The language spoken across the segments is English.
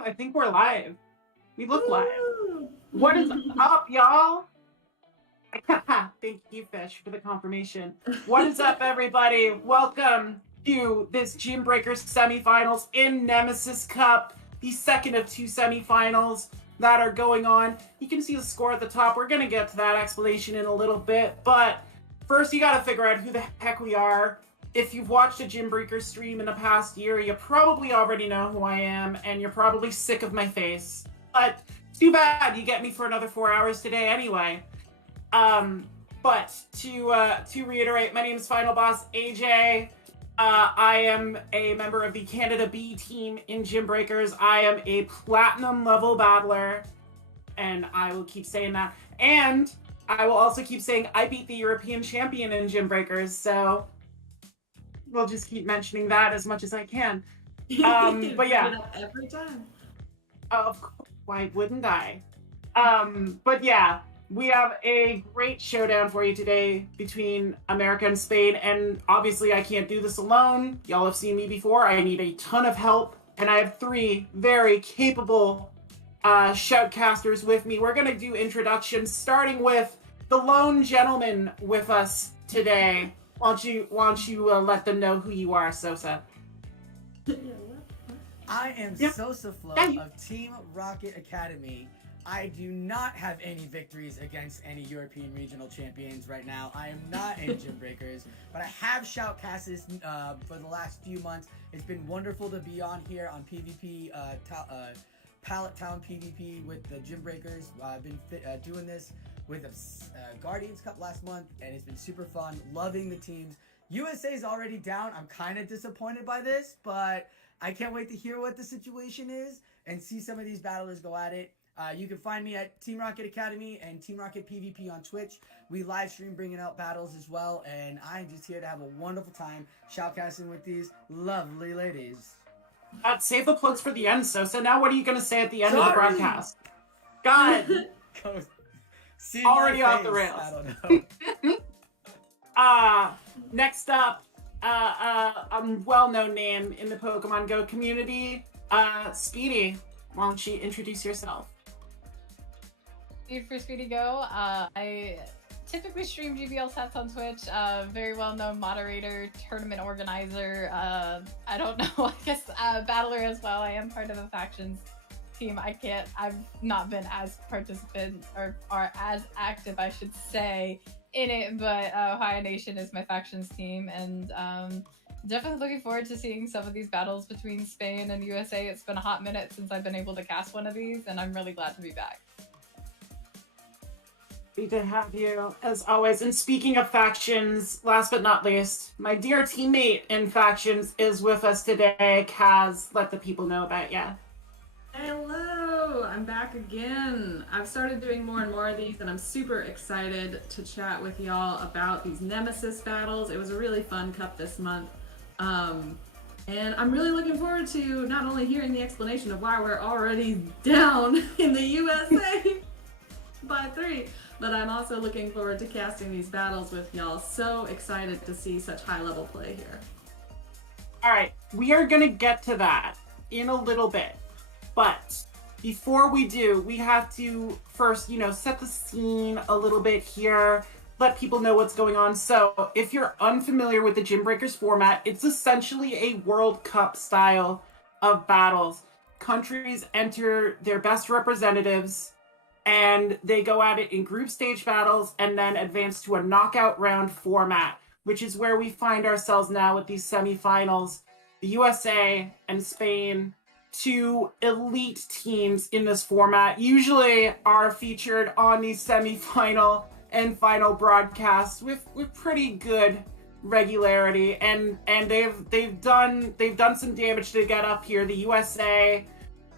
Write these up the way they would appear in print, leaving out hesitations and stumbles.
I think we're live. We look live. Woo! What is up, y'all? Thank you, Fish, for the confirmation. What is up, everybody? Welcome to this Gymbreakers semifinals in Nemesis Cup, the second of two semifinals that are going on. You can see the score at the top. We're going to get to that explanation in a little bit, but first you got to figure out who the heck we are. If you've watched a Gymbreakers stream in the past year, you probably already know who I am, and you're probably sick of my face. But too bad you get me for another 4 hours today anyway. But to reiterate, my name is Final Boss AJ. I am a member of the Canada B team in Gymbreakers. I am a platinum level battler, and I will keep saying that. And I will also keep saying I beat the European champion in Gymbreakers, so we'll just keep mentioning that as much as I can. But yeah, every time. of course, why wouldn't I? But yeah, we have a great showdown for you today between America and Spain, and obviously I can't do this alone. Y'all have seen me before. I need a ton of help, and I have three very capable shoutcasters with me. We're gonna do introductions, starting with the lone gentleman with us today. Why don't you let them know who you are, Sosa? I am Yep. Sosa Flow Yeah, of Team Rocket Academy. I do not have any victories against any European regional champions right now. I am not in Gymbreakers, but I have shoutcasted for the last few months. It's been wonderful to be on here on PvP, Pallet Town PvP with the Gymbreakers. I've been doing this with a Guardians Cup last month, and it's been super fun. Loving the teams. USA is already down. I'm kind of disappointed by this, but I can't wait to hear what the situation is and see some of these battlers go at it. You can find me at Team Rocket Academy and Team Rocket PvP on Twitch. We live stream bringing out battles as well, and I'm just here to have a wonderful time shoutcasting with these lovely ladies. Save the plugs for the end, Sosa. Now what are you going to say at the end of the Sorry. broadcast? God, Go see already my off the face. rails. I don't know. Next up, a well-known name in the Pokemon Go community, Speedy. Why don't you introduce yourself? For Speedy Go. I typically stream GBL sets on Twitch. Very well known moderator, tournament organizer. I don't know, I guess battler as well. I am part of a factions team. I've not been as participant or as active, I should say, in it, but Ohio Nation is my factions team, and definitely looking forward to seeing some of these battles between Spain and USA. It's been a hot minute since I've been able to cast one of these, and I'm really glad to be back. Happy to have you, as always. And speaking of factions, last but not least, my dear teammate in factions is with us today. Kaz, let the people know about you. Hello, I'm back again. I've started doing more and more of these, and I'm super excited to chat with y'all about these Nemesis battles. It was a really fun cup this month. And I'm really looking forward to not only hearing the explanation of why we're already down in the USA by 3, but I'm also looking forward to casting these battles with y'all. So excited to see such high level play here. All right, we are going to get to that in a little bit. But before we do, we have to first, set the scene a little bit here, let people know what's going on. So if you're unfamiliar with the Gymbreakers format, it's essentially a World Cup style of battles. Countries enter their best representatives, and they go at it in group stage battles and then advance to a knockout round format, which is where we find ourselves now with these semifinals. The USA and Spain, two elite teams in this format, usually are featured on these semifinal and final broadcasts with pretty good regularity, and they've done some damage to get up here. The USA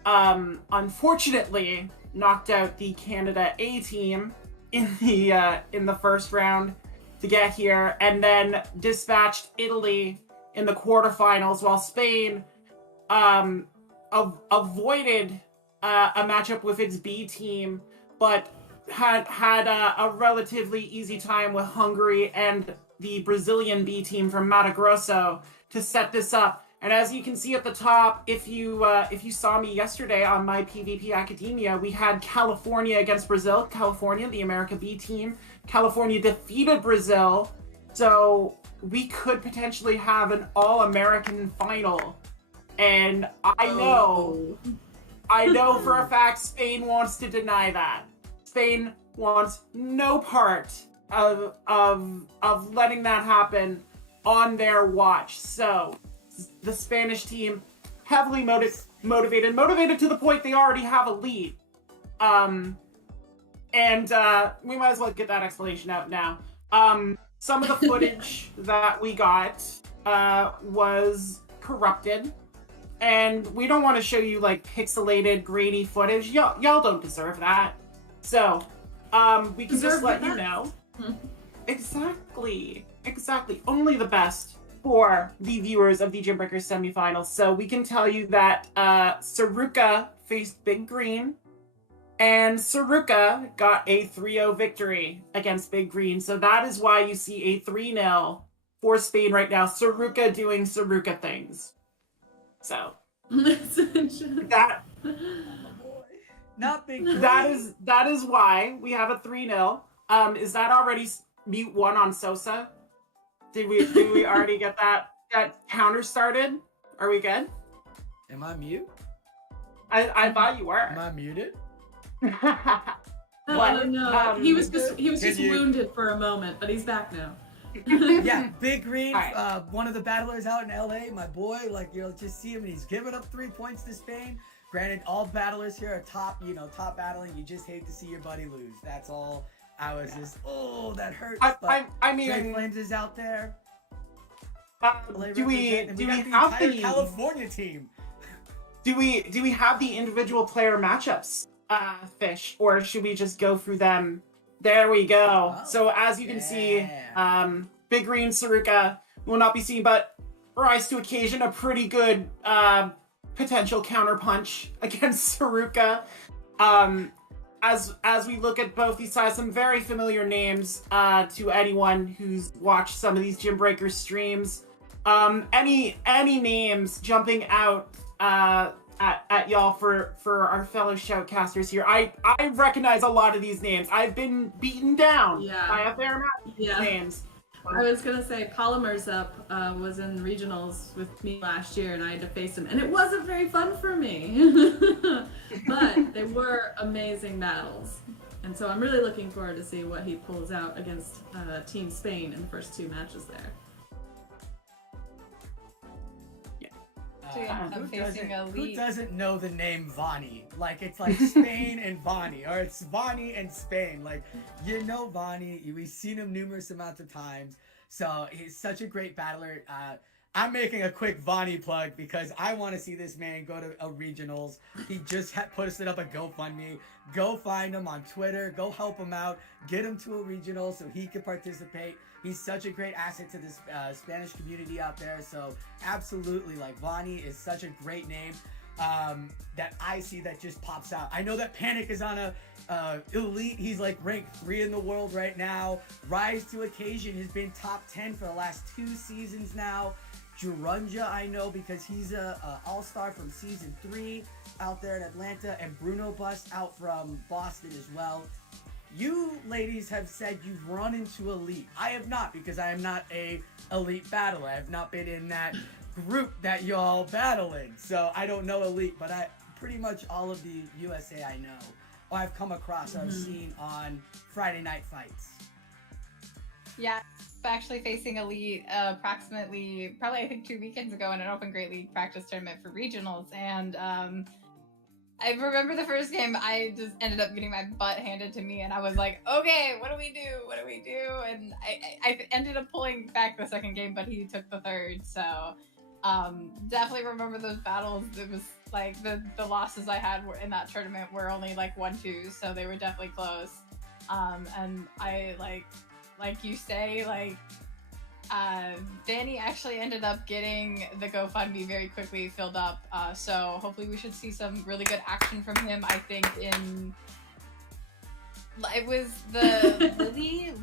unfortunately knocked out the Canada A team in the first round to get here, and then dispatched Italy in the quarterfinals, while Spain avoided a matchup with its B team, but had a relatively easy time with Hungary and the Brazilian B team from Mato Grosso to set this up And as you can see at the top, if you saw me yesterday on my PvP Academia, we had California against Brazil. California, the America B team. California defeated Brazil, so we could potentially have an all-American final. And I know for a fact Spain wants to deny that. Spain wants no part of letting that happen on their watch. So the Spanish team heavily motivated to the point they already have a lead. And we might as well get that explanation out now. Some of the footage that we got was corrupted. And we don't want to show you like pixelated, grainy footage. Y'all don't deserve that. So, we can just let you know. Exactly. Only the best for the viewers of the Gymbreakers semifinals. So we can tell you that Saruka faced Big Green, and Saruka got a 3-0 victory against Big Green. So that is why you see a 3-0 for Spain right now. Saruka doing Saruka things. So that not big. That is why we have a 3-0. Is that already mute 1 on Sosa? Did we already get that counter started? Are we good? Am I mute? I thought you were. Am I muted? No. He was just wounded for a moment, but he's back now. Yeah, Big Green, right. One of the battlers out in LA, my boy, like you'll just see him and he's giving up 3 points to Spain. Granted, all battlers here are top battling. You just hate to see your buddy lose. That's all. I was just, that hurts. I mean, Trey Flames is out there. Do we have the California team? Do we have the individual player matchups, Fish, or should we just go through them? There we go. Oh, so as you can see, Big Green Saruka will not be seen, but rise to occasion. A pretty good potential counterpunch against Saruka. As we look at both these sides, some very familiar names to anyone who's watched some of these Gymbreakers streams. Any names jumping out at y'all for our fellow shoutcasters here? I recognize a lot of these names. I've been beaten down by a fair amount of these names. I was gonna say Polymers Up was in regionals with me last year, and I had to face him, and it wasn't very fun for me. But they were amazing battles, and so I'm really looking forward to see what he pulls out against Team Spain in the first 2 matches there. Who doesn't know the name Vani? Like, it's like Spain and Vani, or it's Vani and Spain. Like, you know Vani, we've seen him numerous amounts of times, so he's such a great battler. I'm making a quick Vani plug because I want to see this man go to a regionals. He just posted up a GoFundMe. Go find him on Twitter. Go help him out. Get him to a regional so he can participate. He's such a great asset to this Spanish community out there. So absolutely, like, Vani is such a great name that I see that just pops out. I know that Panic is on a elite. He's like ranked 3 in the world right now. Rise to Occasion has been top 10 for the last 2 seasons now. Jurunja, I know because he's a all-star from season 3 out there in Atlanta, and Bruno Bust out from Boston as well. You ladies have said you've run into Elite. I have not, because I am not a Elite battler. I have not been in that group that y'all battle in, so I don't know Elite, but pretty much all of the USA I know, or I've come across, I've seen on Friday Night Fights. Yeah, actually facing Elite approximately, probably I think 2 weekends ago in an Open Great League practice tournament for regionals, and I remember the first game, I just ended up getting my butt handed to me, and I was like, okay, what do we do? And I ended up pulling back the second game, but he took the third, so definitely remember those battles. It was like the losses I had in that tournament were only like 1-2, so they were definitely close. And I like you say, like, Danny actually ended up getting the GoFundMe very quickly filled up, so hopefully we should see some really good action from him. I think it was the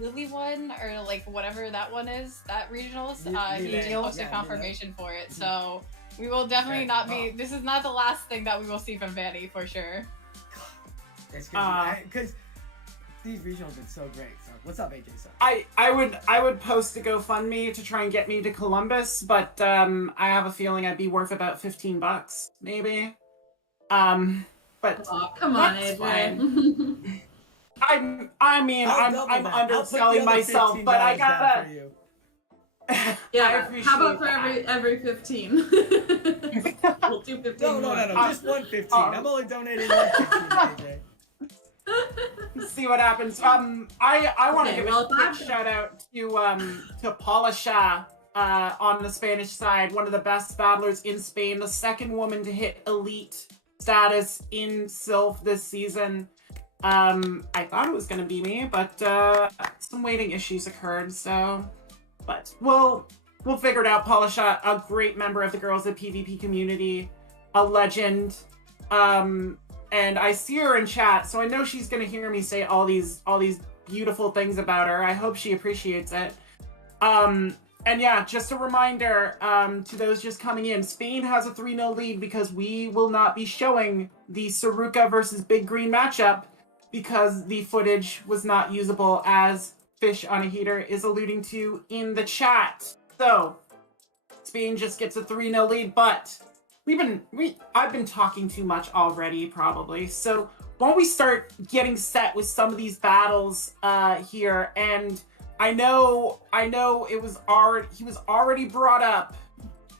Lily one, or like whatever that one is, that regionals, he posted confirmation for it, so We will definitely Okay, not well. be. This is not the last thing that we will see from Vanny for sure. It's gonna be because these regionals have been so great. So what's up, AJ? So I would post a GoFundMe to try and get me to Columbus, but I have a feeling I'd be worth about $15, maybe. But Oh, come on, that's AJ. fine. I'm underselling myself, but I gotta. For you. Yeah, I how about for appreciate every 15? We'll do 15 No, more. just 115. I'm only donating 115, AJ. See what happens. I want to Okay, give well, a quick shout out to Paula Shah on the Spanish side, one of the best battlers in Spain, the second woman to hit elite status in Sylph this season. I thought it was gonna be me, but some waiting issues occurred, so. But we'll figure it out. Paula Shah, a great member of the Girls at PvP community, a legend. And I see her in chat, so I know she's gonna hear me say all these beautiful things about her. I hope she appreciates it. And yeah, just a reminder to those just coming in, Spain has a 3-0 lead because we will not be showing the Saruka versus Big Green matchup because the footage was not usable, as Fish on a Heater is alluding to in the chat. So Spain just gets a 3-0 lead, but I've been talking too much already, probably. So why don't we start getting set with some of these battles here? And I know he was already brought up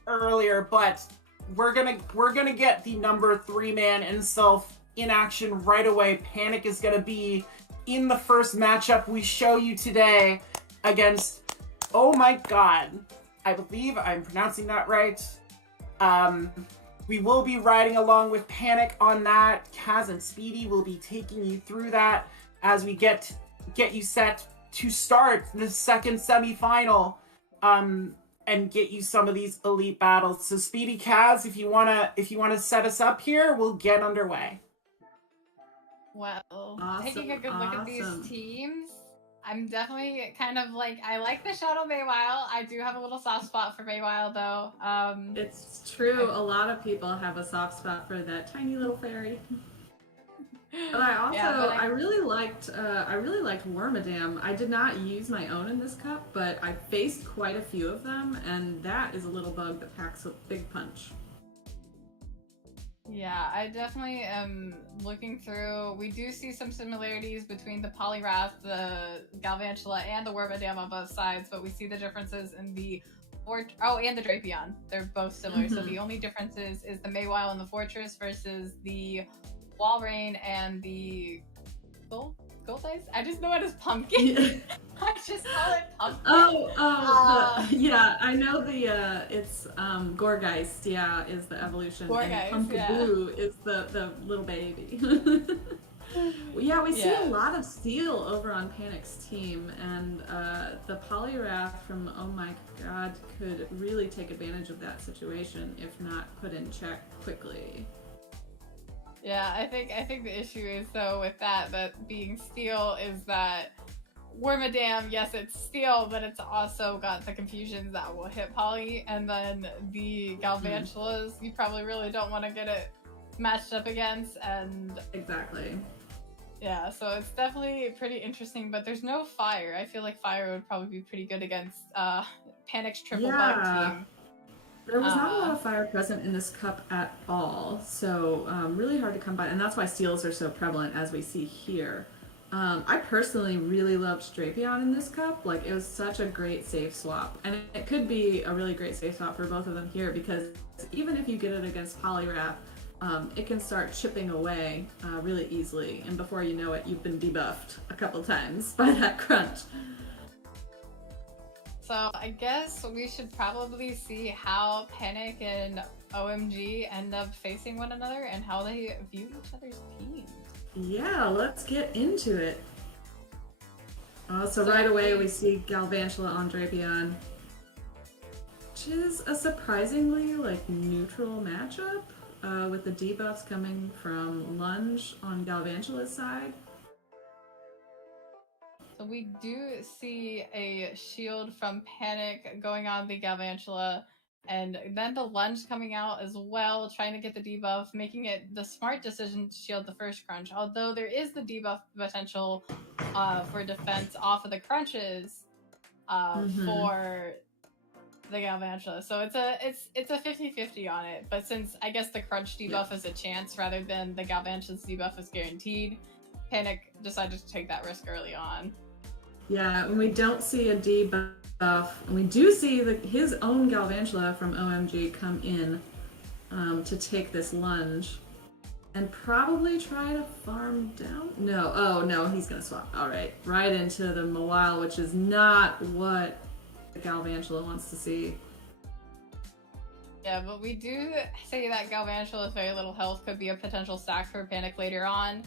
earlier, but we're gonna get the number 3-man and Self in action right away. Panic is gonna be in the first matchup we show you today against, oh my god, I believe I'm pronouncing that right. We will be riding along with Panic on that. Kaz and Speedy will be taking you through that as we get you set to start the second semifinal, and get you some of these elite battles. So Speedy, Kaz, if you wanna set us up here, we'll get underway. Well, Awesome, taking a good look at these awesome. teams, I'm definitely kind of like, I like the Shadow Maywile. I do have a little soft spot for Maywile though. It's true. A lot of people have a soft spot for that tiny little fairy. But I also I really liked Wormadam. I did not use my own in this cup, but I faced quite a few of them, and that is a little bug that packs a big punch. Yeah, I definitely am looking through. We do see some similarities between the Poliwrath, the Galvantula, and the Wormadam on both sides, but we see the differences in the and the Drapion. They're both similar. So the only difference is the Maywile and the Fortress versus the Walrein and the Gold Eyes? I just know it as Pumpkin. I just call it Pumpkin. Yeah, I know it's Gorgeist, yeah, is the evolution. Gorgeist, and Pumpkaboo is the little baby. Yeah, we see a lot of steel over on Panic's team, and the Poliwrath from Oh My God could really take advantage of that situation if not put in check quickly. Yeah, I think the issue is though with that being steel is that Wormadam, yes, it's steel, but it's also got the confusions that will hit Poly, and then the Galvantulas, you probably really don't want to get it matched up against, and exactly. Yeah, so it's definitely pretty interesting, but there's no fire. I feel like fire would probably be pretty good against Panic's triple bug team. There was not a lot of fire present in this cup at all, so really hard to come by, and that's why steels are so prevalent as we see here. I personally really loved Drapion in this cup. Like, it was such a great safe swap, and it could be a really great safe swap for both of them here, because even if you get it against Poliwrath, it can start chipping away really easily, and before you know it, you've been debuffed a couple times by that crunch. So I guess we should probably see how Panic and OMG end up facing one another and how they view each other's teams. Yeah, let's get into it. So right away we see Galvantula on Drapion, which is a surprisingly neutral matchup with the debuffs coming from Lunge on Galvantula's side. So we do see a shield from Panic going on the Galvantula. And then the lunge coming out as well, trying to get the debuff, making it the smart decision to shield the first crunch. Although there is the debuff potential for defense off of the crunches for the Galvantula. So it's a 50-50 on it. But since I guess the crunch debuff is a chance rather than the Galvantula's debuff is guaranteed, Panic decided to take that risk early on. Yeah, and we don't see a debuff. And we do see his own Galvantula from OMG come in to take this lunge and probably try to farm down. No, oh no, he's gonna swap. All right into the Mawile, which is not what the Galvantula wants to see. Yeah, but we do say that Galvantula with very little health could be a potential sack for Panic later on.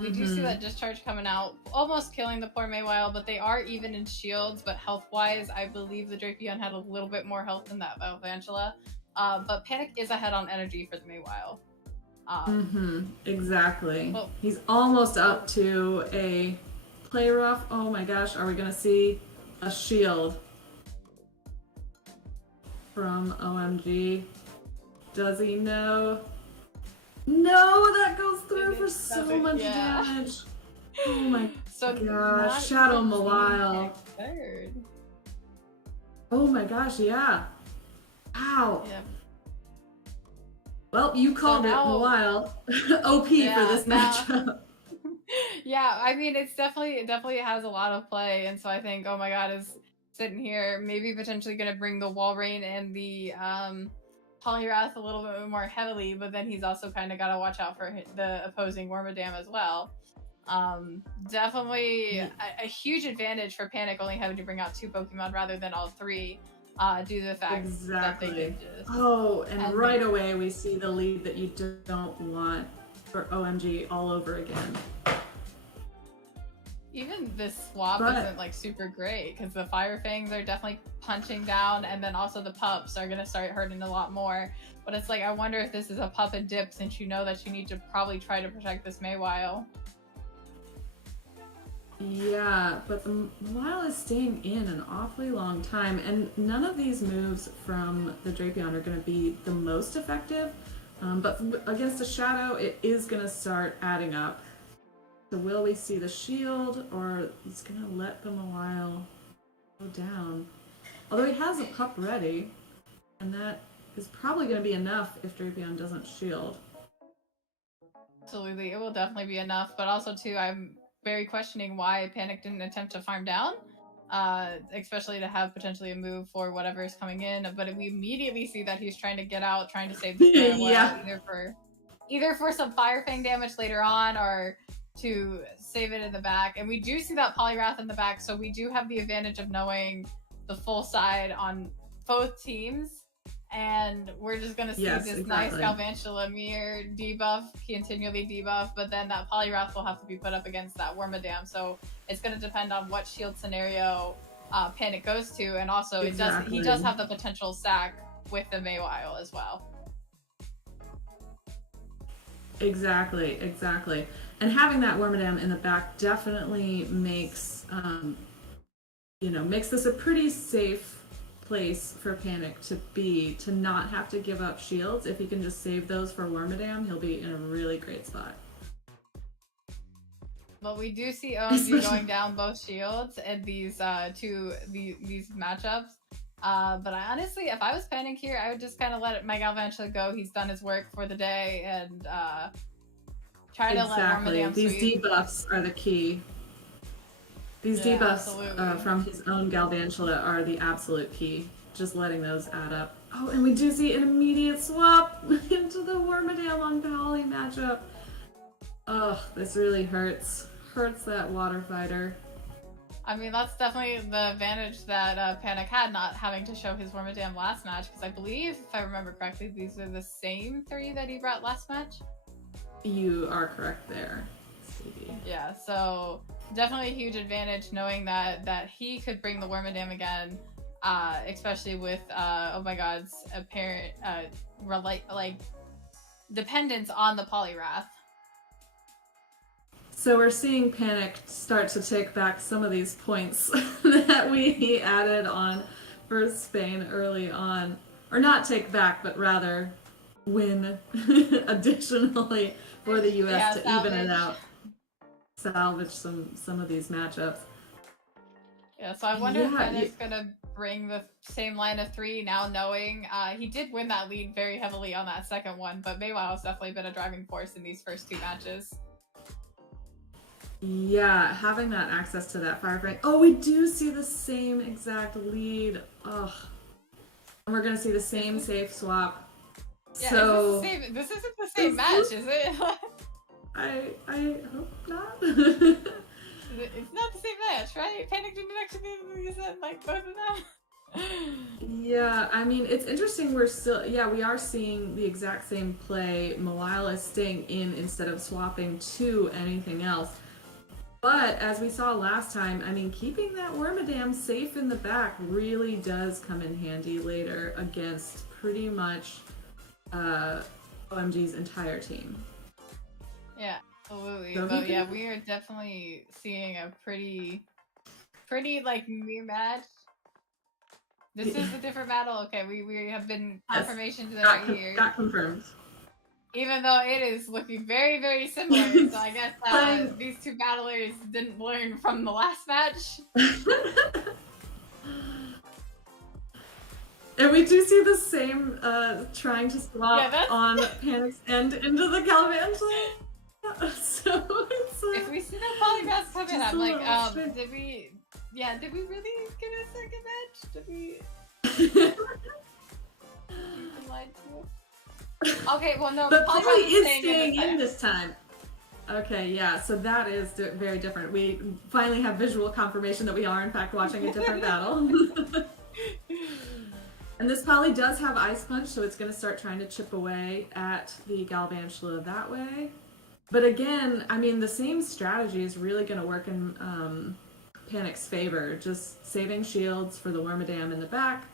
We do see that discharge coming out, almost killing the poor Mawile, but they are even in shields. But health-wise, I believe the Drapion had a little bit more health than that Galvantula. But Panic is ahead on energy for the Mawile. Exactly. Well, he's almost up to a play rough. Oh my gosh, are we gonna see a shield from OMG? Does he know? No, that goes through for so much damage. Oh my gosh, Shadow Mawile. Oh my gosh, yeah. Ow. Yeah. Well, you called it Mawile. OP for this matchup. Yeah, I mean, it definitely has a lot of play, and so I think, oh my god, is sitting here maybe potentially going to bring the Walrein and the Poliwrath a little bit more heavily, but then he's also kind of got to watch out for the opposing Wormadam as well. Definitely a huge advantage for Panic only having to bring out 2 Pokemon rather than all 3 due to the fact that they did just... Oh, and right away we see the lead that you don't want for OMG all over again. Even this swap isn't like super great because the Fire Fangs are definitely punching down, and then also the pups are gonna start hurting a lot more. But it's like, I wonder if this is a pup and dip, since you know that you need to probably try to protect this Mawile. Yeah, but the Mawile is staying in an awfully long time, and none of these moves from the Drapion are going to be the most effective. But against a Shadow, it is going to start adding up. So will we see the shield, or he's going to let the Mawile go down? Although he has a pup ready, and that is probably going to be enough if Drapion doesn't shield. Absolutely, it will definitely be enough, but also too, I'm very questioning why Panic didn't attempt to farm down, especially to have potentially a move for whatever is coming in. But we immediately see that he's trying to get out, trying to save the Mawile, either for some Fire Fang damage later on, or to save it in the back. And we do see that Poliwrath in the back, so we do have the advantage of knowing the full side on both teams. And we're just going to see this nice Galvantula mirror debuff, continually debuff, but then that Poliwrath will have to be put up against that Wormadam. So it's going to depend on what shield scenario Panic goes to, and also he does have the potential sack with the Mawile as well. Exactly. And having that Wormadam in the back definitely makes, makes this a pretty safe place for Panic to not have to give up shields. If he can just save those for Wormadam, he'll be in a really great spot. But we do see OMG going down both shields in these these matchups. But I honestly, if I was Panic here, I would just kind of let my Galvantula go. He's done his work for the day, and try to let Wormadam These sweep. debuffs are the key. These debuffs from his own Galvantula are the absolute key. Just letting those add up. Oh, and we do see an immediate swap into the Wormadam on Pally matchup. Ugh, this really hurts. Hurts that water fighter. I mean, that's definitely the advantage that Panic had, not having to show his Wormadam last match, because I believe, if I remember correctly, these are the same 3 that he brought last match. You are correct there. Yeah, so definitely a huge advantage knowing that he could bring the Wormadam again, especially with oh my god's apparent dependence on the Poliwrath. So we're seeing Panic start to take back some of these points that we added on for Spain early on. or not take back, but rather win additionally for the US to even it out, salvage some of these matchups. Yeah, so I wonder if Bennett's gonna bring the same line of 3 now, knowing he did win that lead very heavily on that second one, but Maywile has definitely been a driving force in these first 2 matches. Yeah, having that access to that fire frame. Oh, we do see the same exact lead. Ugh. And we're gonna see the same safe swap. Yeah, so this isn't the same match, is it? I hope not. It's not the same match, right? Panic didn't actually use that, like, both of them. Yeah, I mean, it's interesting. We are seeing the exact same play. Maywile is staying in instead of swapping to anything else. But as we saw last time, I mean, keeping that Wormadam safe in the back really does come in handy later against pretty much OMG's entire team. Yeah, absolutely. But yeah, we are definitely seeing a pretty like mirror match. This is a different battle. Okay, we have been confirmation to that right here. Got confirmed. Even though it is looking very, very similar, so I guess these 2 battlers didn't learn from the last match. And we do see the same trying to swap on Panic's end into the Galvantula. So it's if we see the polygraphs come in, I'm like, did we really get a second match? Did we lied to us? Okay, well no, but Polly is staying in this time. Okay, yeah, so that is very different. We finally have visual confirmation that we are in fact watching a different battle. And this Polly does have Ice Punch, so it's going to start trying to chip away at the Galvantula that way. But again, I mean, the same strategy is really going to work in Panic's favor, just saving shields for the Wormadam in the back.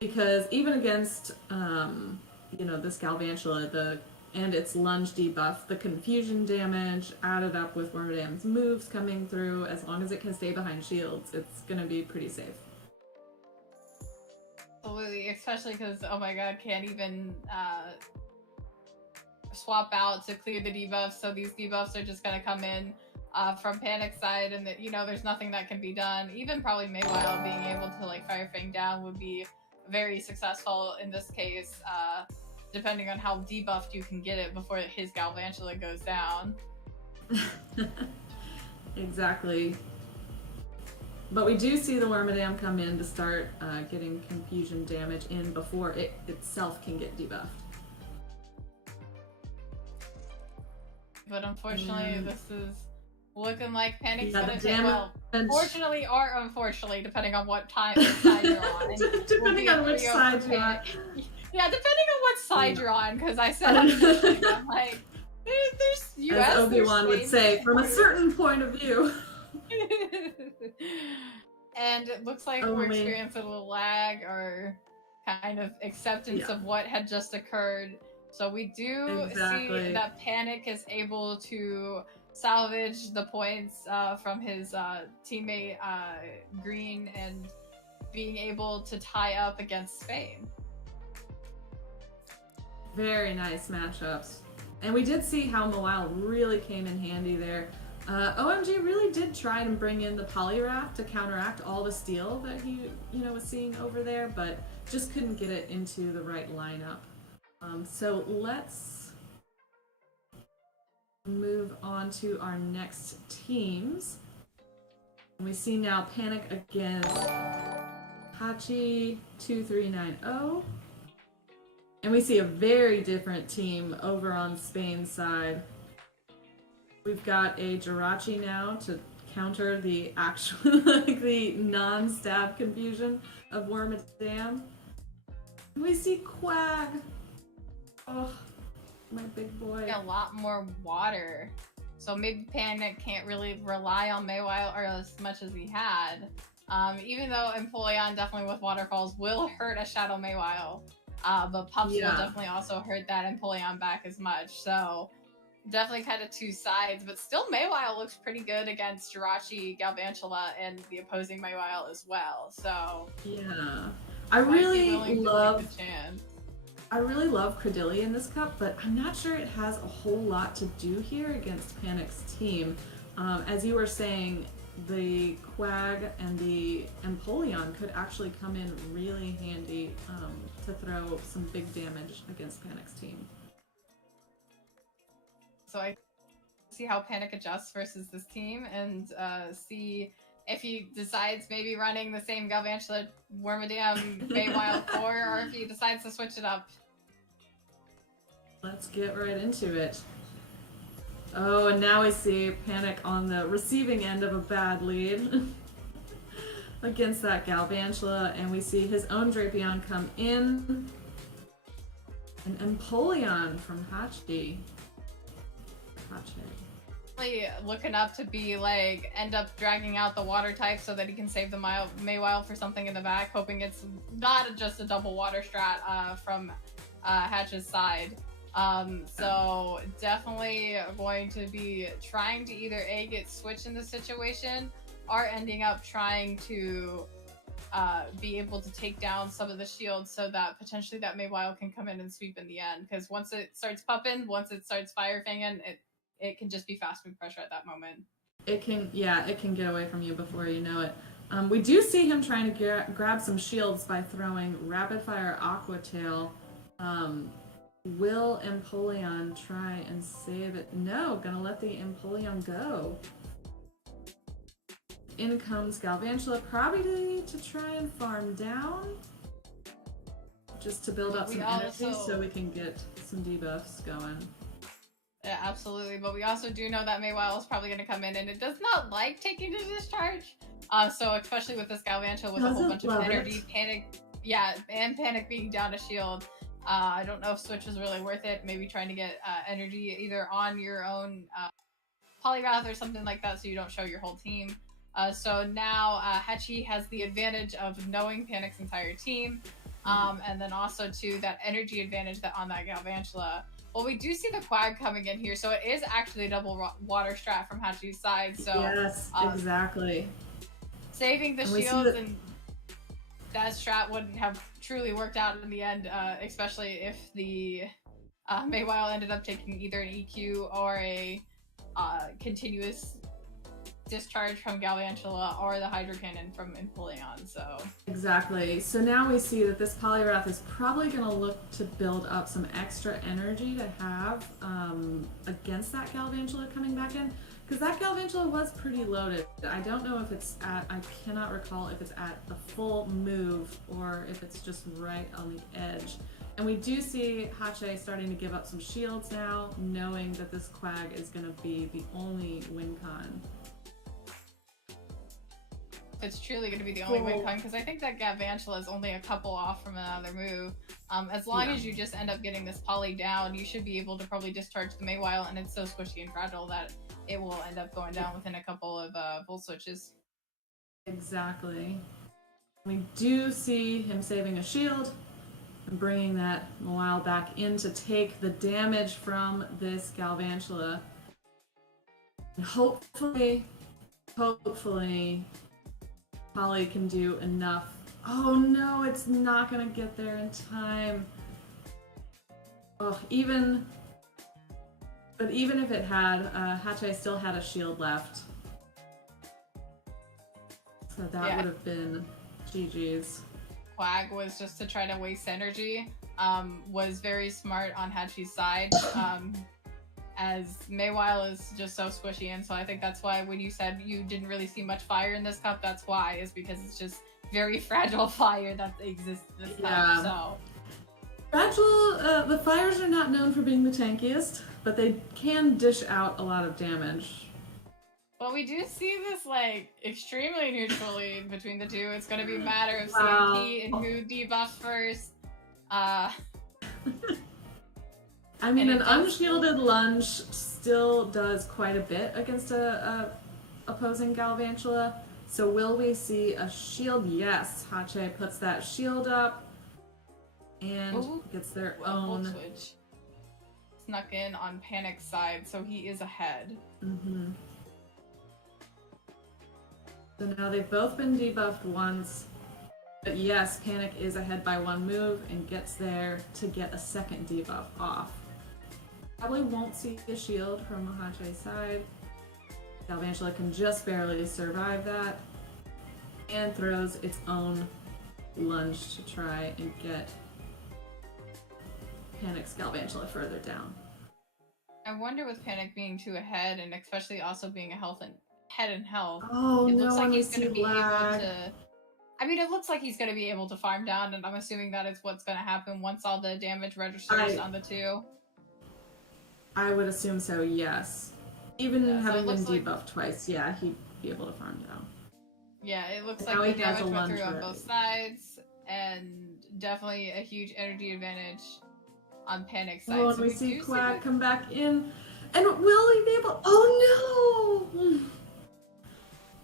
Because even against, this Galvantula, and its lunge debuff, the confusion damage added up with Wormadam's moves coming through, as long as it can stay behind shields, it's going to be pretty safe. Absolutely, especially because, oh my god, can't even swap out to clear the debuffs, so these debuffs are just going to come in from Panic's side, and there's nothing that can be done. Even probably Maywile being able to like Fire Fang down would be very successful in this case, depending on how debuffed you can get it before his Galvantula goes down. Exactly. But we do see the Wormadam come in to start getting confusion damage in before it itself can get debuffed. But unfortunately, this is looking like Panic's gonna take, well, fortunately or unfortunately, depending on what side you're on. Depending on which side you're on. Yeah, depending on what side you're on, because I said unfortunately, I'm like, there's US, as Obi-Wan would say, from a certain point of view. And it looks like we're experiencing a little lag or kind of acceptance of what had just occurred. So we do see that Panic is able to salvage the points from his teammate Green and being able to tie up against Spain. Very nice matchups. And we did see how Maywile really came in handy there. OMG really did try and bring in the Polyraft to counteract all the steel that he was seeing over there, but just couldn't get it into the right lineup. So let's move on to our next teams. And we see now Panic against Hachi 2390. And we see a very different team over on Spain's side. We've got a Jirachi now to counter the actual, the non-stab confusion of Wormadam. We see Quag. Oh, my big boy. A lot more water. So maybe Panic can't really rely on Maywile or as much as he had. Even though Empoleon definitely with waterfalls will hurt a Shadow Maywile. But Pups will definitely also hurt that Empoleon back as much. So definitely kind of two sides. But still Maywile looks pretty good against Jirachi, Galvantula, and the opposing Maywile as well. So yeah. I Might be really willing to take love the chance. Credillia in this cup, but I'm not sure it has a whole lot to do here against Panic's team. As you were saying, the Quag and the Empoleon could actually come in really handy to throw some big damage against Panic's team. So I see how Panic adjusts versus this team and see if he decides maybe running the same Galvantula Wormadam Feywild 4 or if he decides to switch it up. Let's get right into it. Oh, and now we see Panic on the receiving end of a bad lead against that Galvantula, and we see his own Drapion come in. An Empoleon from Hachi. Really looking up to be like end up dragging out the water type so that he can save the Maywild for something in the back, hoping it's not just a double water strat from Hatch's side. So definitely going to be trying to either A, get switched in this situation, or ending up trying to be able to take down some of the shields so that potentially that Maywild can come in and sweep in the end. Because once it starts pupping, once it starts fire fanging, it can just be fast move pressure at that moment. It can get away from you before you know it. We do see him trying to grab some shields by throwing Rapid Fire Aqua Tail. Will Empoleon try and save it? No, gonna let the Empoleon go. In comes Galvantula, probably to try and farm down. Just to build up some energy so we can get some debuffs going. Yeah, absolutely. But we also do know that Maywild is probably going to come in, and it does not like taking the discharge. So especially with this Galvantula with a whole bunch of energy, Panic being down a shield. I don't know if Switch is really worth it. Maybe trying to get energy either on your own Polyrath or something like that so you don't show your whole team. So now Hachi has the advantage of knowing Panic's entire team. And then also too that energy advantage that on that Galvantula. Well, we do see the Quag coming in here, so it is actually a double water strat from Hachi's side. So yes, exactly. Saving the shields and that strat wouldn't have truly worked out in the end, especially if the Maywild ended up taking either an EQ or a continuous discharge from Galvantula or the Hydro Cannon from Empoleon. So exactly. So now we see that this Polyrath is probably going to look to build up some extra energy to have against that Galvantula coming back in, because that Galvantula was pretty loaded. I don't know if it's at, I cannot recall if it's at the full move or if it's just right on the edge. And we do see Hache starting to give up some shields now, knowing that this Quag is going to be the only win con. It's truly going to be the only win con, because I think that Galvantula is only a couple off from another move. As long as you just end up getting this poly down, you should be able to probably discharge the Maywild, and it's so squishy and fragile that it will end up going down within a couple of full switches. Exactly. We do see him saving a shield and bringing that Maywild back in to take the damage from this Galvantula. And hopefully, Polly can do enough. Oh no, it's not gonna get there in time. Oh, even if it had, Hache still had a shield left. So that would have been GG's. Quag was just to try to waste energy, was very smart on Hachi's side, as Maywild is just so squishy, and so I think that's why when you said you didn't really see much fire in this cup, that's why, is because it's just very fragile fire that exists in this cup, so. Fragile, the fires are not known for being the tankiest, but they can dish out a lot of damage. Well, we do see this, like, extremely neutral lead between the two. It's gonna be a matter of CMP and who debuffs first. I mean, an unshielded lunge still does quite a bit against a opposing Galvantula. So will we see a shield? Yes, Hache puts that shield up and gets their own. Switch. Snuck in on Panic's side, so he is ahead. Mm-hmm. So now they've both been debuffed once. But yes, Panic is ahead by 1 move and gets there to get a second debuff off. Probably won't see a shield from Mahache's side. Galvantula can just barely survive that and throws its own lunge to try and get Panic's Galvantula further down. I wonder with Panic being 2 ahead, and especially also being head in health. Oh, it looks no, like we he's going see to be lag. able to. I mean, it looks like he's going to be able to farm down, and I'm assuming that is what's going to happen once all the damage registers on the 2. I would assume so, yes. Even Yeah, so having it been looks debuffed twice, yeah, he'd be able to farm down. Yeah, it looks Now like he the has a damage went lunge through on ready. both sides, and definitely a huge energy advantage on Panic's side. Oh, and So we see do Quack that- come back in. And will he be able... Oh, no!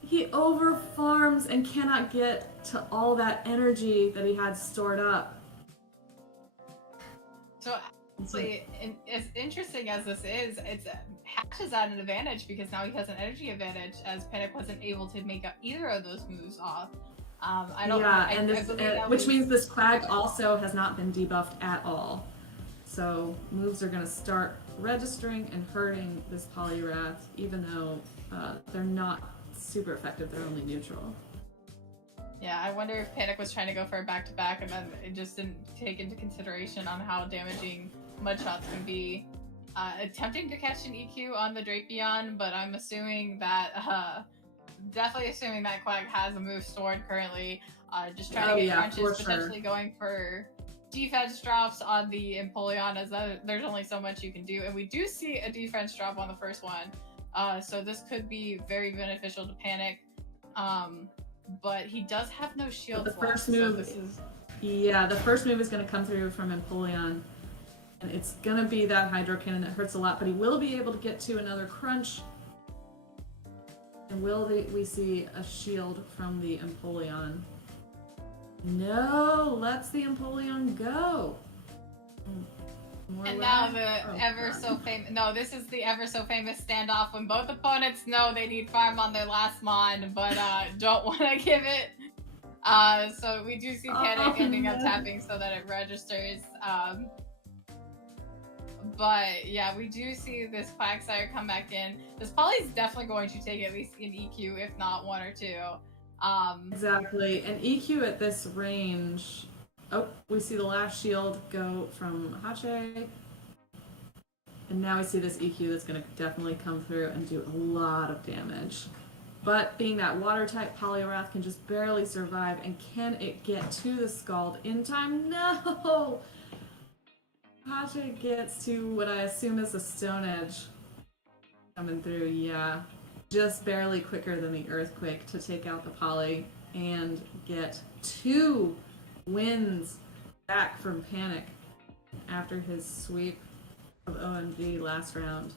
He over-farms and cannot get to all that energy that he had stored up. So actually, as interesting as this is, Hatch is at an advantage because now he has an energy advantage, as Panic wasn't able to make up either of those moves off. I don't. Yeah, I, and I this, believe that which was- means this Quag also has not been debuffed at all. So moves are going to start registering and hurting this Poliwrath, even though they're not super effective, they're only neutral. Yeah, I wonder if Panic was trying to go for a back-to-back and then it just didn't take into consideration on how damaging Mudshots can be. Attempting to catch an EQ on the Drapion, but I'm assuming that, definitely assuming that Quag has a move stored currently. Just trying to get crunches, potentially going for defense drops on the Empoleon, as there's only so much you can do. And we do see a defense drop on the first one, so this could be very beneficial to Panic. But he does have no shield. But the first move, yeah, the first move is going to come through from Empoleon, and it's going to be that Hydro Cannon that hurts a lot. But he will be able to get to another crunch, and we see a shield from the Empoleon? No, lets the Empoleon go. More and lag? now the this is the ever so famous standoff when both opponents know they need farm on their last mon, but don't want to give it. So we do see Panic ending up tapping so that it registers. But yeah, we do see this Quagsire come back in. This Poly's definitely going to take at least an EQ, if not 1 or 2. Exactly, and EQ at this range. Oh, we see the last shield go from Hache. And now we see this EQ that's going to definitely come through and do a lot of damage. But being that water type, Poliwrath can just barely survive. And can it get to the Scald in time? No! Hache gets to what I assume is a Stone Edge coming through, yeah. Just barely quicker than the Earthquake to take out the Poly and get 2 wins back from Panic after his sweep of OMG last round.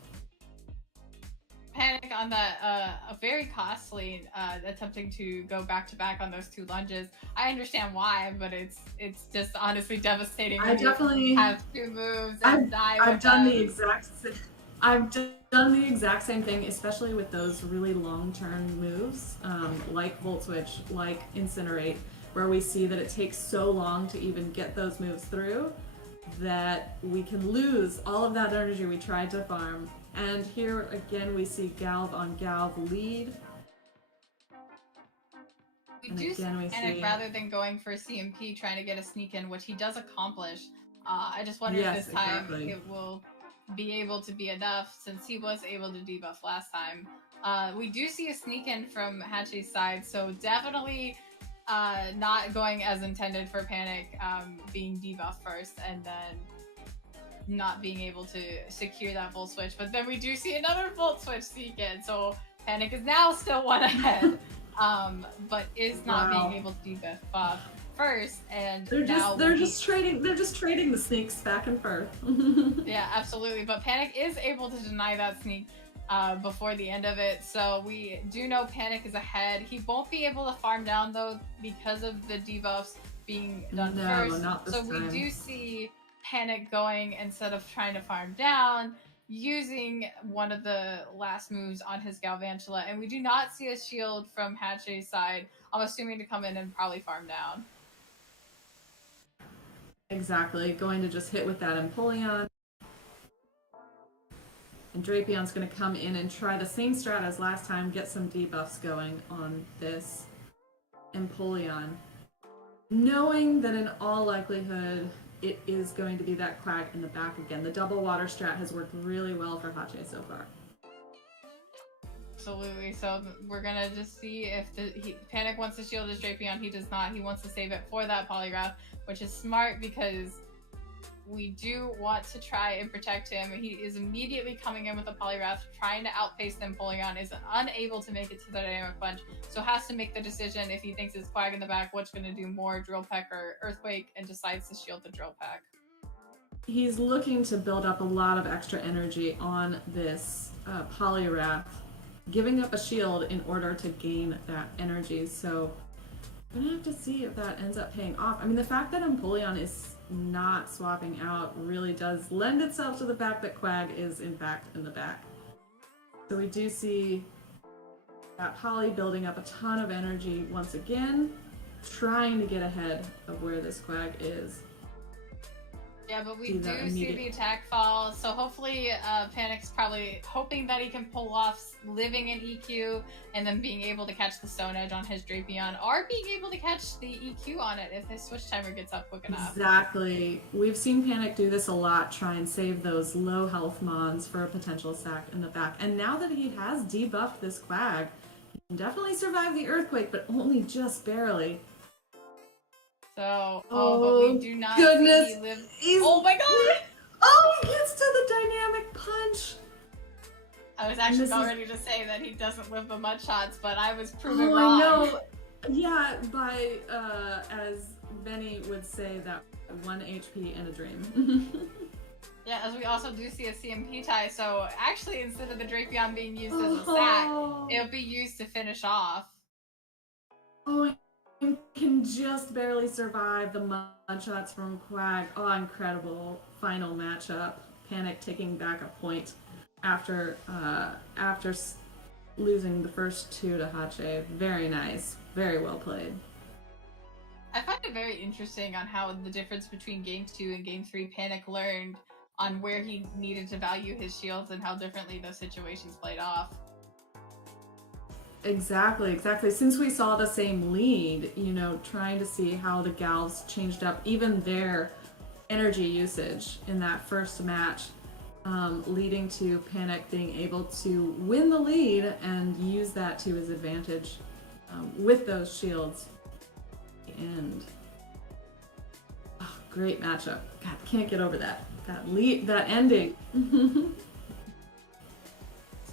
Panic on that very costly attempting to go back to back on those 2 lunges. I understand why, but it's just honestly devastating. I definitely have 2 moves and die. I've done the exact same thing, especially with those really long-term moves, like Volt Switch, like Incinerate, where we see that it takes so long to even get those moves through that we can lose all of that energy we tried to farm. And here again we see Galv on Galv lead. We do see Panic rather than going for CMP trying to get a sneak in, which he does accomplish. I just wonder if this time it will be able to be enough, since he was able to debuff last time. We do see a sneak in from Hachi's side, so definitely not going as intended for Panic, being debuffed first and then not being able to secure that Volt Switch. But then we do see another Volt Switch sneak in, so Panic is now still 1 ahead, but is not being able to debuff first, and they're just trading the sneaks back and forth. Yeah, absolutely. But Panic is able to deny that sneak before the end of it, so we do know Panic is ahead. He won't be able to farm down though because of the debuffs being done first. Not this so time. We do see Panic going, instead of trying to farm down, using one of the last moves on his Galvantula, and we do not see a shield from Hache's side. I'm assuming to come in and probably farm down. Exactly. Going to just hit with that Empoleon. And Drapion's going to come in and try the same strat as last time, get some debuffs going on this Empoleon. Knowing that in all likelihood, it is going to be that Quag in the back again. The double water strat has worked really well for Hache so far. Absolutely. So we're gonna just see if Panic wants to shield his Drapion. He does not. He wants to save it for that Polygraph, which is smart because we do want to try and protect him. He is immediately coming in with a Polygraph, trying to outpace them. Empoleon is unable to make it to the Dynamic Punch, so has to make the decision if he thinks it's Quag in the back, what's going to do more, Drill Peck or Earthquake, and decides to shield the Drill Peck. He's looking to build up a lot of extra energy on this Polygraph, giving up a shield in order to gain that energy. So I'm gonna have to see if that ends up paying off. I mean, the fact that Empoleon is not swapping out really does lend itself to the fact that Quag is in fact in the back. So we do see that Poly building up a ton of energy once again, trying to get ahead of where this Quag is. Yeah, but we do see the attack fall, so hopefully Panic's probably hoping that he can pull off living in EQ and then being able to catch the Stone Edge on his Drapion, or being able to catch the EQ on it if his switch timer gets up quick enough. Exactly. We've seen Panic do this a lot, try and save those low health mons for a potential sack in the back. And now that he has debuffed this Quag, he can definitely survive the Earthquake, but only just barely. So, but we do not goodness. see he live. Oh my god! Oh, he gets to the Dynamic Punch! I was actually about ready to say that he doesn't live the mud shots, but I was proven wrong. I know. Yeah, by, as Benny would say, that 1 HP and a dream. Yeah, as we also do see a CMP tie, so actually instead of the Drapion being used as a sack, it'll be used to finish off. Oh, can just barely survive the mud shots from Quag. Oh, incredible final matchup. Panic taking back a point after losing the first two to Hache. Very nice. Very well played. I find it very interesting on how the difference between Game 2 and Game 3 Panic learned on where he needed to value his shields and how differently those situations played off. Exactly. Since we saw the same lead, trying to see how the Galvs changed up even their energy usage in that first match, leading to Panic being able to win the lead and use that to his advantage with those shields. And great matchup. God, can't get over that ending.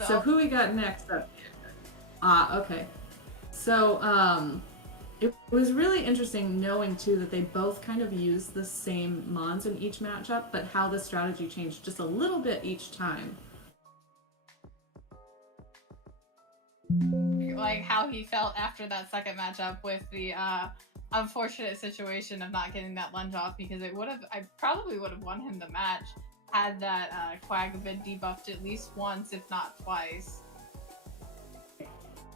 So who we got next up? Okay. So, it was really interesting knowing, too, that they both kind of used the same mons in each matchup, but how the strategy changed just a little bit each time. Like how he felt after that second matchup with the unfortunate situation of not getting that lunge off, because I probably would have won him the match had that Quag been debuffed at least once, if not twice.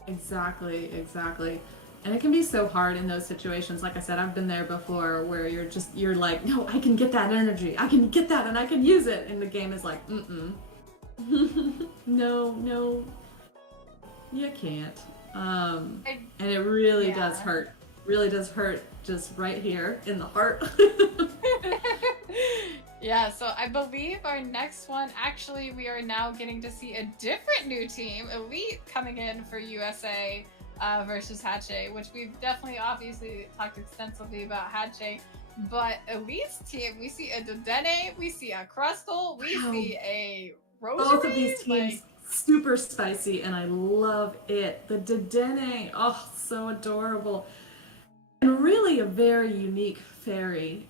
Exactly. And it can be so hard in those situations. Like I said, I've been there before where you're like, no, I can get that energy. I can get that and I can use it. And the game is like, no, you can't. And it really does hurt. Really does hurt just right here in the heart. Yeah, so I believe our next one, actually, we are now getting to see a different new team, Elite, coming in for USA versus Hache, which we've definitely obviously talked extensively about Hache, but Elite's team, we see a Dodene, we see a Crustle, we see a Rosary. Both of these teams super spicy, and I love it. The Dodene, so adorable. And really a very unique fairy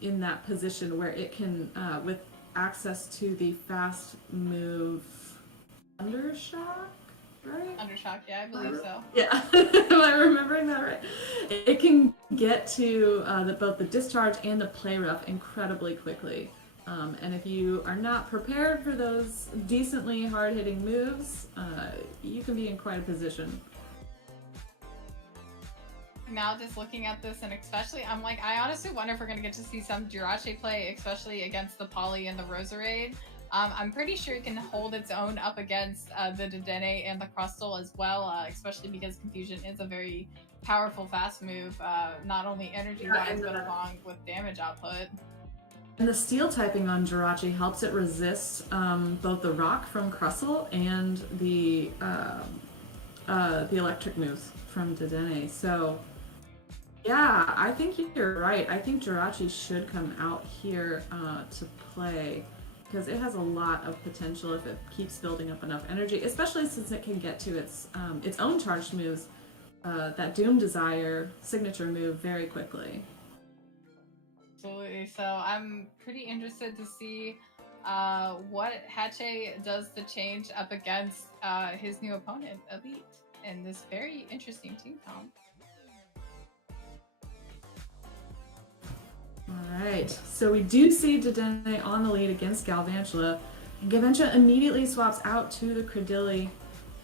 in that position where it can, with access to the fast move Undershock, right? Undershock, yeah, I believe so. Yeah, am I remembering that right? It can get to both the discharge and the play rough incredibly quickly. And if you are not prepared for those decently hard-hitting moves, you can be in quite a position. now just looking at this, and especially, I'm like, I honestly wonder if we're gonna get to see some Jirachi play, especially against the Poly and the Roserade. I'm pretty sure it can hold its own up against the Dedenne and the Crustle as well, especially because Confusion is a very powerful fast move, not only energy-wise, but along with damage output. And the steel typing on Jirachi helps it resist both the rock from Crustle and the electric moves from Dedenne. So yeah, I think you're right. I think Jirachi should come out here to play, because it has a lot of potential if it keeps building up enough energy, especially since it can get to its own charged moves, that Doom Desire signature move, very quickly. Absolutely. So I'm pretty interested to see what Hache does to change up against his new opponent, Elite, in this very interesting team comp. Alright, so we do see Dedenne on the lead against Galvantula, and Galvantula immediately swaps out to the Credilli,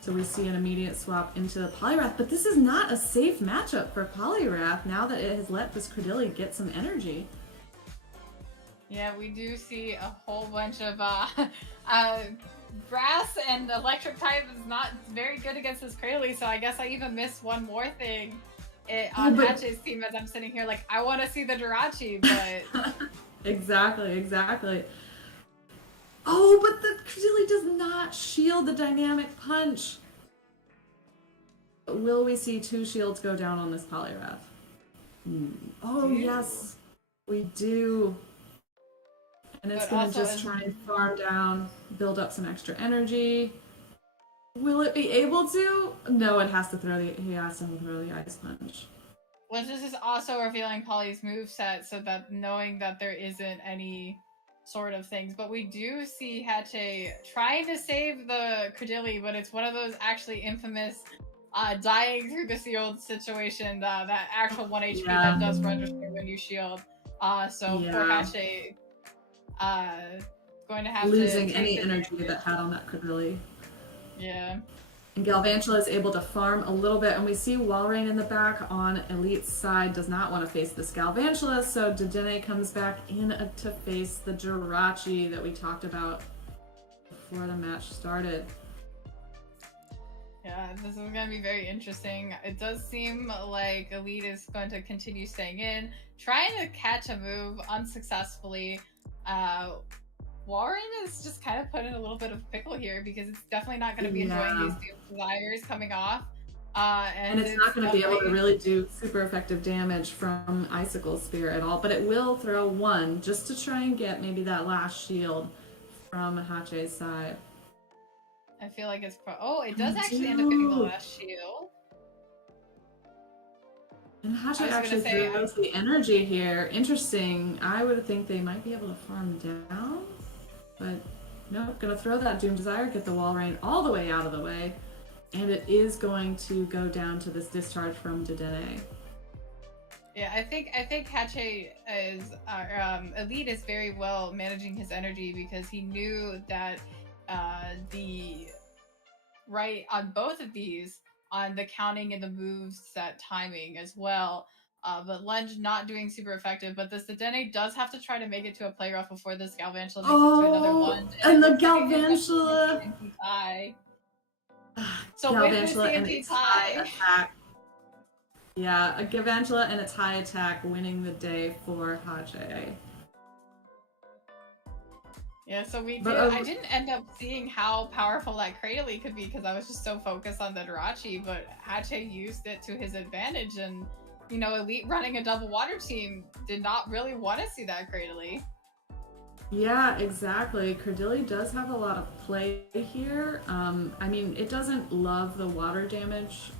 so we see an immediate swap into Poliwrath, but this is not a safe matchup for Poliwrath now that it has let this Credilli get some energy. Yeah, we do see a whole bunch of grass and electric type is not very good against this Cradley, so I guess I even missed one more thing on Hatch's team as I'm sitting here like, I want to see the Jirachi, but... Exactly. Oh, but the Credilli does not shield the dynamic punch. Will we see 2 shields go down on this Poliwrath? Oh, yes, we do. And it's going to just try and farm down, build up some extra energy. Will it be able to? No, he has to throw the ice punch. Which is just also revealing Polly's moveset, so that knowing that there isn't any sort of things. But we do see Hache trying to save the Credilli, but it's one of those actually infamous dying through the shield situation, that actual 1 HP that does register when you shield. So for Hache, going to have losing any energy that had on that Credilli. Yeah. And Galvantula is able to farm a little bit, and we see Walrein in the back on Elite's side does not want to face this Galvantula, so Dedenne comes back in to face the Jirachi that we talked about before the match started. Yeah, this is going to be very interesting. It does seem like Elite is going to continue staying in, trying to catch a move unsuccessfully. Warren is just kind of put in a little bit of pickle here because it's definitely not going to be enjoying these Doom Desires coming off. And it's not going to be able to really do super effective damage from Icicle Spear at all, but it will throw 1 just to try and get maybe that last shield from Hache's side. I feel like it's it does actually end up getting the last shield. And Hache actually throws the energy here. Interesting. I would think they might be able to farm down, but no, gonna throw that Doom Desire, get the Walrein all the way out of the way, and it is going to go down to this discharge from Dedenne. Yeah, I think Hache is Elite is very well managing his energy because he knew that on both of these, on the counting and the moves set timing as well. But Lunge not doing super effective, but this Dedenne does have to try to make it to a play rough before this Galvantula makes it to another Lunge. And the Galvantula! So Galvantula and its high attack. Yeah, a Galvantula and its high attack winning the day for Hache. Yeah, so I didn't end up seeing how powerful that Cradley could be because I was just so focused on the Jirachi, but Hache used it to his advantage, and Elite running a double water team did not really want to see that Cradley. Yeah, exactly. Credilli does have a lot of play here. I mean, it doesn't love the water damage,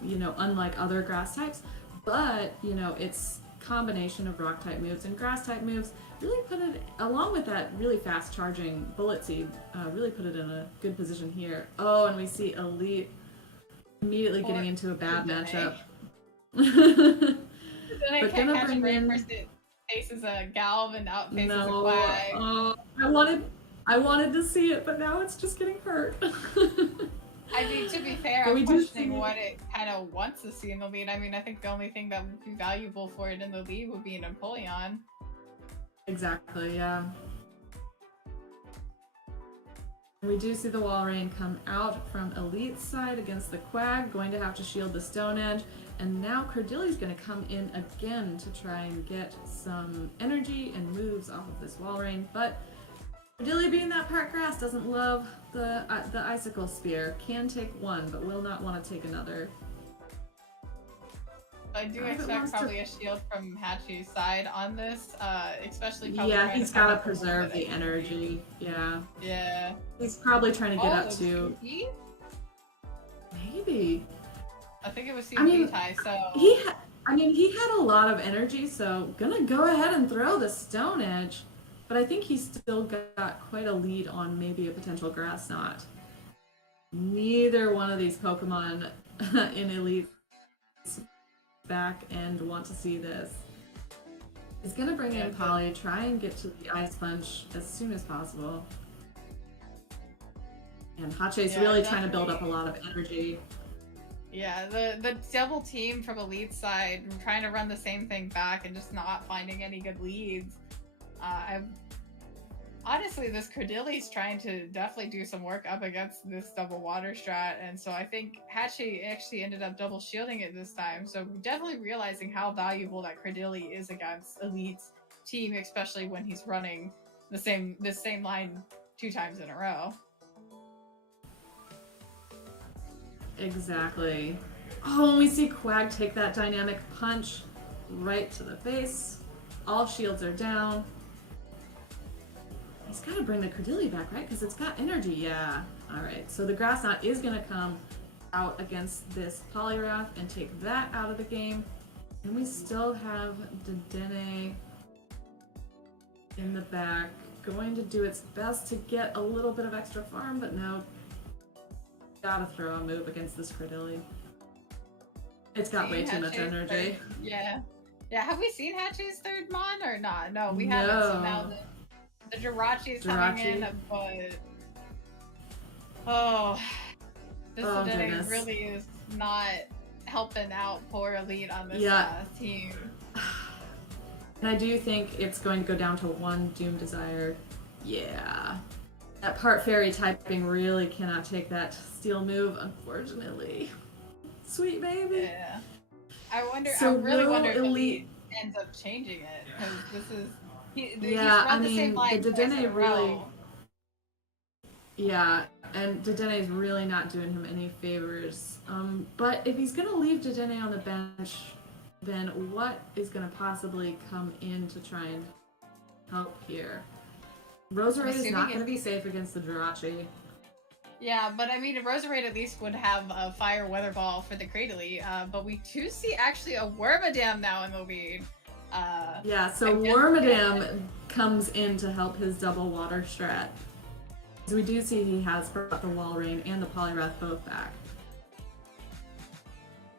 unlike other grass types, but, its combination of rock type moves and grass type moves really put it, along with that really fast charging bullet seed, really put it in a good position here. Oh, and we see Elite immediately getting into a bad matchup. But gonna bring in faces a Galv and out faces a Quag. Oh, I wanted to see it, but now it's just getting hurt. I mean, to be fair, fair, But we I'm do questioning see- what it kind of wants to see in the lead. I mean, I think the only thing that would be valuable for it in the lead would be an Empoleon. Exactly, yeah. We do see the Walrein come out from Elite's side against the Quag, going to have to shield the Stone Edge. And now Cordeli's going to come in again to try and get some energy and moves off of this Walrein. But Cordeli, being that part grass, doesn't love the Icicle Spear. Can take one, but will not want to take another. I do If it expect wants to- probably a shield from Hachi's side on this, especially probably Yeah, trying he's to got to find a little preserve bit the of energy. Yeah. Yeah. He's probably trying to get up it's to... CP? Maybe. I think it was I mean, CP tie, so... He had a lot of energy, so gonna go ahead and throw the Stone Edge. But I think he's still got quite a lead on maybe a potential Grass Knot. Neither one of these Pokemon in Elite's back end want to see this. He's gonna bring in Polly, try and get to the Ice Punch as soon as possible. And Hache's really trying to build up a lot of energy. Yeah, the double team from Elite's side, trying to run the same thing back and just not finding any good leads. Honestly, this Cordeli's trying to definitely do some work up against this double water strat, and so I think Hachi actually ended up double shielding it this time, so definitely realizing how valuable that Cordeli is against Elite's team, especially when he's running the same line 2 times in a row. Exactly. Oh, and we see Quag take that dynamic punch right to the face. All shields are down. He's got to bring the Cordeli back, right? Because it's got energy. Yeah. All right. So the Grass Knot is going to come out against this Poliwrath and take that out of the game. And we still have Dedenne in the back, going to do its best to get a little bit of extra farm, but no. Gotta throw a move against this Cordeli. It's got way too much energy. Yeah. Yeah, have we seen Hachi's third Mon or not? No, we haven't. So now the Jirachi's coming in, but... Oh. This Dedenne really is not helping out poor Elite on this team. And I do think it's going to go down to one Doom Desire. Yeah. That part fairy typing really cannot take that steel move, unfortunately. Sweet baby. Yeah. I really will wonder if Elite ends up changing it, because this is... he's run the same line the twice in a Dedenne really... row. Yeah, and Dedenne is really not doing him any favors. But if he's going to leave Dedenne on the bench, then what is going to possibly come in to try and help here? Roserade is not going to be safe against the Jirachi. Yeah, but I mean, Roserade at least would have a Fire Weather Ball for the Cradily, but we do see actually a Wormadam now in the lead. Yeah, so Wormadam comes in to help his double water strat. So we do see he has brought the Walrein and the Poliwrath both back.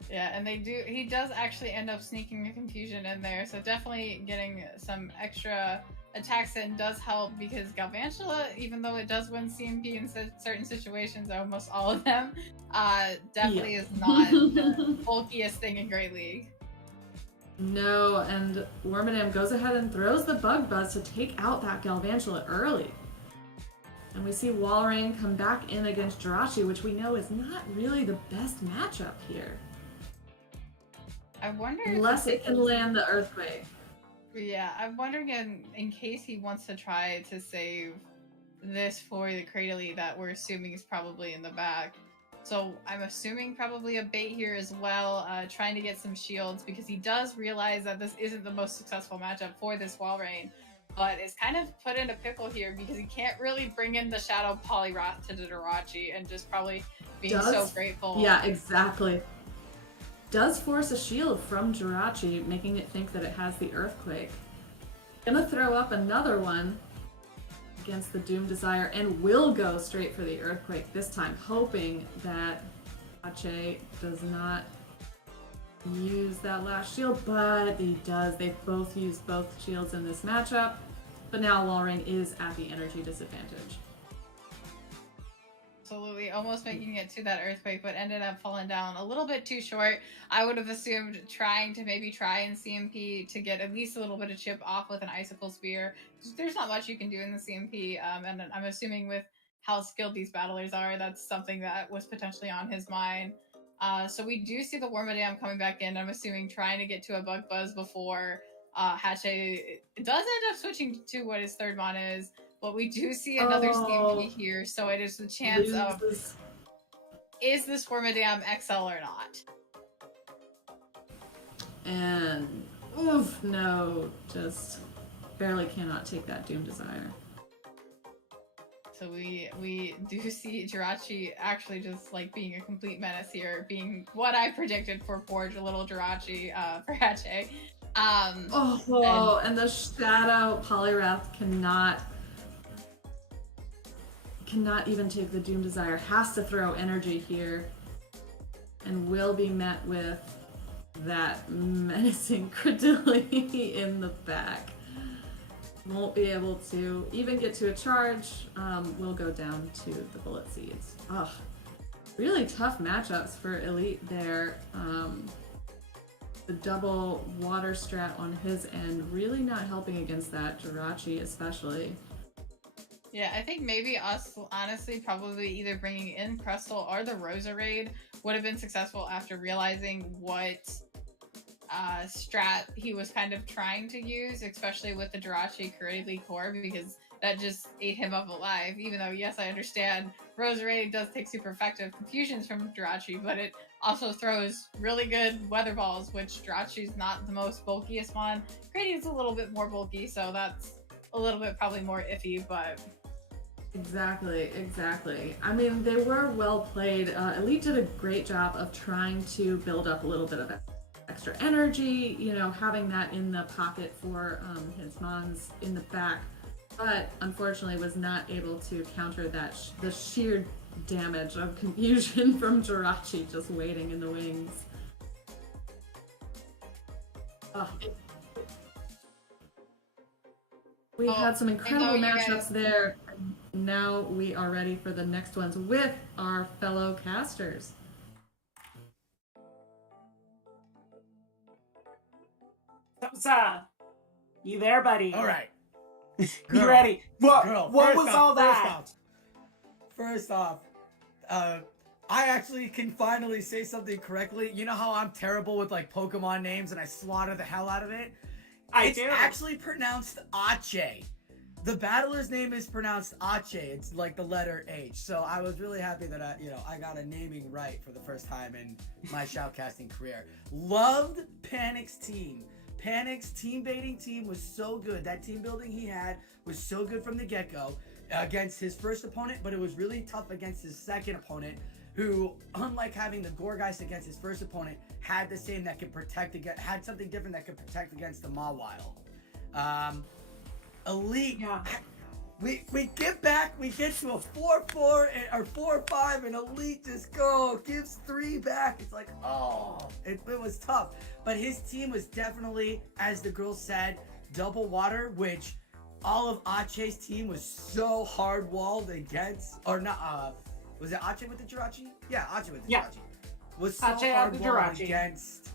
Yeah, and he does actually end up sneaking a Confusion in there, so definitely getting some extra attacks in does help, because Galvantula, even though it does win CMP in certain situations, almost all of them, definitely is not the bulkiest thing in Great League. No, and Wormadam goes ahead and throws the Bug Buzz to take out that Galvantula early. And we see Walrein come back in against Jirachi, which we know is not really the best matchup here. I wonder unless it can land the Earthquake. Yeah, I'm wondering in case he wants to try to save this for the Cradily that we're assuming is probably in the back. So I'm assuming probably a bait here as well, trying to get some shields, because he does realize that this isn't the most successful matchup for this Walrein, but is kind of put in a pickle here because he can't really bring in the Shadow Poliwrath to the Jirachi and just probably being so grateful. Yeah, exactly. Does force a shield from Jirachi, making it think that it has the Earthquake. Gonna throw up another one against the Doom Desire and will go straight for the Earthquake this time, hoping that Hache does not use that last shield, but he does. They both use both shields in this matchup, but now Walrein is at the energy disadvantage. Absolutely, almost making it to that earthquake, but ended up falling down a little bit too short. I would have assumed trying to maybe try and CMP to get at least a little bit of chip off with an icicle spear. There's not much you can do in the CMP, and I'm assuming with how skilled these battlers are, that's something that was potentially on his mind. So we do see the Wormadam coming back in. I'm assuming trying to get to a Bug Buzz before Hatche does end up switching to what his third mon is. But we do see another CMP here, so it is the chance of, is this Wormadam XL or not? And, oof, no, just barely cannot take that Doom Desire. So we do see Jirachi actually just like being a complete menace here, being what I predicted for poor little Jirachi for Hatche. And the Shadow Polyrath cannot even take the Doom Desire, has to throw energy here, and will be met with that menacing Credility in the back. Won't be able to even get to a charge, will go down to the Bullet Seeds. Ugh. Really tough matchups for Elite there. The double water strat on his end really not helping against that Jirachi especially. Yeah, I think maybe us, honestly, probably either bringing in Crystal or the Rosa Raid would have been successful after realizing what strat he was kind of trying to use, especially with the Jirachi Creatively Core, because that just ate him up alive. Even though, yes, I understand Rosa Raid does take super effective confusions from Jirachi, but it also throws really good weather balls, which Jirachi's not the most bulkiest one. Creative's a little bit more bulky, so that's a little bit probably more iffy, but... Exactly. I mean, they were well played. Elite did a great job of trying to build up a little bit of extra energy, you know, having that in the pocket for his mons in the back, but unfortunately was not able to counter that the sheer damage of confusion from Jirachi just waiting in the wings. We've had some incredible matchups there. Now we are ready for the next ones with our fellow casters. Sosa, you there, buddy? All right. You ready? What was off, all that? First off, I actually can finally say something correctly. You know how I'm terrible with like Pokemon names and I slaughter the hell out of it? It's actually pronounced Ache. The battler's name is pronounced Ache. It's like the letter H. So I was really happy that I got a naming right for the first time in my shoutcasting career. Loved Panic's team. Panic's team baiting team was so good. That team building he had was so good from the get-go against his first opponent, but it was really tough against his second opponent, who, unlike having the Gorgeist against his first opponent, had the same that could protect against, had something different that could protect against the Mawile. Elite, Yeah. we get back, we get to a 4-4 or 4-5, and Elite just gives 3 back. It's like, it was tough. But his team was definitely, as the girl said, double water, which all of Ache's team was so hard walled against, or not, was it Ache with the Jirachi? Yeah, Ache with the Jirachi. Was so Ache hard with the walled Jirachi.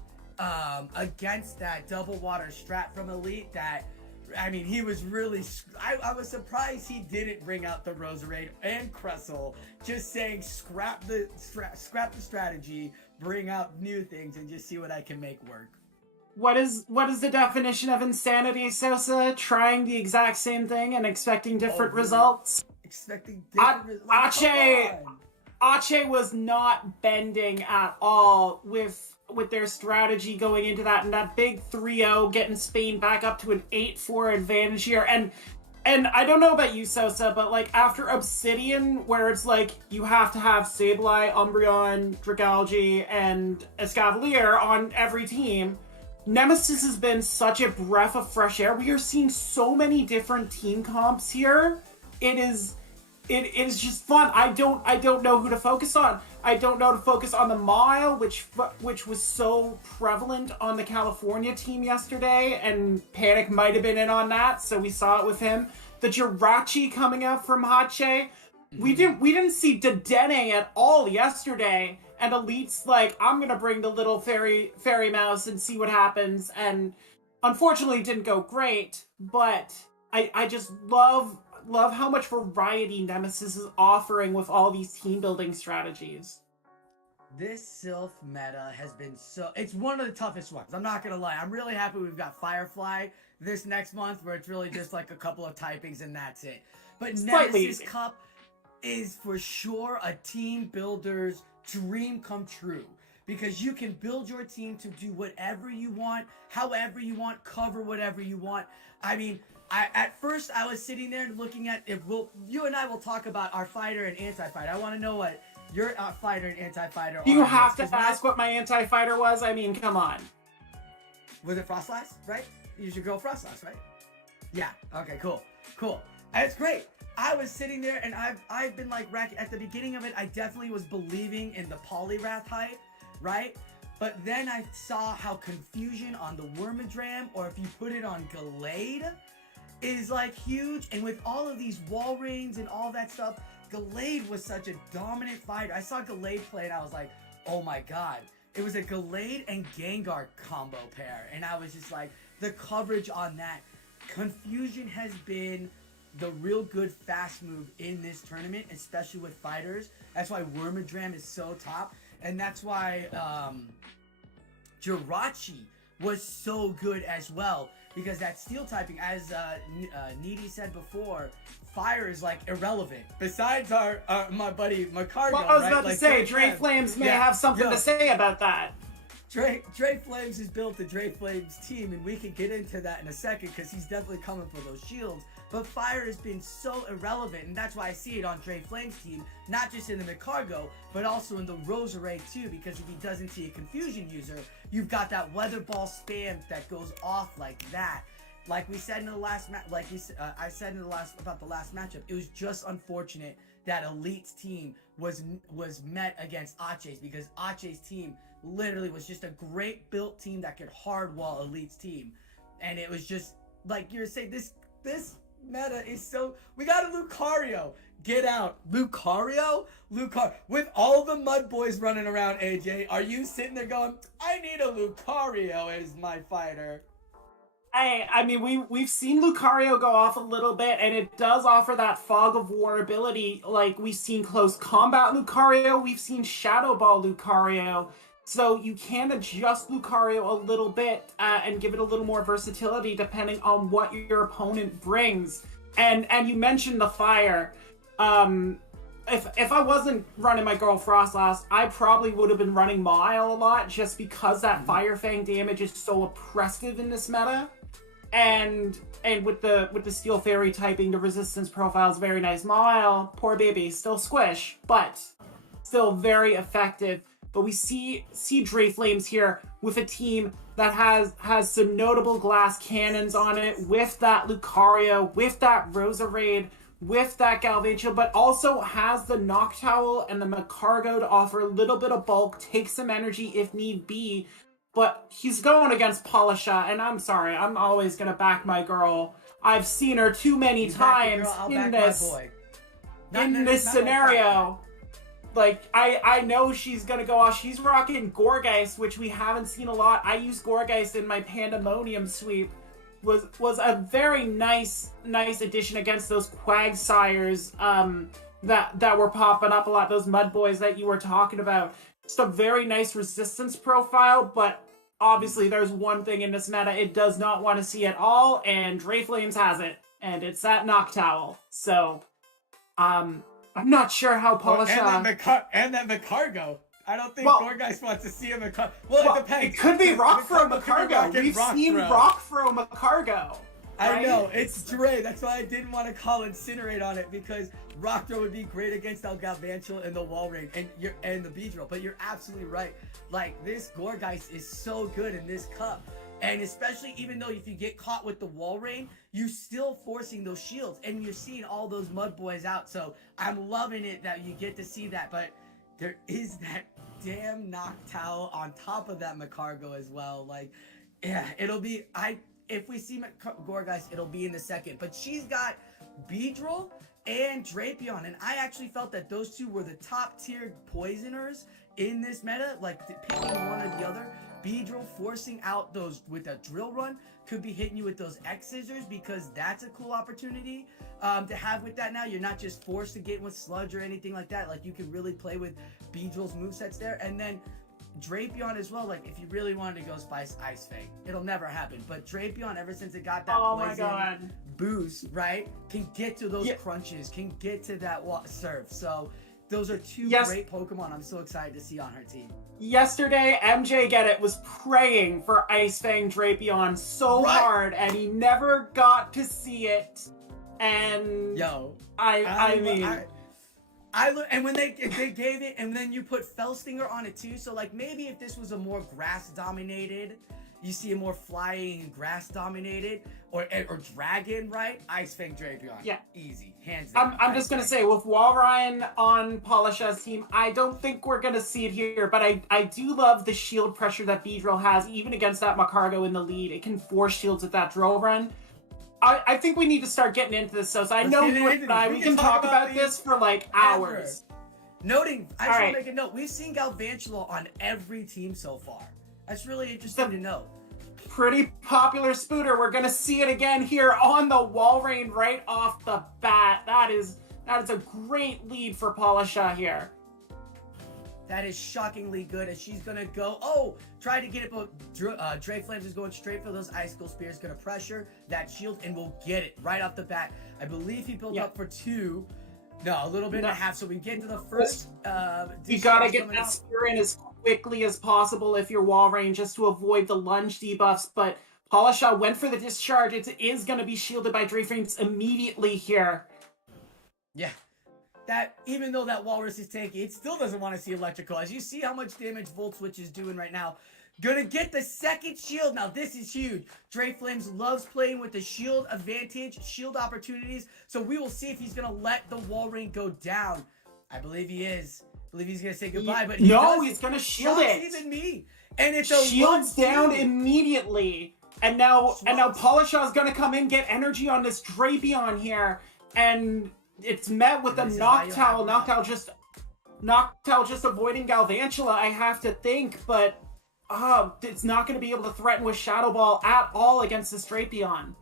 against that double water strat from Elite that, I mean, he was really, I was surprised he didn't bring out the Roserade and Cressel, just saying scrap the strategy, bring out new things, and just see what I can make work. What is the definition of insanity, Sosa? Trying the exact same thing and expecting different results? Expecting different results. Ache was not bending at all with their strategy going into that, and that big 3-0 getting Spain back up to an 8-4 advantage here. And I don't know about you, Sosa, but like after Obsidian, where it's like you have to have Sableye, Umbreon, Dragalge, and Escavalier on every team, Nemesis has been such a breath of fresh air. We are seeing so many different team comps here. It is just fun. I don't know who to focus on. I don't know to focus on the Mile, which was so prevalent on the California team yesterday, and Panic might have been in on that, so we saw it with him. The Jirachi coming out from Hache. we didn't see Dedenne at all yesterday, and Elite's like, I'm gonna bring the little fairy mouse and see what happens, and unfortunately it didn't go great, but I just love how much variety Nemesis is offering with all these team building strategies. This Sylph meta has been it's one of the toughest ones. I'm not gonna lie. I'm really happy we've got Firefly this next month, where it's really just like a couple of typings and that's it. But Nemesis Cup is for sure a team builder's dream come true, because you can build your team to do whatever you want, however you want, cover whatever you want. I mean, at first I was sitting there looking at you and I will talk about our fighter and anti-fighter. I want to know what your fighter and anti-fighter are. You have to ask what my anti-fighter was. I mean, come on. Was it Frostlass, right? You should go Frostlass, right? Yeah. Okay. Cool. It's great. I was sitting there and I've been like at the beginning of it, I definitely was believing in the Poliwrath hype, right? But then I saw how confusion on the Wormadram, or if you put it on Gallade, is like huge. And with all of these wall reigns and all that stuff, Gallade was such a dominant fighter. I saw Gallade play and I was like, oh my god. It was a Gallade and Gengar combo pair. And I was just like, the coverage on that. Confusion has been the real good fast move in this tournament, especially with fighters. That's why Wormadram is so top. And that's why Jirachi was so good as well. Because that steel typing, as Needy said before, fire is like irrelevant. Besides my buddy Macargo, well, I was about right? to say, Dre Flames may have something to say about that. Dre Flames has built the Dre Flames team, and we can get into that in a second because he's definitely coming for those shields. But fire has been so irrelevant, and that's why I see it on Dre Flames' team, not just in the Macargo, but also in the Roserade too, because if he doesn't see a confusion user, you've got that weather ball spam that goes off like that. Like we said in the last I said in the last about the last matchup, it was just unfortunate that Elite's team was met against Ache's, because Ache's team literally was just a great built team that could hardwall Elite's team, and it was just like you're saying, this meta is so. We got a Lucario. Get out, Lucario. With all the mud boys running around, AJ, are you sitting there going, I need a Lucario as my fighter? I mean, we've seen Lucario go off a little bit, and it does offer that fog of war ability. Like, we've seen close combat Lucario, we've seen Shadow Ball Lucario, so you can adjust Lucario a little bit and give it a little more versatility depending on what your opponent brings. And you mentioned the fire. If I wasn't running my girl Frostlass, I probably would have been running Mile a lot, just because that Fire Fang damage is so oppressive in this meta. And with the Steel Fairy typing, the resistance profile is very nice. Mile, poor baby, still squish, but still very effective. But we see Dre Flames here with a team that has some notable glass cannons on it, with that Lucario, with that Roserade, with that Galvantula, but also has the Noctowl and the Macargo to offer a little bit of bulk, take some energy if need be. But he's going against Polisha, and I'm sorry, I'm always going to back my girl. I've seen her too many times in this scenario. Like, I know she's going to go off. She's rocking Gourgeist, which we haven't seen a lot. I used Gourgeist in my Pandemonium sweep. Was a very nice addition against those Quagsires that were popping up a lot, those Mud Boys that you were talking about. Just a very nice resistance profile, but obviously there's one thing in this meta it does not want to see at all, and Dre Flames has it, and it's that Noctowl. So, I'm not sure how Polisha... and that Macargo. I don't think Gourgeist wants to see a Macargo. Well, it depends. It could be Rockthrow Macargo. We've seen Rockthrow Macargo. Right? I know, it's Dre. That's why I didn't want to call Incinerate on it, because Rockthrow would be great against El Galvantula and the Wall Ring and the Beedrill. But you're absolutely right. Like, this Gourgeist is so good in this cup. And especially, even though if you get caught with the Wall Rain, you're still forcing those shields. And you're seeing all those Mud Boys out. So I'm loving it that you get to see that. But there is that damn Noctowl on top of that Macargo as well. Like, yeah, it'll be... If we see Gourgeist, it'll be in the second. But she's got Beedrill and Drapion, and I actually felt that those two were the top tier poisoners in this meta, like picking one or the other. Beedrill forcing out those with a drill run could be hitting you with those X scissors, because that's a cool opportunity to have with that. Now you're not just forced to get with Sludge or anything like that. Like, you can really play with Beedrill's movesets there. And then Drapion as well, like if you really wanted to go spice Ice Fang, it'll never happen. But Drapion, ever since it got that poison boost, right, can get to those crunches, can get to that surf. So those are two great Pokemon I'm so excited to see on her team. Yesterday, MJ Get It was praying for Ice Fang Drapion so hard, and he never got to see it. And I mean, and when they gave it, and then you put Fellstinger on it too. So like, maybe if this was a more grass dominated, you see a more flying and grass dominated, or dragon, right? Ice Fang Drapion, easy, hands down. I'm just gonna say, with Walrein on Polisha's team, I don't think we're gonna see it here, but I do love the shield pressure that Beedrill has, even against that Macargo in the lead. It can force shields with that drill run. I think we need to start getting into this, so I know you and I, we can talk about this for like hours. Noting, I just want to make a note, we've seen Galvantula on every team so far. That's really interesting to know. Pretty popular Spooter. We're gonna see it again here on the Walrein right off the bat. That is a great lead for Polisha here. That is shockingly good, as she's gonna go. Try to get it, but Draflames is going straight for those Icicle Spears. Gonna pressure that shield and will get it right off the bat. I believe he built up for 2. No, a little bit and a half, so we get into the first. You gotta get that spear in as quickly as possible if you're Walrein, just to avoid the lunge debuffs. But Polisha went for the discharge. It is gonna be shielded by Draflames immediately here. Yeah. That, even though that Walrus is tanky, it still doesn't want to see Electrical. As you see how much damage Volt Switch is doing right now. Gonna get the second shield. Now this is huge. Draflames loves playing with the shield advantage, shield opportunities. So we will see if he's gonna let the Walrein go down. I believe he is. I believe he's gonna say goodbye, but he's gonna shield it. Even me. And it's a shields down immediately. And now Polisha's gonna come in, get energy on this Drapion here, and it's met with a Noctowl. Noctowl just avoiding Galvantula, I have to think, but it's not going to be able to threaten with Shadow Ball at all against this Drapion.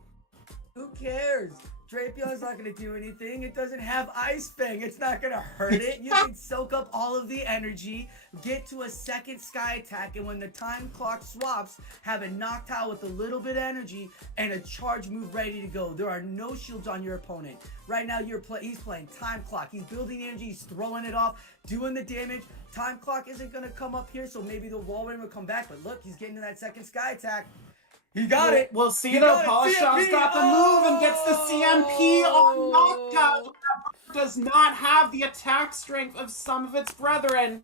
Who cares? Drapion's not going to do anything. It doesn't have Ice Fang. It's not going to hurt it. You can soak up all of the energy, get to a second Sky Attack, and when the time clock swaps, have a Noctowl with a little bit of energy and a charge move ready to go. There are no shields on your opponent. Right now, he's playing Time Clock. He's building energy. He's throwing it off, doing the damage. Time Clock isn't going to come up here, so maybe the Walrein will come back. But look, he's getting to that second Sky Attack. He got it. We'll see though. Polisha's got the move and gets the CMP on Noctowl. Does not have the attack strength of some of its brethren.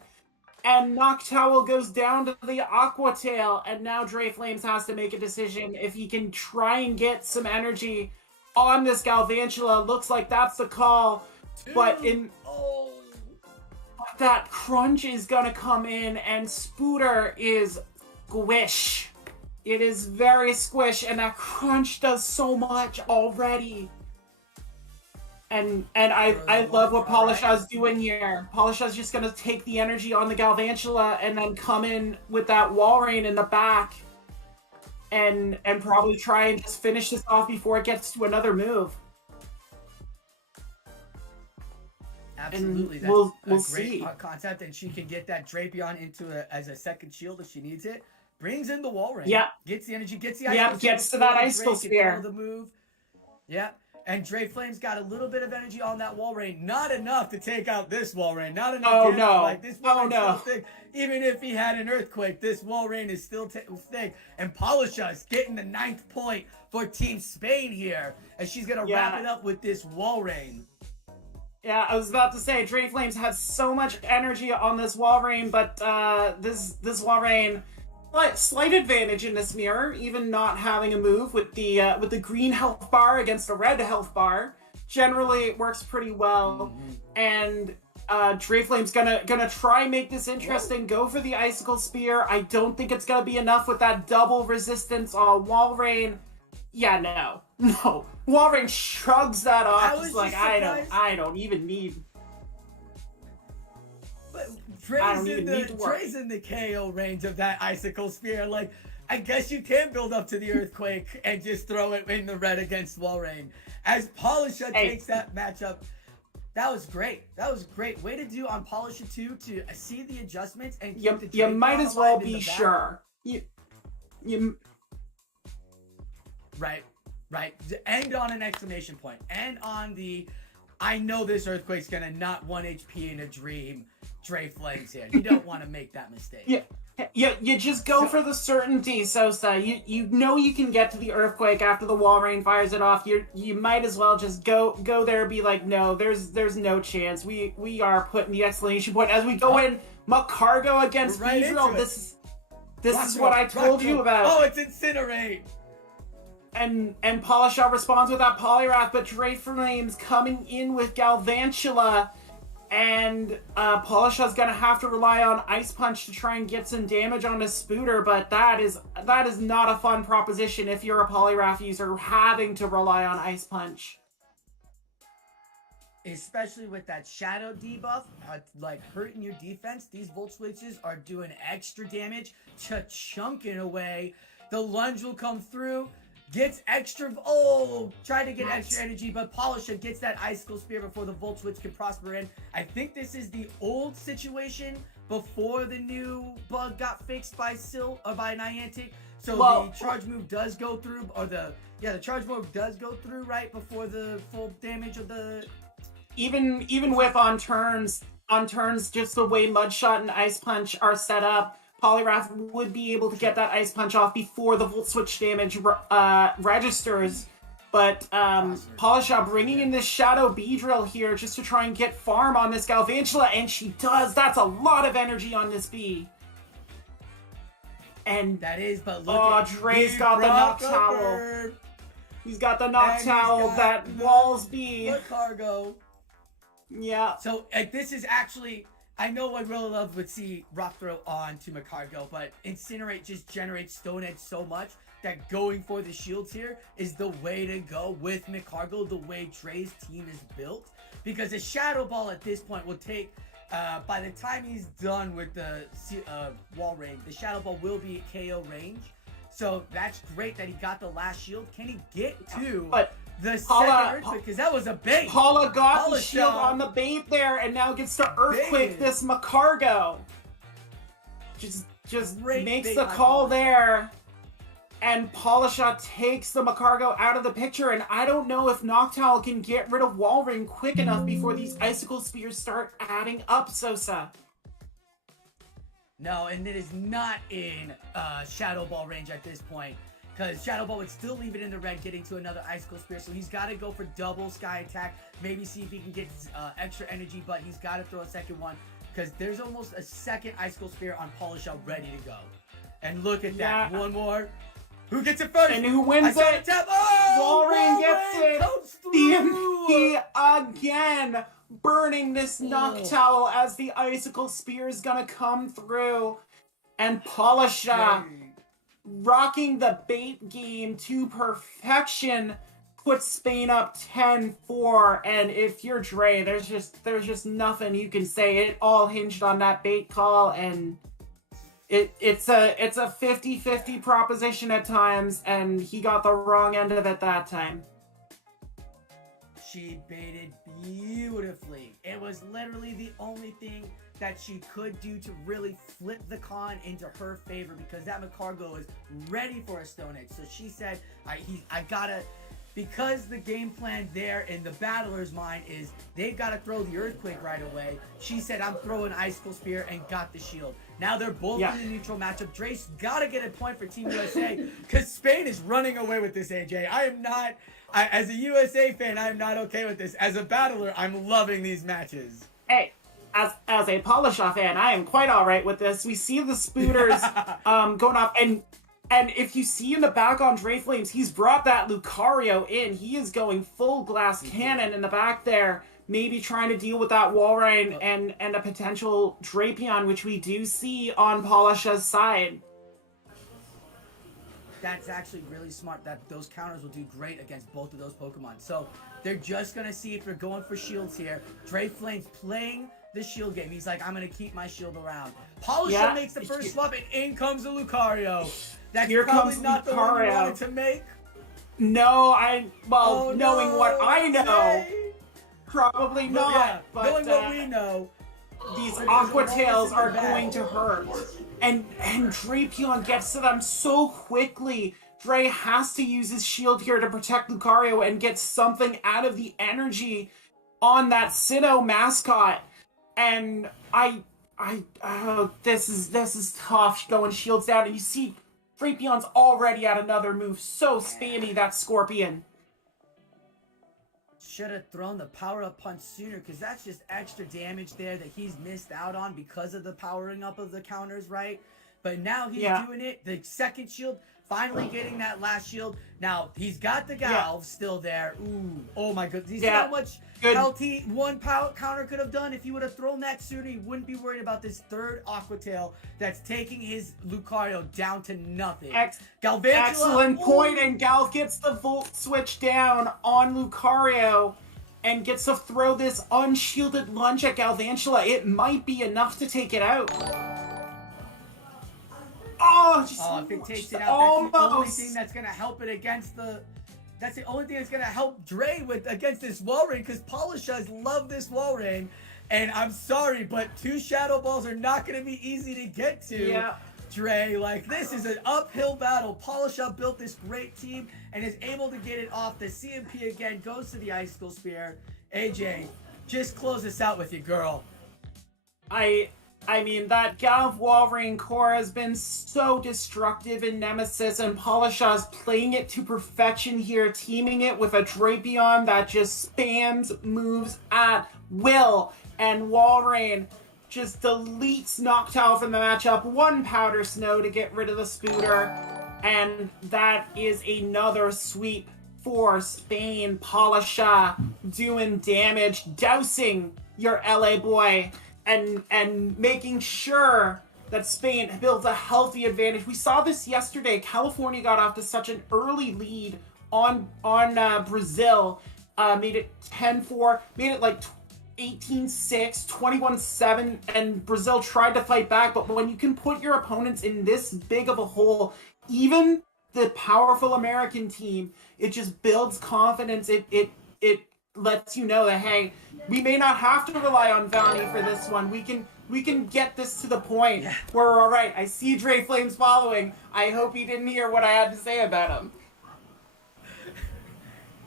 And Noctowl goes down to the Aqua Tail. And now Draflames has to make a decision if he can try and get some energy on this Galvantula. Looks like that's the call. But that crunch is gonna come in, and Spooter is squish. It is very squish, and that crunch does so much already. And I love what Polisha's doing here. Polisha's just gonna take the energy on the Galvantula and then come in with that Walrein in the back and probably try and just finish this off before it gets to another move. Absolutely, and that's a great concept, and she can get that Drapion into as a second shield if she needs it. Brings in the Walrein. Yeah. Gets the energy, gets the Icicle Spear. Gets to that Icicle Spear. The move. Yeah. And Draflames got a little bit of energy on that Walrein. Not enough to take out this Walrein. Not enough damage. Like, this Walrein's still thick. Even if he had an Earthquake, this Walrein is still thick. And Polisha's getting the 9th point for Team Spain here. And she's going to wrap it up with this Walrein. Yeah, I was about to say, Draflames had so much energy on this Walrein, but this Walrein... Slight advantage in this mirror, even not having a move with the green health bar against a red health bar. Generally, it works pretty well. And Draflame's gonna try and make this interesting. Go for the Icicle Spear. I don't think it's gonna be enough with that double resistance on Walrein. Yeah, no. Wallrain shrugs that I off. was He's like, just surprised. I don't even need. But I don't even need to worry. Trey's in the KO range of that icicle spear. Like, I guess you can build up to the earthquake and just throw it in the red against Wallrain. As Polisha takes that matchup, that was great. That was great. Way to do on Polisha too, to see the adjustments and keep the You Drake might down as well alive in be the back. sure. You Right. End on an exclamation point. End on the, I know this earthquake's gonna not 1 HP in a dream. Dre Flames here. You don't want to make that mistake. You just go for the certainty, Sosa. You know you can get to the earthquake after the Wallrain fires it off. You might as well just go there and be like, no, there's no chance. We are putting the exclamation point as we go in. Macargo against Right Beedrill. into it. This is what I told you about. Oh, it's Incinerate. And Polishaw responds with that Polyrath, but Dre Flames coming in with Galvantula. And Polishaw's gonna have to rely on Ice Punch to try and get some damage on his Spooter, but that is not a fun proposition if you're a Polyrath user having to rely on Ice Punch. Especially with that shadow debuff, like hurting your defense, these Volt Switches are doing extra damage to chunking away. The lunge will come through. Gets extra, try to get extra energy, but Polisha gets that Icicle Spear before the Volt Switch can prosper in. I think this is the old situation before the new bug got fixed by by Niantic. So the charge move does go through, the charge move does go through right before the full damage of the... Even with on turns, just the way Mudshot and Ice Punch are set up, Polyrath would be able to get that Ice Punch off before the Volt Switch damage registers. But Polishaw bringing in this Shadow Beedrill here just to try and get farm on this Galvantula, and she does. That's a lot of energy on this bee. And that is, but look Dre's got the Noctowl. He's got the Noctowl that walls bee. The cargo. Yeah. So this is actually... I know I'd really love to see Rock Throw on to Macargo, but Incinerate just generates Stone Edge so much that going for the shields here is the way to go with Macargo, the way Dre's team is built. Because a Shadow Ball at this point will take, by the time he's done with the Wallrain, the Shadow Ball will be at KO range. So that's great that he got the last shield. Can he get to the second earthquake? Because that was a bait. Paula got the shield on the bait there, and now gets to earthquake this Macargo. Just makes the call there, and Polisha takes the Macargo out of the picture. And I don't know if Noctowl can get rid of Wallrain quick enough before these Icicle Spears start adding up, Sosa. No, and it is not in Shadow Ball range at this point. Because Shadow Ball would still leave it in the red, getting to another Icicle Spear. So he's got to go for double Sky Attack. Maybe see if he can get extra energy, but he's got to throw a second one. Because there's almost a second Icicle Spear on Polisha ready to go. And look at that. One more. Who gets it first? And who wins it? Wallrain gets it. DMP again. Burning this Noctowl as the Icicle Spear is gonna come through. And Polisha, rocking the bait game to perfection, puts Spain up 10-4. And if you're Dre, there's just nothing you can say. It all hinged on that bait call, and it's a 50-50 proposition at times, and he got the wrong end of it that time. She baited beautifully. It was literally the only thing that she could do to really flip the con into her favor, because that Macargo is ready for a Stone Edge. So she said, I gotta, because the game plan there in the battler's mind is they've got to throw the Earthquake right away. She said, I'm throwing Icicle Spear, and got the shield. Now they're both in a neutral matchup. Dre's got to get a point for Team USA, because Spain is running away with this, AJ. As a USA fan, I am not okay with this. As a battler, I'm loving these matches. Hey, as a Polisha fan, I am quite alright with this. We see the Spooters going off, and if you see in the back on Dre Flames, he's brought that Lucario in. He is going full glass cannon in the back there, maybe trying to deal with that Wallrain and a potential Drapion, which we do see on Polisha's side. that's actually really smart. That those counters will do great against both of those Pokemon. So they're just gonna see if they're going for shields here. Dre Flame's playing the shield game. He's like, I'm gonna keep my shield around. Polisher makes the first swap, and in comes the Lucario. That's Here probably comes not the one you Lucario. wanted to make. No, knowing what I know, Dre. probably not. Yeah, but knowing what we know, these They're Aqua just Tails are bad. going to hurt. And Drapion gets to them so quickly. Dre has to use his shield here to protect Lucario and get something out of the energy on that Sinnoh mascot. And this is tough going shields down. And you see Drapion's already at another move. So spammy, that Scorpion. should have thrown the power-up punch sooner, because that's just extra damage there that he's missed out on because of the powering up of the counters, right? But now he's doing it. The second shield, finally getting that last shield. Now, he's got the Galv still there. Ooh, oh my goodness. You see how much health one power counter could have done? If he would have thrown that sooner, he wouldn't be worried about this third Aqua Tail that's taking his Lucario down to nothing. Galvantula, excellent point, and Gal gets the Volt Switch down on Lucario and gets to throw this unshielded lunge at Galvantula. It might be enough to take it out. If it takes it out, that's the only thing that's gonna help it against the. That's the only thing that's gonna help Dre against this Walrein, because Polishas love this Walrein, and I'm sorry, but 2 Shadow Balls are not gonna be easy to get to. Yeah. Dre, like, this is an uphill battle. Polisha built this great team and is able to get it off. The CMP again goes to the Icicle Spear. AJ, just close this out with you, girl. I mean, that Galv Walrein core has been so destructive in Nemesis, and Polishaw's playing it to perfection here, teaming it with a Drapion that just spams moves at will, and Walrein just deletes Noctowl from the matchup. 1 Powder Snow to get rid of the Scooter, and that is another sweep for Spain. Polisha doing damage, dousing your LA boy, and making sure that Spain builds a healthy advantage. We saw this yesterday. California got off to such an early lead on Brazil, made it 10-4, made it like 18-6, 21-7, and Brazil tried to fight back. But when you can put your opponents in this big of a hole, even the powerful American team, it just builds confidence. It lets you know that, hey, we may not have to rely on Vani for this one. We can get this to the point where we're all right. I see Dre Flames following. I hope he didn't hear what I had to say about him.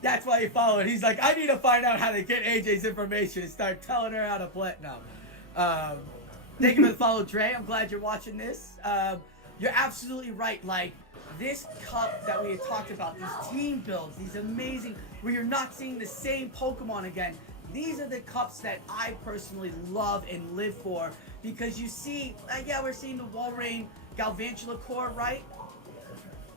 That's why he followed. He's like, I need to find out how to get AJ's information and start telling her how to play. No. Thank you for the follow, Dre. I'm glad you're watching this. You're absolutely right. Like, this cup that we had talked about, these team builds, these amazing, where you're not seeing the same Pokemon again. These are the cups that I personally love and live for, because you see, we're seeing the Walrein Galvantula core, right?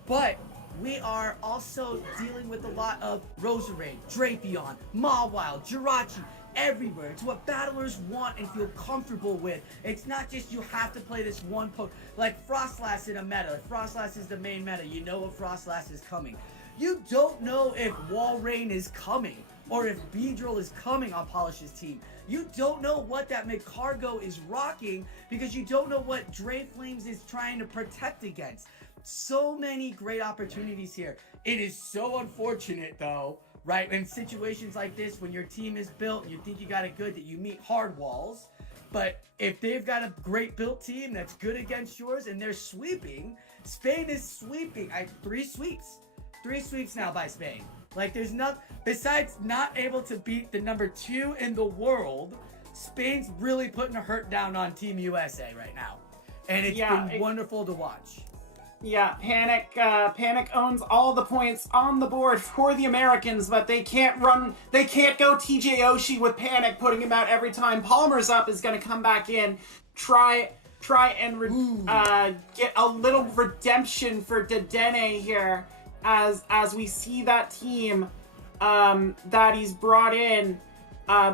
But we are also dealing with a lot of Roserade, Drapion, Mawile, Jirachi, everywhere. It's what battlers want and feel comfortable with. It's not just you have to play this one like Frostlass in a meta. If Frostlass is the main meta, you know what Frostlass is coming. You don't know if Walrein is coming or if Beedrill is coming on Polish's team. You don't know what that McCargo is rocking because you don't know what Dre Flames is trying to protect against. So many great opportunities here. It is so unfortunate though, right? In situations like this, when your team is built and you think you got it good, that you meet hard walls. But if they've got a great built team that's good against yours and they're sweeping, Spain is sweeping. 3 sweeps. 3 sweeps now by Spain. Like, there's not, besides not able to beat the number 2 in the world, Spain's really putting a hurt down on Team USA right now. And it's been wonderful to watch. Yeah, Panic owns all the points on the board for the Americans, but they can't go TJ Oshie with Panic putting him out every time. Palmer's up is going to come back in, try and get a little redemption for Dedenne here as we see that team that he's brought in.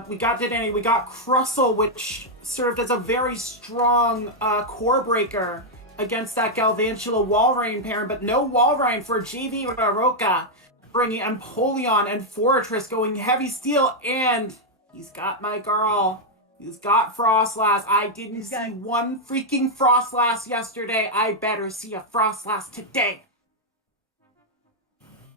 We got Dedenne, we got Crustle, which served as a very strong core breaker against that Galvantula Walrein pair, but no Walrein for JV Raroka, bringing Empoleon and Fortress going heavy steel, and he's got my girl. He's got Frostlass. I didn't see one freaking Frostlass yesterday. I better see a Frostlass today.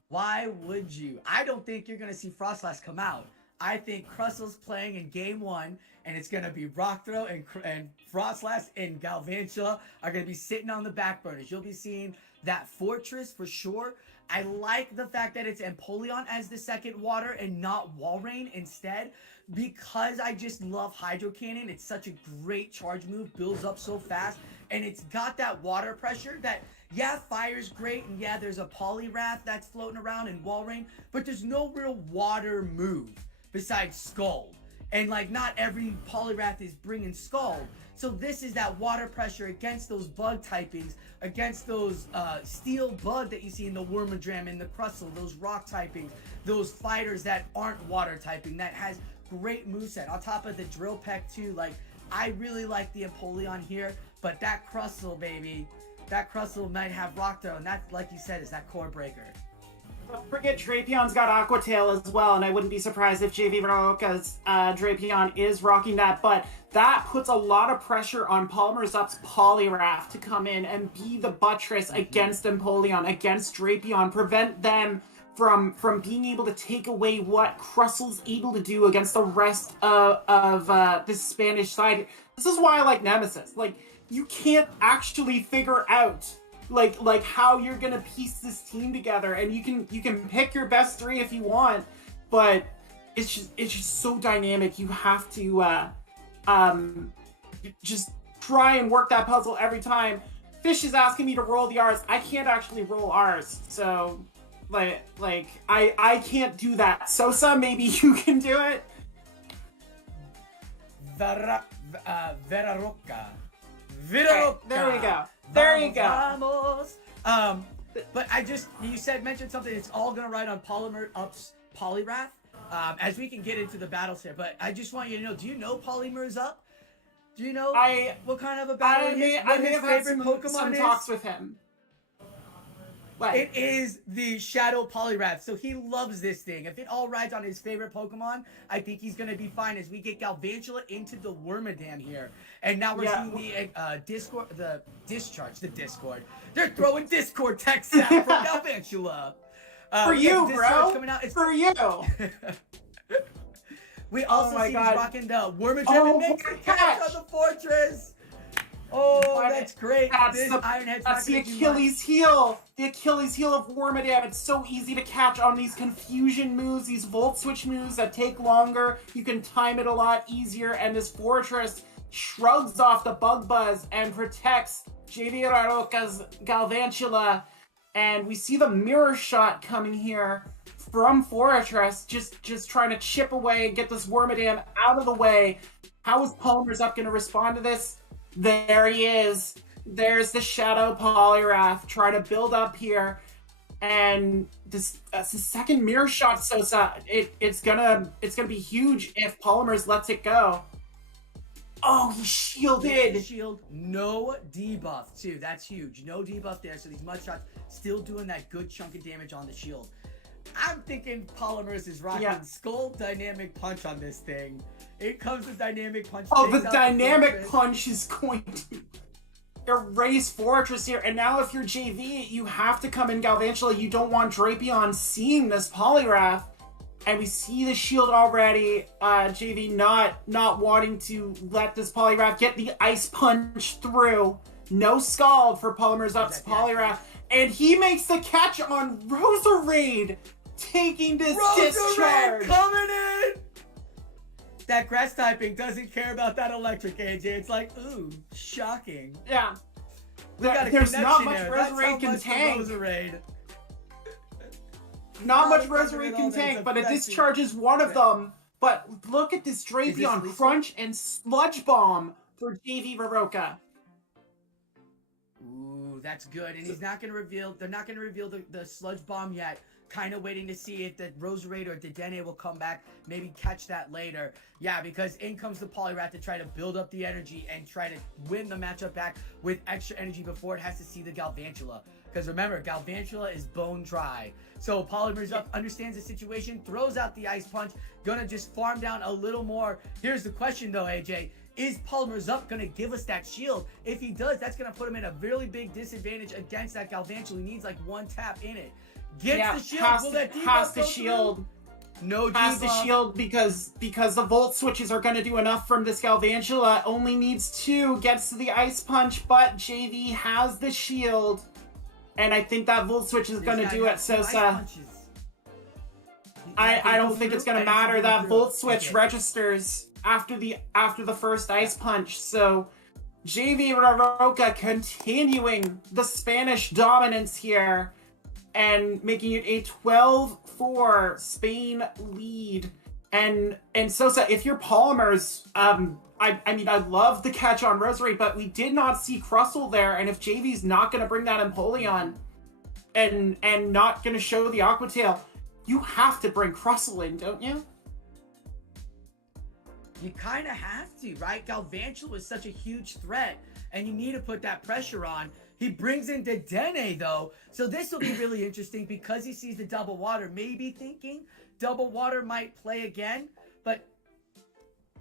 Why would you? I don't think you're going to see Frostlass come out. I think Crustle's playing in game 1, and it's going to be Rock Throw and Frostlass and Galvantula are going to be sitting on the back burners. You'll be seeing that Fortress for sure. I like the fact that it's Empoleon as the second water and not Walrein instead, because I just love Hydro Cannon. It's such a great charge move, builds up so fast, and it's got that water pressure that, yeah, fire's great, and yeah, there's a Poliwrath that's floating around in Walrein, but there's no real water move besides Scald. And like, not every Poliwrath is bringing Scald. So this is that water pressure against those bug typings, against those steel bug that you see in the Wormadram and the Crustle, those rock typings, those fighters that aren't water typing, that has great moveset. On top of the Drill Peck too, like, I really like the Empoleon here, but that Crustle, baby, that Crustle might have Rock Throw, and that, like you said, is that core breaker. Don't forget Drapion's got Aqua Tail as well, and I wouldn't be surprised if JV Raroka's Drapion is rocking that, but that puts a lot of pressure on Palmer's Up's Poliwrath to come in and be the buttress against Empoleon, against Drapion, prevent them from being able to take away what Crustle's able to do against the rest of the Spanish side. This is why I like Nemesis. Like, you can't actually figure out like how you're gonna piece this team together, and you can pick your best 3 if you want, but it's just so dynamic. You have to just try and work that puzzle every time. Fish is asking me to roll the R's. I can't actually roll R's, so like I can't do that. Sosa, maybe you can do it. Veraroka. Okay, there we go. There you go. Vamos. But you mentioned something. It's all gonna ride on Up's Poliwrath. As we can get into the battles here, but I just want you to know: do you know Polymer's Up? Do you know what kind of a battle it is? I may have had some talks with him. What? It is the Shadow Poliwrath, so he loves this thing. If it all rides on his favorite Pokemon, I think he's gonna be fine as we get Galvantula into the Wormadam here. And now we're seeing the Discord. They're throwing Discord texts out from Galvantula. For you, bro. Coming out. It's for you. We also see he's rocking the Wormadam and makes the catch on the Fortress. Oh, that's great. That's the Achilles heel. The Achilles heel of Wormadam. It's so easy to catch on these confusion moves, these Volt Switch moves that take longer. You can time it a lot easier, and this Fortress shrugs off the Bug Buzz and protects JV Raroka's Galvantula. And we see the Mirror Shot coming here from Fortress, just trying to chip away and get this Wormadam out of the way. How is Palmer's Up going to respond to this? There he is. There's the Shadow Poliwrath trying to build up here, and this that's the second Mirror Shot. Sosa, it's gonna be huge if Polymers lets it go. Oh, he shielded. Shield, no debuff too. That's huge. No debuff there. So these Mud Shots still doing that good chunk of damage on the shield. I'm thinking Polymers is rocking Skull Dynamic Punch on this thing. It comes with Dynamic Punch. Oh, the Dynamic Punch is going to erase Fortress here. And now if you're JV, you have to come in Galvantula. You don't want Drapion seeing this Poliwrath. And we see the shield already. JV not wanting to let this Poliwrath get the Ice Punch through. No Scald for Polymer's Up's Poliwrath. And he makes the catch on Roserade, taking this discharge. Coming in! That grass typing doesn't care about that electric, AJ. It's like, ooh, shocking. Yeah. There's not much Roserade can tank. Not much Roserade can tank, but it discharges one of them. But look at this Drapion Crunch and Sludge Bomb for JV Raroka. Ooh, that's good. And he's not going to reveal, they're not going to reveal the Sludge Bomb yet. kind of waiting to see if the Roserade or Dedenne will come back, maybe catch that later. Yeah, because in comes the Poliwrath to try to build up the energy and try to win the matchup back with extra energy before it has to see the Galvantula. Because remember, Galvantula is bone dry. So Polymer's up, understands the situation, throws out the Ice Punch, gonna just farm down a little more. Here's the question though, AJ. Is Polymer's up gonna give us that shield? If he does, that's gonna put him in a really big disadvantage against that Galvantula. He needs like one tap in it. Gets the shield. Will that debuff has the go shield. Through? No debuff. Has the shield because the Volt switches are going to do enough from this Galvantula. Only needs 2. Gets to the Ice Punch, but JV has the shield. And I think that Volt switch is going to do it, Sosa. I don't think it's going to matter. That Volt switch registers after the first Ice Punch. So JV Raroka continuing the Spanish dominance here and making it a 12-4 Spain lead. And Sosa, if you're Polymers, I mean, I love the catch on Roserade, but we did not see Crustle there, and if JV's not going to bring that Empoleon and not going to show the Aqua Tail, you have to bring Crustle in, don't you? You kind of have to, right? Galvantula was such a huge threat, and you need to put that pressure on. He brings in Dedenne, though, so this will be really interesting because he sees the double water, maybe thinking double water might play again. But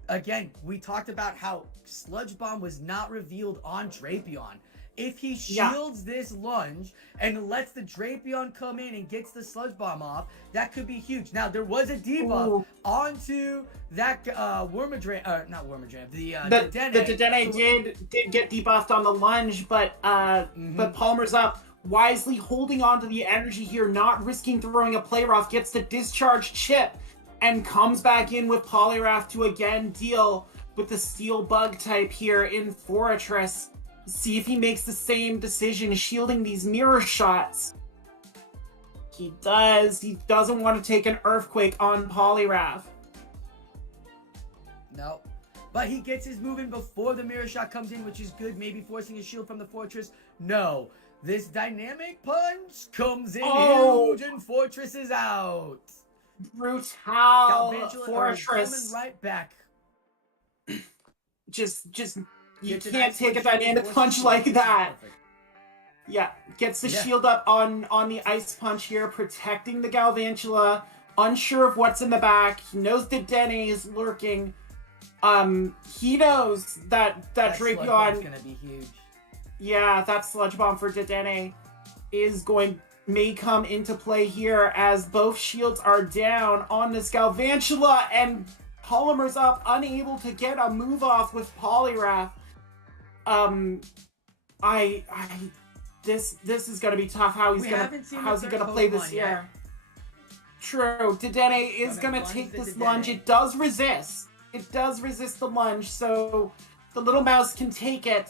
again, we talked about how Sludge Bomb was not revealed on Drapion. If he shields this lunge and lets the Drapion come in and gets the Sludge Bomb off, that could be huge. Now, there was a debuff onto that Wormadram, not Wormadram, the Dedenne. The Dedenne did get debuffed on the lunge, but Palmer's up, wisely holding on to the energy here, not risking throwing a Play Rough, gets the Discharge Chip, and comes back in with Poliwrath to again deal with the Steel Bug type here in Fortress. See if he makes the same decision, shielding these mirror shots. He does. He doesn't want to take an Earthquake on Poliwrath. No. But he gets his move in before the mirror shot comes in, which is good. Maybe forcing a shield from the Fortress. No. This Dynamic Punch comes in huge and Fortress is out. Brutal. Coming Fortress. right back. Just you can't take a Dynamic Punch like that. Perfect. Yeah, gets the shield up on the Ice Punch here, protecting the Galvantula. Unsure of what's in the back. He knows that Dedenne is lurking. He knows that Drapion gonna be huge. Yeah, that Sludge Bomb for Dedenne may come into play here as both shields are down on this Galvantula, and Polymer's up, unable to get a move off with Poliwrath. This is gonna be tough. How's he gonna play this year? True. Dedenne is gonna take this lunge. It does resist. It does resist the lunge, so the little mouse can take it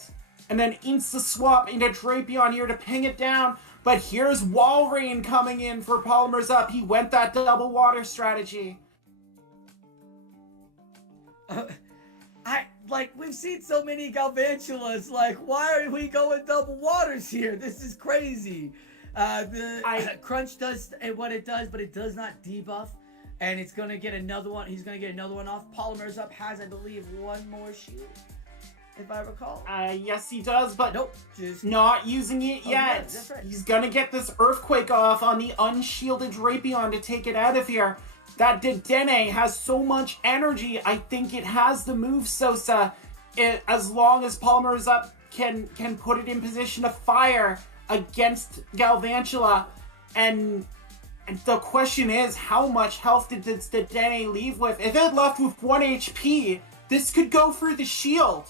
and then insta swap into Drapion here to ping it down. But here's Walrein coming in for Polymer's up. He went that double water strategy. We've seen so many Galvantulas. Why are we going double waters here? This is crazy. Crunch does what it does, but it does not debuff. And it's going to get another one. He's going to get another one off. Polymer's up has, I believe, one more shield, if I recall. Yes, he does, but nope, just not using it yet. That's right. He's going to get this Earthquake off on the unshielded Drapion to take it out of here. That Dedenne has so much energy. I think it has the move, Sosa. As long as Polymer's up can put it in position to fire against Galvantula. And the question is, how much health did Dedenne leave with? If it left with 1 HP, this could go for the shield.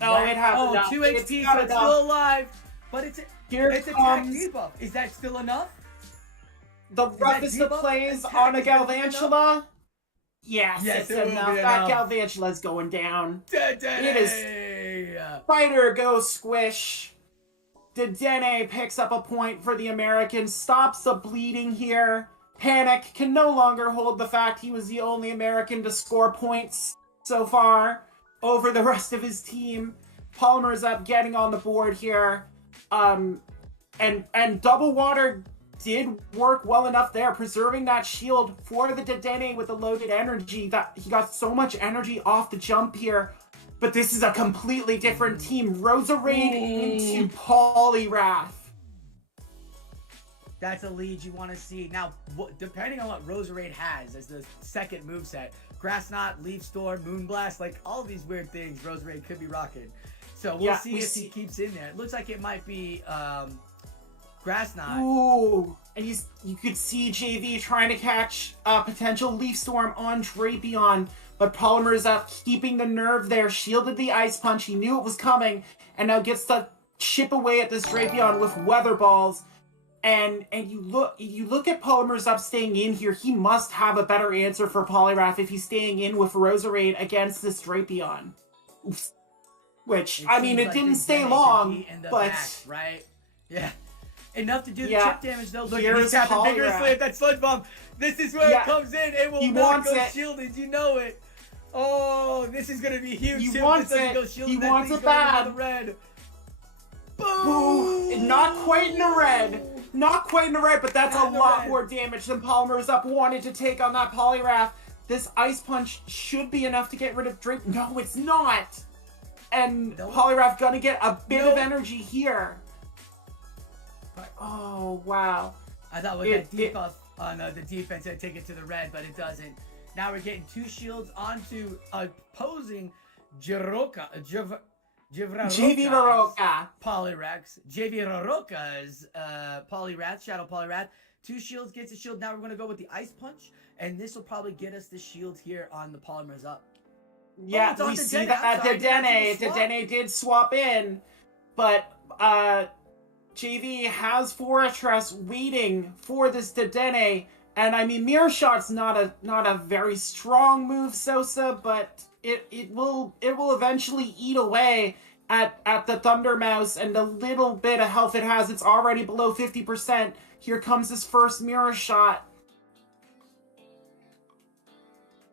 Oh, it has enough. 2 HP, so it's still alive. But it's attack comes debuff. Is that still enough? The roughest of plays on a Galvantula? Yes, it's enough. That Galvantula is going down. Dedenne! It is Spider Go Squish. Dedenne picks up a point for the American, stops the bleeding here. Panic can no longer hold the fact he was the only American to score points so far over the rest of his team. Polymer's up, getting on the board here. And Double Water did work well enough there, preserving that shield for the Dedenne with the loaded energy. That he got so much energy off the jump here. But this is a completely different team. Roserade into Poliwrath. That's a lead you want to see. Now, depending on what Roserade has as the second moveset, Grass Knot, Leaf Storm, Moonblast, like all these weird things Roserade could be rocking. So we'll see if he keeps in there. It looks like it might be Grass Knot. Ooh, and you could see JV trying to catch a potential Leaf Storm on Drapion, but Polymer's up, keeping the nerve there, shielded the Ice Punch. He knew it was coming, and now gets to chip away at this Drapion with Weather Balls. And you look at Polymer's up staying in here. He must have a better answer for Poliwrath if he's staying in with Roserade against this Drapion. Oops. Which, I mean, it didn't stay long, but... Back, right? Yeah. Enough to do the chip damage, though. Look, he's tapping vigorously at that Sludge Bomb. This is where it comes in. It will not go shielded. You know it. Oh, this is going to be huge. He wants it. He wants it bad. Red. Boom! Not quite in the red. Not quite in the red, but that's a lot more damage than Polymer's up wanted to take on that Poliwrath. This Ice Punch should be enough to get rid of Drake. No, it's not. And Poliwrath gonna get a bit of energy here. Oh, wow. I thought with that debuff on the defense, I'd take it to the red, but it doesn't. Now we're getting two shields onto opposing JV Roroka. Poliwrath. JV Roroka's Poliwrath, Shadow Poliwrath. Two shields gets a shield. Now we're going to go with the Ice Punch, and this will probably get us the shield here on the Polymer's up. Yeah, we see that Dedenne did swap in, but JV has Fortress waiting for this Dedenne, and I mean Mirror Shot's not a very strong move, Sosa, but it will eventually eat away at the Thunder Mouse and the little bit of health it has. It's already below 50%. Here comes his first Mirror Shot.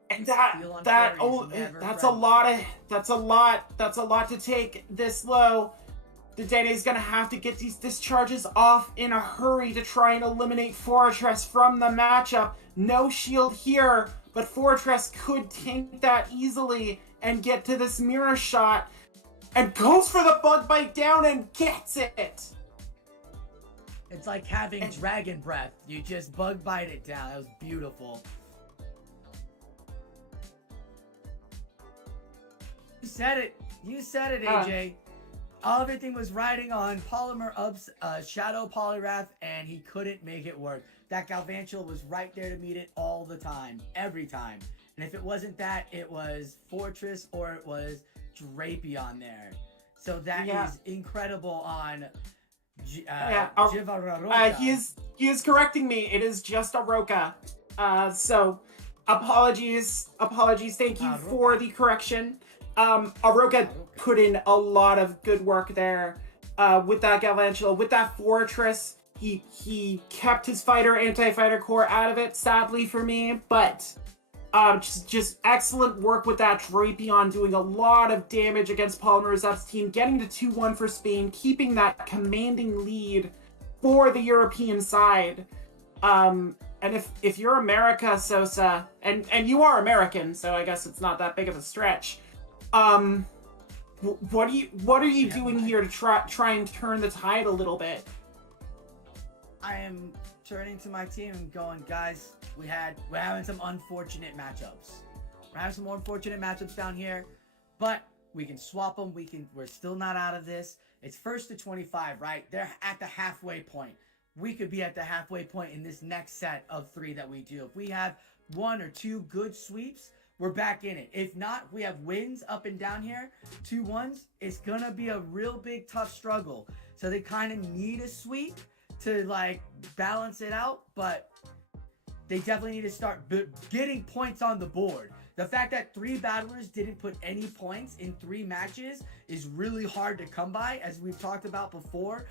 And that's a lot to take this low. Dedenne's gonna have to get these discharges off in a hurry to try and eliminate Fortress from the matchup. No shield here, but Fortress could tank that easily and get to this Mirror Shot, and goes for the Bug Bite down and gets it. It's like having Dragon Breath. You just Bug Bite it down. That was beautiful. You said it, AJ. Everything was riding on Polymer Up's Shadow Poliwrath, and he couldn't make it work. That Galvantula was right there to meet it all the time, every time. And if it wasn't that, it was Fortress or it was Drapion there. So that is incredible on Gymbreakers. He is correcting me. It is just a Roka. So apologies. Thank you for the correction. Aroka put in a lot of good work there with that Galvantula, with that Fortress. He kept his anti-fighter core out of it, sadly for me, but just excellent work with that Drapion, doing a lot of damage against Polymer's Up's team, getting to 2-1 for Spain, keeping that commanding lead for the European side. And if you're America, Sosa, and you are American, so I guess it's not that big of a stretch. What are you doing here to try and turn the tide a little bit? I am turning to my team and going, guys, we're having some unfortunate matchups. We're having some more unfortunate matchups down here, but we can swap them. We're still not out of this. It's 1st to 25, right? They're at the halfway point. We could be at the halfway point in this next set of 3 that we do. If we have 1 or 2 good sweeps, we're back in it. If not, we have wins up and down here. 2 1s. It's going to be a real big, tough struggle. So they kind of need a sweep to, like, balance it out. But they definitely need to start getting points on the board. The fact that 3 battlers didn't put any points in 3 matches is really hard to come by, as we've talked about before.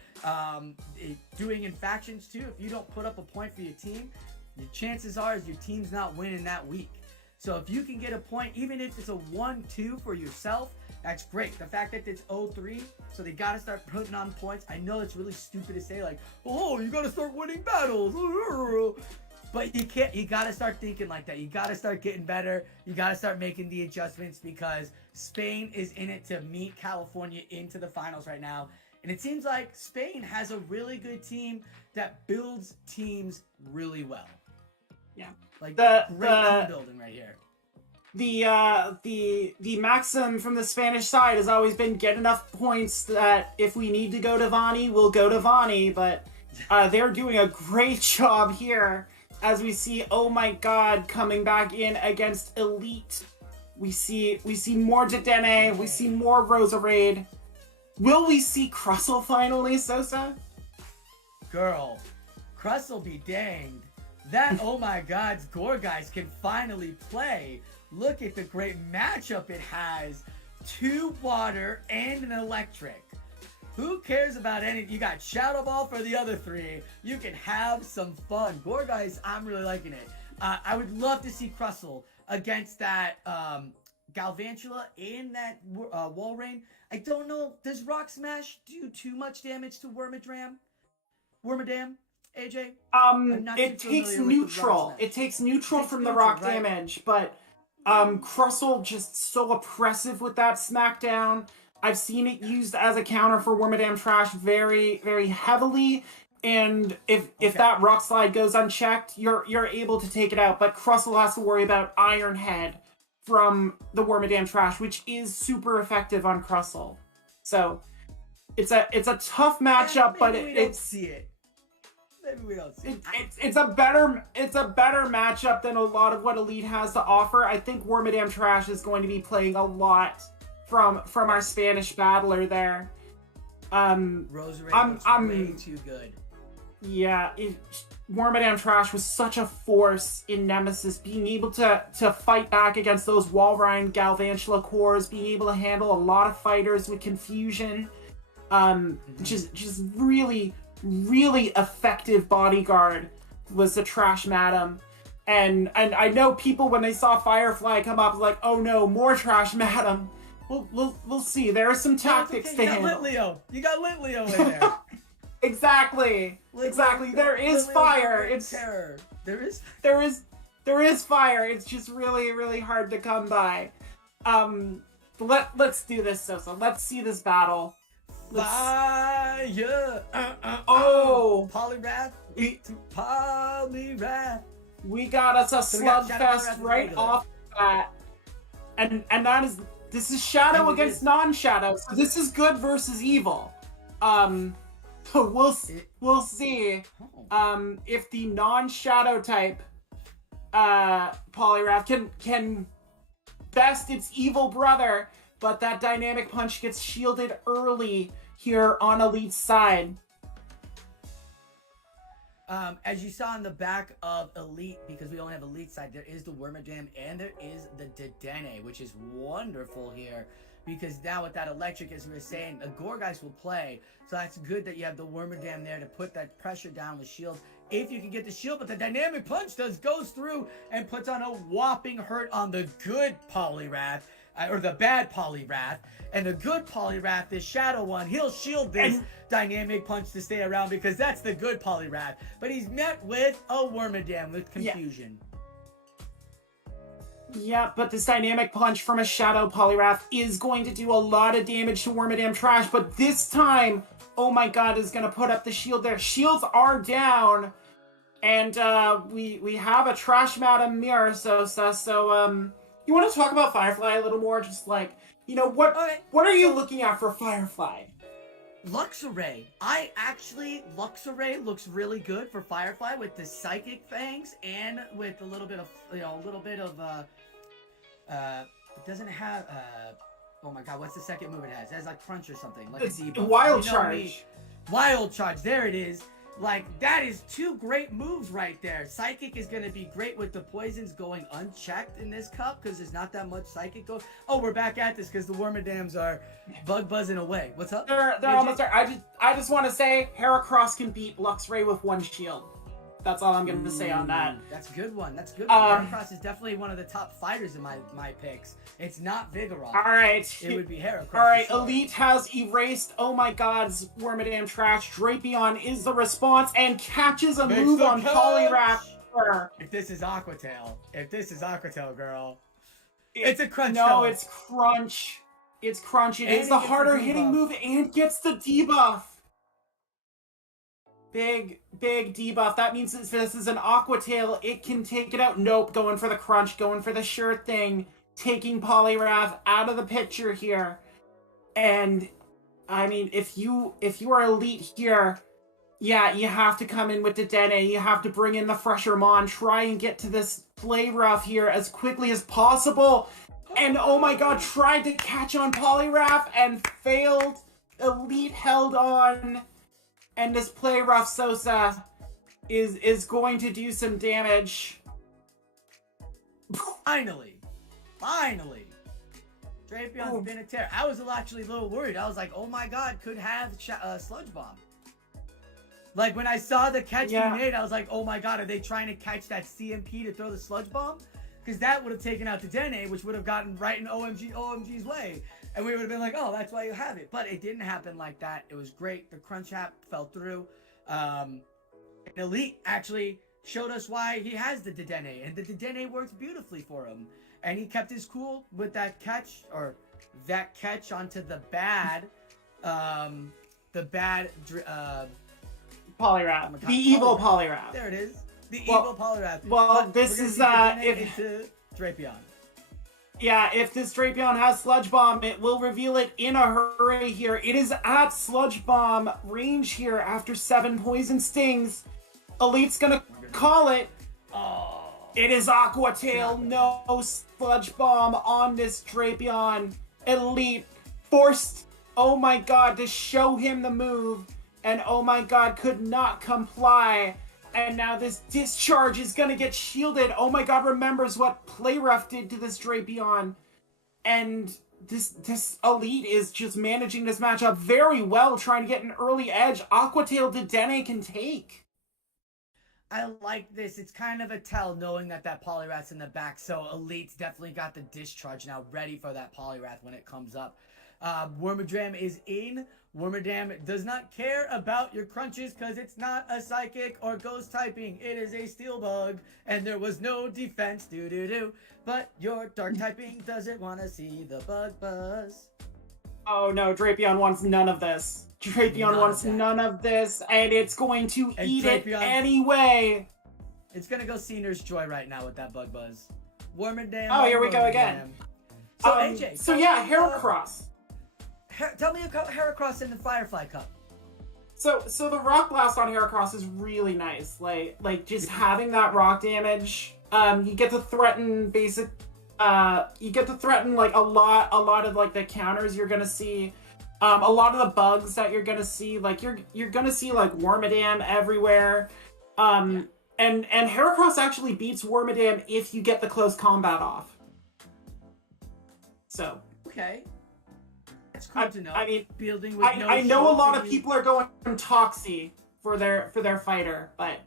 Doing in factions, too. If you don't put up a point for your team, the chances are your team's not winning that week. So if you can get a point, even if it's a 1-2 for yourself, that's great. The fact that it's 0-3, so they got to start putting on points. I know it's really stupid to say, like, oh, you got to start winning battles. But you can't. You got to start thinking like that. You got to start getting better. You got to start making the adjustments because Spain is in it to meet California into the finals right now. And it seems like Spain has a really good team that builds teams really well. Yeah. Like great team building right here. The maxim from the Spanish side has always been get enough points that if we need to go to Vani, we'll go to Vani. But they're doing a great job here as we see, oh my god, coming back in against Elite. We see more Dedenne, we see more Roserade. Will we see Crustle finally, Sosa? Girl, Crustle be danged. That oh my god's Gorgeist can finally play. Look at the great matchup it has. 2 water and an electric. Who cares about any? You got Shadow Ball for the other 3. You can have some fun. Gorgeist, I'm really liking it. I would love to see Crustle against that Galvantula in that Wall Rain. I don't know. Does Rock Smash do too much damage to Wormadam? AJ? It takes neutral. It takes neutral from the rock damage, but Crustle just so oppressive with that smackdown. I've seen it used as a counter for Wormadam Trash very, very heavily. And if that rock slide goes unchecked, you're able to take it out. But Crustle has to worry about Iron Head from the Wormadam Trash, which is super effective on Crustle. So it's a tough matchup, but it's see it. Maybe we don't see it. It's a better matchup than a lot of what Elite has to offer. I think Wormadam Trash is going to be playing a lot from our Spanish battler there. Roserade looks way too good. Yeah, Wormadam Trash was such a force in Nemesis, being able to fight back against those Walrein Galvantula cores, being able to handle a lot of fighters with confusion. Just really, really effective bodyguard was the Trash Madam. And I know people, when they saw Firefly come up, like, oh no, more Trash Madam. We'll see. There are some tactics to handle. You got Lit Leo in there. Exactly. There is fire. It's terror. There is fire. It's just really, really hard to come by. Let's do this, Sosa. Let's see this battle. Fire. Poliwrath. Poliwrath. We got us a slugfest right off the bat, and this is Shadow against non-Shadow. So this is good versus evil. We'll see if the non-Shadow type Poliwrath can best its evil brother, but that Dynamic Punch gets shielded early here on Elite's side. As you saw in the back of Elite, because we only have Elite side, there is the Wormadam and there is the Dedenne, which is wonderful here. Because now with that electric, as we were saying, the Gorgeist will play. So that's good that you have the Wormadam there to put that pressure down with shield. If you can get the shield, but the Dynamic Punch goes through and puts on a whopping hurt on the good Poliwrath. Or the bad Poliwrath. And the good Poliwrath, this Shadow one, he'll shield this Dynamic Punch to stay around because that's the good Poliwrath. But he's met with a Wormadam with confusion. Yeah, but this Dynamic Punch from a Shadow Poliwrath is going to do a lot of damage to Wormadam Trash, but this time, oh my god, is going to put up the shield there. Shields are down, and we have a Trash Madam Mirror, so you want to talk about Firefly a little more? Just like, what are you looking at for Firefly? Luxray. Luxray looks really good for Firefly with the Psychic Fangs and with a little bit of, it doesn't have, oh my god, what's the second move it has? It has like Crunch or something, like it's a debuff. Wild Charge. Wild Charge, there it is. Like, that is 2 great moves right there. Psychic is going to be great with the poisons going unchecked in this cup because there's not that much Psychic go. Oh, we're back at this because the Wormadams are bug buzzing away. What's up? They're almost there. I just want to say Heracross can beat Luxray with 1 shield. That's all I'm going to say on that. That's a good one. That's a good one. Heracross is definitely one of the top fighters in my picks. It's not Vigoroth. All right. It would be Heracross. All right, sure. Elite has erased, oh my god's Wormadam trash. Drapion is the response and catches a Makes move the on catch! Poliwrath. If this is Aquatail, girl, it's a crunch. No, though. it's Crunch. It's Crunch. It And is he the gets the harder hitting debuff. move and gets the debuff. Big debuff. That means if this is an Aquatail, it can take it out. Nope, going for the Crunch, going for the sure thing, taking Poliwrath out of the picture here. And I mean, if you are Elite here, yeah, you have to come in with the Dedenne. You have to bring in the fresher Mon, try and get to this play rough here as quickly as possible. And oh my god, tried to catch on Poliwrath and failed. Elite held on. And this play rough Sosa is going to do some damage. Finally. Drapion's been a tear. I was actually a little worried. I was like, oh my god, could have Sludge Bomb. Like, when I saw the catch he made, I was like, oh my god, are they trying to catch that CMP to throw the Sludge Bomb? Because that would have taken out the Dedenne, which would have gotten right in OMG's way. And we would have been like, oh, that's why you have it. But it didn't happen like that. It was great. The Crunch Hap fell through. Elite actually showed us why he has the Dedenne. And the Dedenne works beautifully for him. And he kept his cool with that catch, onto the bad, Poliwrath. The evil Poliwrath. There it is. The evil Poliwrath. Well, But this we're is, gonna see the Dedenne if... into Drapion. Yeah, if this Drapion has Sludge Bomb, it will reveal it in a hurry here. It is at Sludge Bomb range here after 7 Poison Stings. Elite's gonna call it. Oh. It is Aquatail. No Sludge Bomb on this Drapion. Elite forced, oh my god, to show him the move. And oh my god, could not comply. And now this discharge is gonna get shielded. Oh my god, remembers what Playrough did to this Drapion. And this Elite is just managing this matchup very well, trying to get an early edge. Aquatail Dedenne can take. I like this. It's kind of a tell knowing that Poliwrath's in the back. So Elite's definitely got the discharge now ready for that Poliwrath when it comes up. Wormadam is in. Wormadam does not care about your crunches because it's not a psychic or ghost typing. It is a steel bug and there was no defense. But your dark typing doesn't want to see the bug buzz. Oh no, Drapion wants none of this. Drapion wants none of this, and it's going to eat Drapion, it anyway. It's gonna go Senior's Joy right now with that bug buzz. Wormadam. Oh, here we go again. So AJ. So yeah, Heracross. Tell me about Heracross in the Firefly Cup. So the rock blast on Heracross is really nice. Like just having that rock damage. You get to threaten basic. You get to threaten like a lot of like the counters you're gonna see. A lot of the bugs that you're gonna see, like you're gonna see like Wormadam everywhere. And Heracross actually beats Wormadam if you get the close combat off. So okay. It's cool to know. I mean, building with I know a lot of people are going Toxie for their fighter, but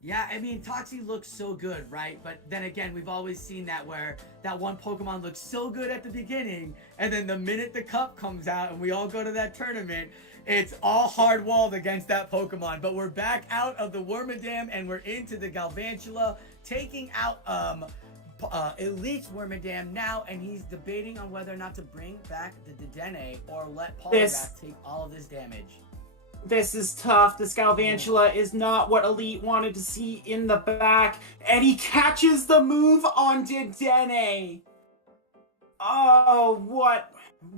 yeah, I mean Toxie looks so good, right? But then again, we've always seen that where that one Pokemon looks so good at the beginning, and then the minute the cup comes out and we all go to that tournament, it's all hard walled against that Pokemon. But we're back out of the Wormadam and we're into the Galvantula, taking out Elite's Wormadam now, and he's debating on whether or not to bring back the Dedenne or let Poliwrath take all of this damage. This is tough. This Galvantula is not what Elite wanted to see in the back, and he catches the move on Dedenne. Oh,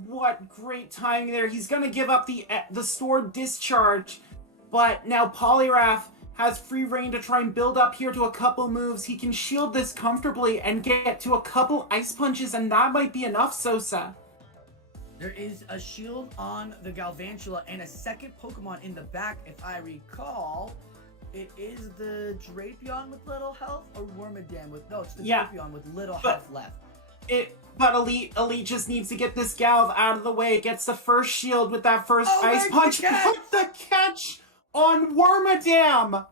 what great timing there. He's gonna give up the stored discharge, but now Poliwrath has free reign to try and build up here to a couple moves. He can shield this comfortably and get to a couple ice punches, and that might be enough, Sosa. There is a shield on the Galvantula and a second Pokemon in the back, if I recall. It is the Drapion with little health or Wormadam with... No, it's the Drapion with little health left. But Elite just needs to get this Galv out of the way. Gets the first shield with that first ice punch. Put the catch on Wormadam!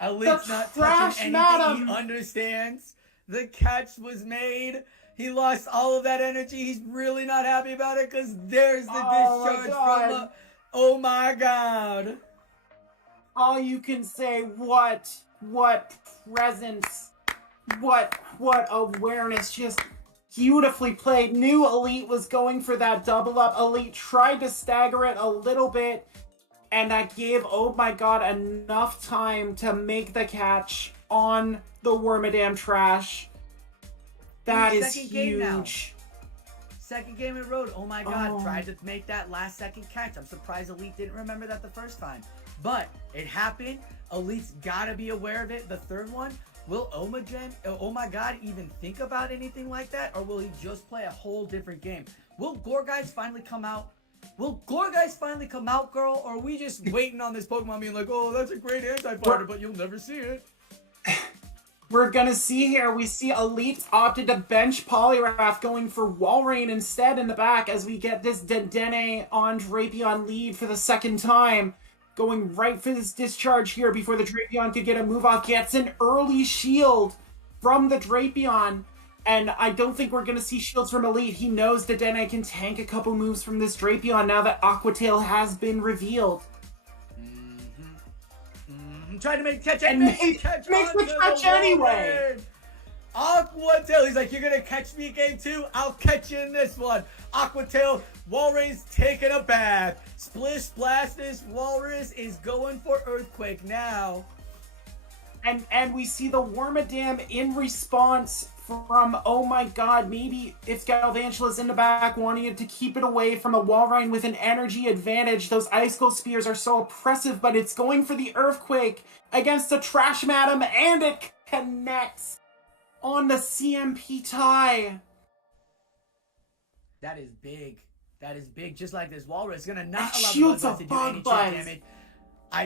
Elite's not trash touching anything. madam. He understands. The catch was made. He lost all of that energy. He's really not happy about it because there's the discharge from oh my god. All you can say, what presence, what awareness, just beautifully played. Knew Elite was going for that double up. Elite tried to stagger it a little bit, and that gave oh my god enough time to make the catch on the Wormadam trash. That is huge. Second game in a row. Oh my god, tried to make that last second catch. I'm surprised Elite didn't remember that the first time. But it happened. Elite's gotta be aware of it. The third one, will Oh my god even think about anything like that? Or will he just play a whole different game? Will Gorguys finally come out? Will Gorguys finally come out, girl? Or are we just waiting on this Pokemon being like, oh, that's a great anti-fighter, but you'll never see it? We're gonna see here, we see Elite opted to bench Poliwrath, going for Walrein instead in the back as we get this Dedenne on Drapion lead for the second time. Going right for this discharge here before the Drapion could get a move off. Gets an early shield from the Drapion. And I don't think we're going to see shields from Elite. He knows Dedenne can tank a couple moves from this Drapion now that Aqua Tail has been revealed. Trying to make catch and makes the catch anyway. Aqua Tail, he's like, you're gonna catch me game 2? I'll catch you in this one. Aqua Tail, Walrein's taking a bath. Splish Splash, this Walrus is going for Earthquake now. And we see the Wormadam in response from, oh my god, maybe if Galvantula's in the back wanting it to keep it away from a Walrein with an energy advantage. Those Icicle Spears are so oppressive, but it's going for the Earthquake against the Trash Madam, and it connects on the CMP tie. That is big. That is big. Just like this Walrus is gonna not allow shields Blood Buzz to do any Buzz. damage.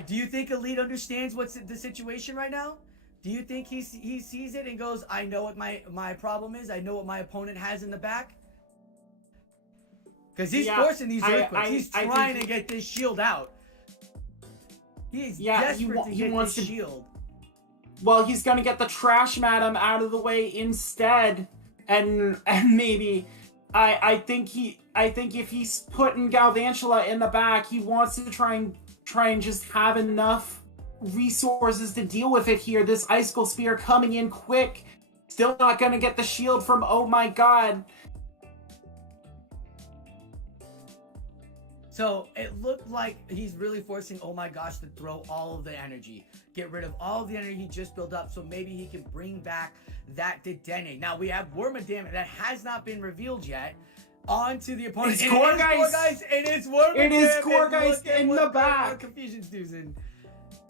Do you think Elite understands what's the situation right now? Do you think he sees it and goes, I know what my problem is. I know what my opponent has in the back? Because he's forcing these Earthquakes. He's trying to get this shield out. He's desperate to get this shield. Well, he's going to get the Trash Madam out of the way instead. And maybe... I think if he's putting Galvantula in the back, he wants to try and just have enough resources to deal with it here. This Icicle Spear coming in quick. Still not going to get the shield from oh my god. So it looked like he's really forcing oh my gosh to throw all of the energy. Get rid of all of the energy he just built up so maybe he can bring back that Dedenne. Now we have Wormadam that has not been revealed yet. On to the opponent. It's Gorguys. It is Wormadam. It is Gorguys in the back. Confusion's doozy.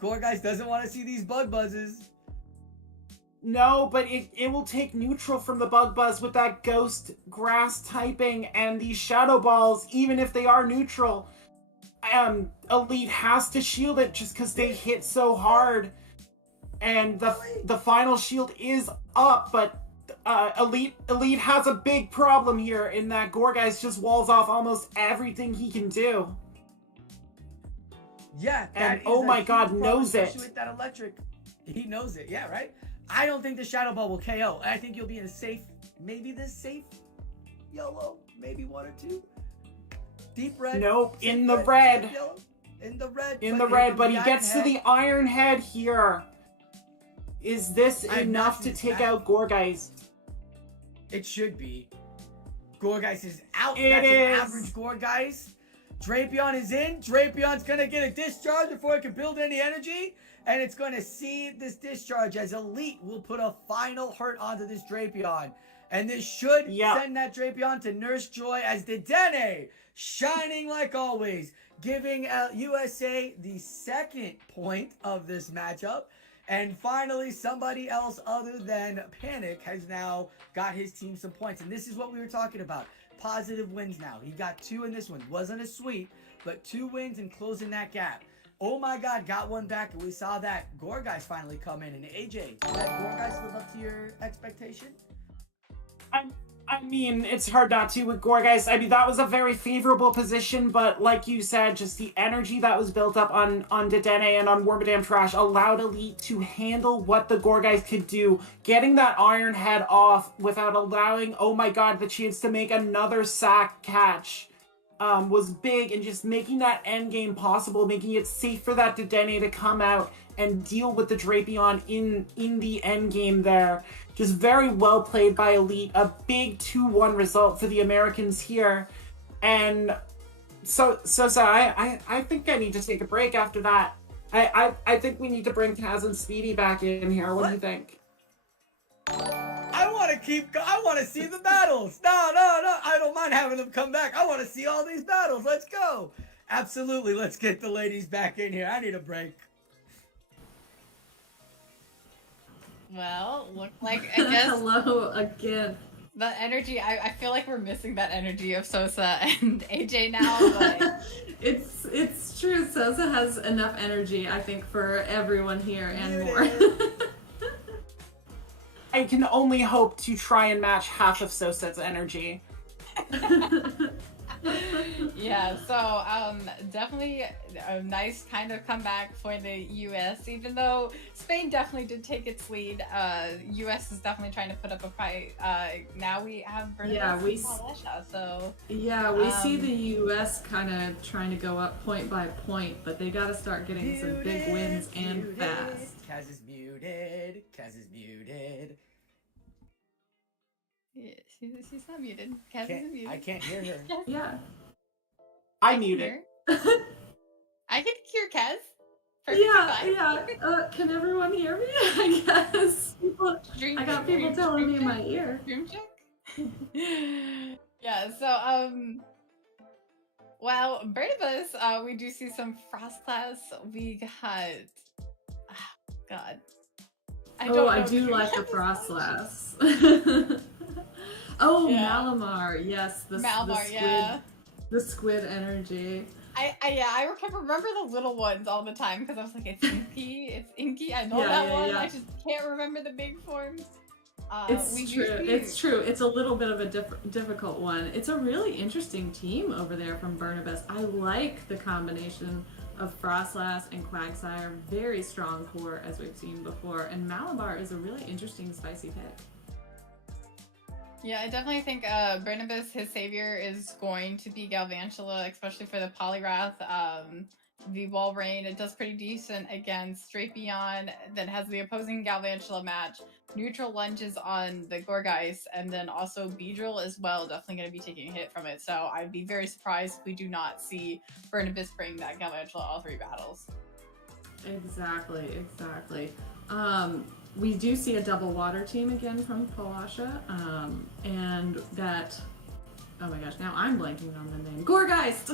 Gorguys doesn't want to see these Bug Buzzes. No, but it will take neutral from the Bug Buzz with that Ghost Grass typing and these Shadow Balls, even if they are neutral. Elite has to shield it just because they hit so hard. And the final shield is up, but Elite has a big problem here in that Gorguys just walls off almost everything he can do. Yeah, and oh my god, knows it. With that electric, he knows it. Yeah, right. I don't think the Shadow Ball will KO. I think you'll be in a safe, maybe this safe yellow, maybe 1 or 2. Deep red. Nope, in the red. In the red. In the red, but he gets to the Iron Head here. Is this enough to take out Gorguys? It should be. Gorguys is out. That's an average Gorguys. Drapion is in. Drapion's gonna get a discharge before it can build any energy. And it's gonna see this discharge as Elite will put a final hurt onto this Drapion. And this should send that Drapion to Nurse Joy as Dedenne, shining like always, giving USA the second point of this matchup. And finally, somebody else other than Panic has now got his team some points. And this is what we were talking about. Positive wins now. He got 2 in this one. Wasn't a sweep, but 2 wins and closing that gap. Oh my god, got 1 back, and we saw that Gorguys finally come in. And AJ, did that Gorguys live up to your expectation? I mean, it's hard not to with Gorgeist. I mean, that was a very favorable position, but like you said, just the energy that was built up on Dedenne and on Wormadam Trash allowed Elite to handle what the Gorgeist could do. Getting that Iron Head off without allowing, oh my god, the chance to make another sack catch was big, and just making that end game possible, making it safe for that Dedenne to come out and deal with the Drapion in the end game there. Just very well played by Elite. A big 2-1 result for the Americans here. And so I think I need to take a break after that. I think we need to bring Kaz and Speedy back in here. What do you think? I want to see the battles. No. I don't mind having them come back. I want to see all these battles. Let's go. Absolutely. Let's get the ladies back in here. I need a break. Well, look like, I guess, Hello again. the energy, I feel like we're missing that energy of Sosa and AJ now, but It's true. Sosa has enough energy, I think, for everyone here and more. I can only hope to try and match half of Sosa's energy. yeah, so definitely a nice kind of comeback for the US, even though Spain definitely did take its lead. US is definitely trying to put up a fight. Now we have Malaysia, so we see the US kind of trying to go up point by point, but they got to start getting some big wins and fast. Kaz is muted. yeah, she's not muted. Kaz isn't muted. I can't hear her. Yeah. I muted. I can hear Kaz. Perfectly fine. Can everyone hear me? I guess. I got people telling me in my ear. Dream check. yeah. So well, Barnabas, we do see some Frost class. We got. God. I do like the Frost class. Malamar. Yes, the squid. The squid energy. I can remember the little ones all the time because I was like, it's Inky. I know that one. I just can't remember the big forms. It's true. It's a little bit of a difficult one. It's a really interesting team over there from Barnabas. I like the combination of Frostlass and Quagsire. Very strong core, as we've seen before. And Malabar is a really interesting, spicy pick. Yeah, I definitely think Barnabas, his savior, is going to be Galvantula, especially for the Polyrath. The Wall Rain, it does pretty decent against Drapion, that has the opposing Galvantula match. Neutral lunges on the Gorgeist, and then also Beedrill as well, definitely going to be taking a hit from it. So I'd be very surprised if we do not see Barnabas bring that Galvantula all 3 battles. Exactly. We do see a double water team again from Palasha, and that, oh my gosh, now I'm blanking on the name. Gorgeist!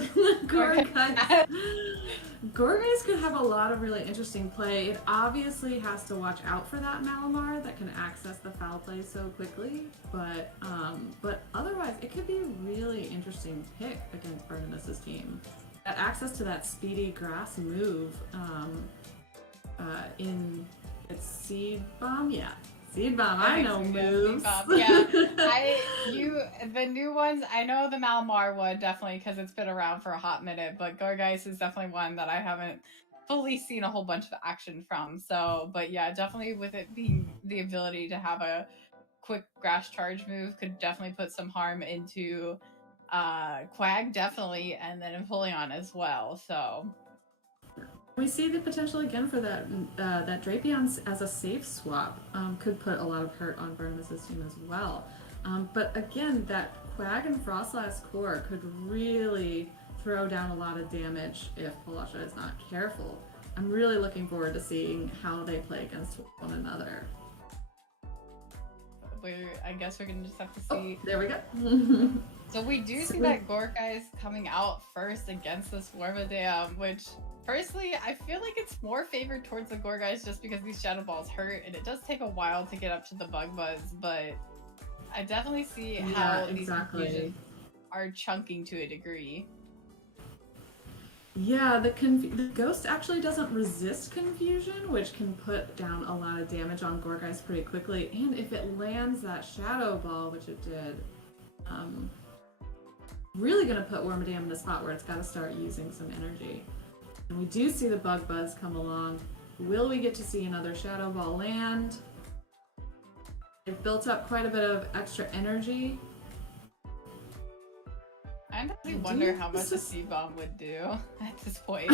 Gorgeist could have a lot of really interesting play. It obviously has to watch out for that Malamar that can access the foul play so quickly, but otherwise it could be a really interesting pick against Barnabas' team. That access to that speedy grass move in its Seed Bomb, Seed Bomb. I know moves. Yeah, the new ones. I know the Malamar one definitely because it's been around for a hot minute, but Gorgeist is definitely one that I haven't fully seen a whole bunch of action from. So, but yeah, definitely with it being the ability to have a quick grass charge move could definitely put some harm into Quag, definitely, and then Empoleon as well. So. We see the potential again for that Drapion as a safe swap. Could put a lot of hurt on Barnabas' team as well. But again, that Quag and Frostlass core could really throw down a lot of damage if Palasha is not careful. I'm really looking forward to seeing how they play against one another. I guess we're gonna just have to see. Oh, there we go. So we do see that Gorgeist coming out first against this Wormadam, which personally, I feel like it's more favored towards the Gorgeist just because these Shadow Balls hurt, and it does take a while to get up to the Bug Buzz, but I definitely see how these confusions are chunking to a degree. Yeah, the Ghost actually doesn't resist confusion, which can put down a lot of damage on Gorgeist pretty quickly, and if it lands that Shadow Ball, which it did, really going to put Wormadam in a spot where it's got to start using some energy. And we do see the Bug Buzz come along. Will we get to see another Shadow Ball land? It built up quite a bit of extra energy. I honestly wonder how much a seed bomb would do at this point.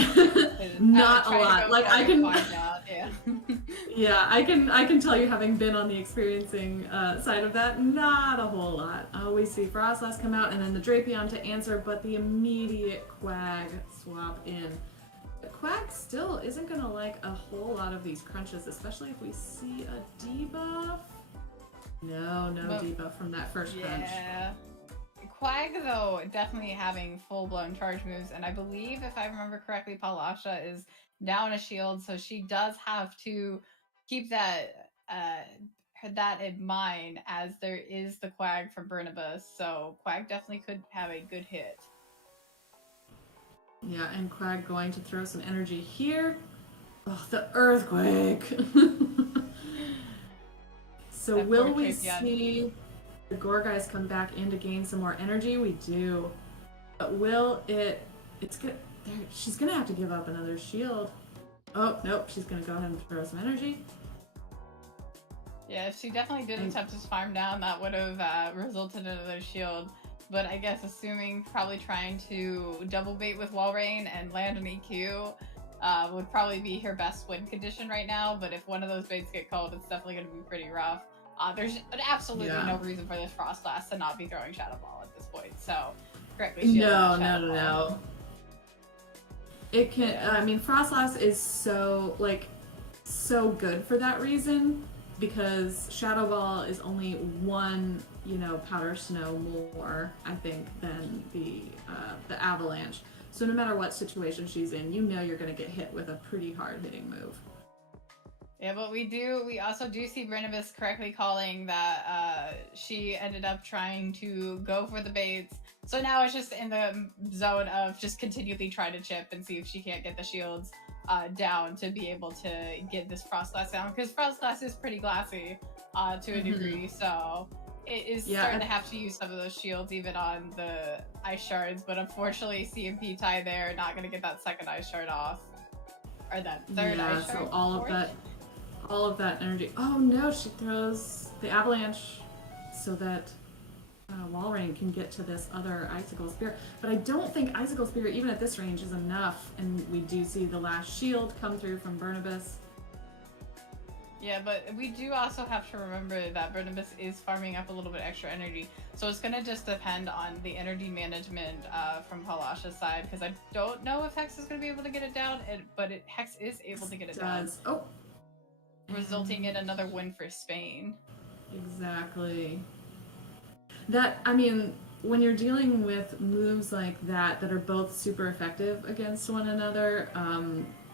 Not a lot. Like I can, yeah. yeah, I can tell you, having been on the experiencing side of that, not a whole lot. We see Frostlass come out and then the Drapion to answer, but the immediate Quag swap in. The Quag still isn't gonna like a whole lot of these crunches, especially if we see a debuff. No debuff from that first crunch. Yeah. Quag, though, definitely having full-blown charge moves, and I believe, if I remember correctly, Palasha is down a shield, so she does have to keep that that in mind, as there is the Quag from Burnibus, so Quag definitely could have a good hit. Yeah, and Quag going to throw some energy here. Oh, the Earthquake! So That will poor we Trapeon. see the Gorguys come back in to gain some more energy? We do. But will it... she's gonna have to give up another shield. Oh, nope, she's gonna go ahead and throw some energy. Yeah, if she definitely did attempt to farm down, that would have resulted in another shield. But I guess assuming probably trying to double bait with Walrein and land an EQ would probably be her best win condition right now. But if one of those baits get called, it's definitely going to be pretty rough. There's absolutely no reason for this Frostlass to not be throwing Shadow Ball at this point. So, correctly shielding No. It can. Yeah. I mean, Frostlass is so good for that reason, because Shadow Ball is only one, Powder Snow more, I think, than the Avalanche. So no matter what situation she's in, you're going to get hit with a pretty hard hitting move. Yeah, but we also do see Brenibus correctly calling that she ended up trying to go for the baits. So now it's just in the zone of just continually trying to chip and see if she can't get the shields down to be able to get this Frostlass down. Because Frostlass is pretty glassy to a degree, so it is starting to have to use some of those shields even on the ice shards. But unfortunately, CMP tie there, not going to get that second ice shard off. Or that third ice shard. So all of that energy. Oh no, she throws the Avalanche so that Walrein can get to this other Icicle Spear. But I don't think Icicle Spear, even at this range, is enough. And we do see the last shield come through from Burnibus. Yeah, but we do also have to remember that Burnibus is farming up a little bit extra energy. So it's going to just depend on the energy management from Palasha's side, because I don't know if Hex is going to be able to get it down, but Hex is able to get it down. Oh! Resulting in another win for Spain. Exactly. When you're dealing with moves like that are both super effective against one another,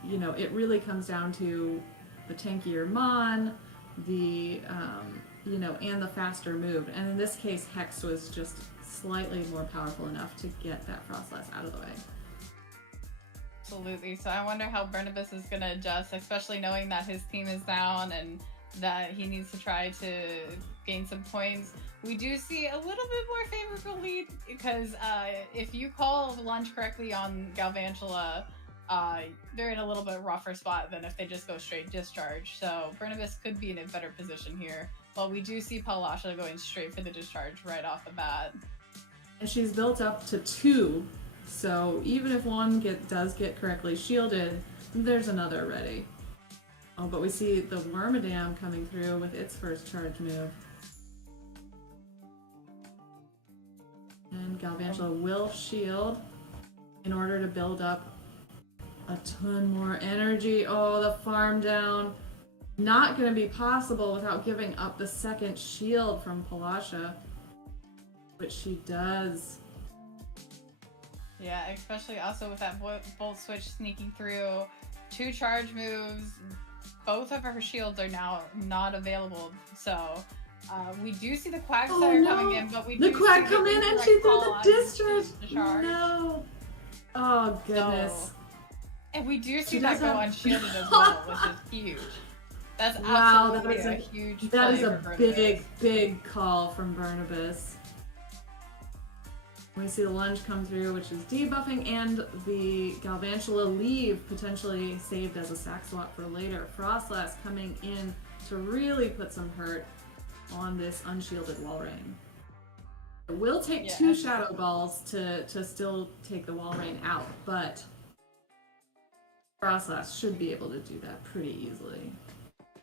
it really comes down to the tankier Mon, and the faster move. And in this case, Hex was just slightly more powerful enough to get that Frostlass out of the way. Absolutely. So I wonder how Burnibus is going to adjust, especially knowing that his team is down and that he needs to try to gain some points. We do see a little bit more favorable lead because if you call lunge correctly on Galvantula, they're in a little bit rougher spot than if they just go straight discharge. So Burnibus could be in a better position here. But we do see Palasha going straight for the discharge right off the bat. And she's built up to 2. So even if one does get correctly shielded, there's another ready. Oh, but we see the Wormadam coming through with its first charge move. And Galvantula will shield in order to build up a ton more energy. Oh, the farm down. Not going to be possible without giving up the second shield from Palasha, which she does. Yeah, especially also with that Bolt Switch sneaking through. 2 charge moves. Both of her shields are now not available. So we do see the Quags that are coming in, but we do Quag see come in and she threw the discharge. No. Oh goodness. So, and we do see that go unshielded as well, which is huge. That's absolutely a huge play. That is a for Burnibus. big call from Burnibus. We see the lunge come through, which is debuffing, and the Galvantula leave potentially saved as a sack swap for later. Frostlass coming in to really put some hurt on this unshielded Walrein. It will take 2 Shadow Balls to still take the Walrein out, but Frostlass should be able to do that pretty easily.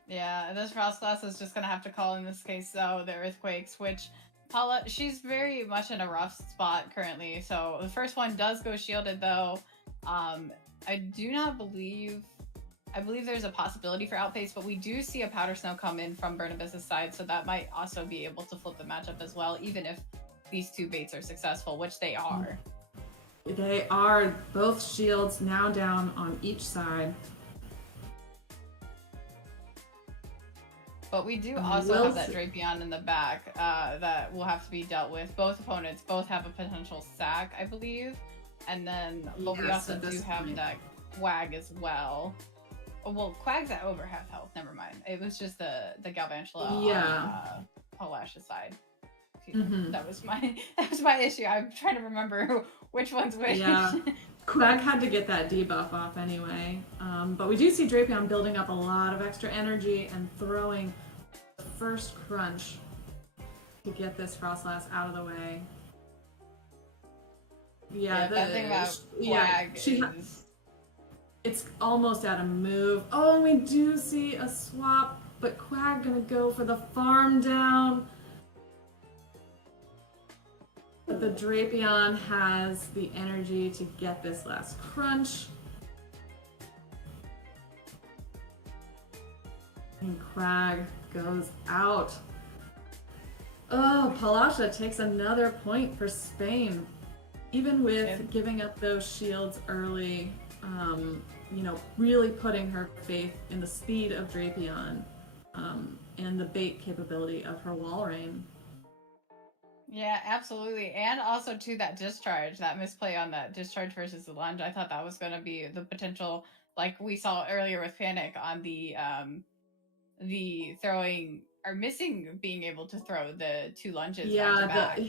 Yeah, and this Frostlass is just gonna have to call in this case though the Earthquakes, which Paula, she's very much in a rough spot currently. So the first one does go shielded though. I do not believe. I believe there's a possibility for outpace, but we do see a Powder Snow come in from Burnibus' side, so that might also be able to flip the matchup as well, even if these 2 baits are successful, which they are. They are. Both shields now down on each side. But we do also have that Drapion in the back that will have to be dealt with. Both opponents both have a potential sack, I believe. And then, but we also do have that Quag as well. Well, Quag's at over half health. Never mind. It was just the Galvantula on Palash's side. That was my issue. I'm trying to remember which one's which. Yeah. Quag had to get that debuff off anyway. But we do see Drapion building up a lot of extra energy and throwing the first crunch to get this Frostlass out of the way. Yeah, that thing about Quag is... It's almost out of move. Oh, and we do see a swap, but Quag gonna go for the farm down. But the Drapion has the energy to get this last crunch. And Quag goes out. Oh, Palasha takes another point for Spain. Even with giving up those shields early, you know, really putting her faith in the speed of Drapion and the bait capability of her Walrein. Yeah, absolutely. And also to that discharge, that misplay on that discharge versus the lunge, I thought that was going to be the potential, like we saw earlier with Panic on the throwing or missing being able to throw the 2 lunges back to back.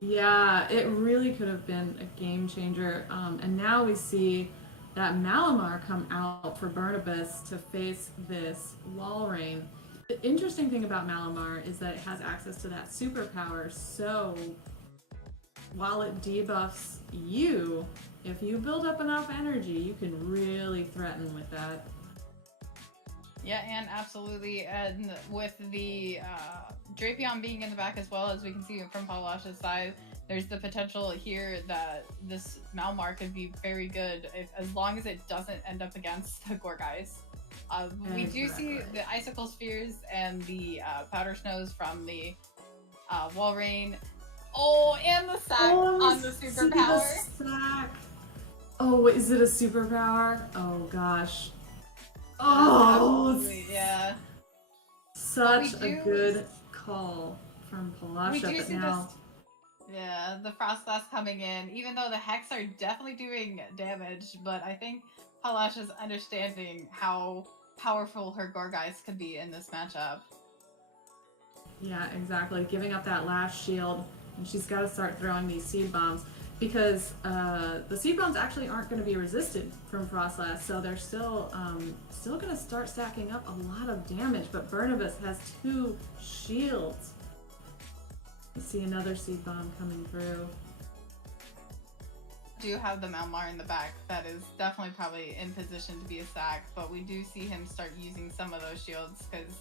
Yeah, it really could have been a game changer. And now we see that Malamar come out for Burnibus to face this Walrein. The interesting thing about Malamar is that it has access to that superpower, so while it debuffs you, if you build up enough energy, you can really threaten with that. Yeah, and absolutely, and with the Drapion being in the back as well, as we can see from Palash's side, there's the potential here that this Malamar could be very good as long as it doesn't end up against the Gorguys. We do see the Icicle Spheres and the Powder Snows from the Walrein. Oh, and the sack on the superpower. Sack. Oh, is it a superpower? Oh gosh. Oh, yeah. Such a good call from Palasha, but now... Yeah, the Frostlass coming in, even though the Hex are definitely doing damage, but I think Palasha's understanding how powerful her Gorguys could be in this matchup. Yeah, exactly. Giving up that last shield, and she's got to start throwing these seed bombs, because the seed bombs actually aren't going to be resisted from Frostlass, so they're still going to start stacking up a lot of damage, but Burnibus has 2 shields. You see another seed bomb coming through. Do have the Malamar in the back that is definitely probably in position to be a sack, but we do see him start using some of those shields because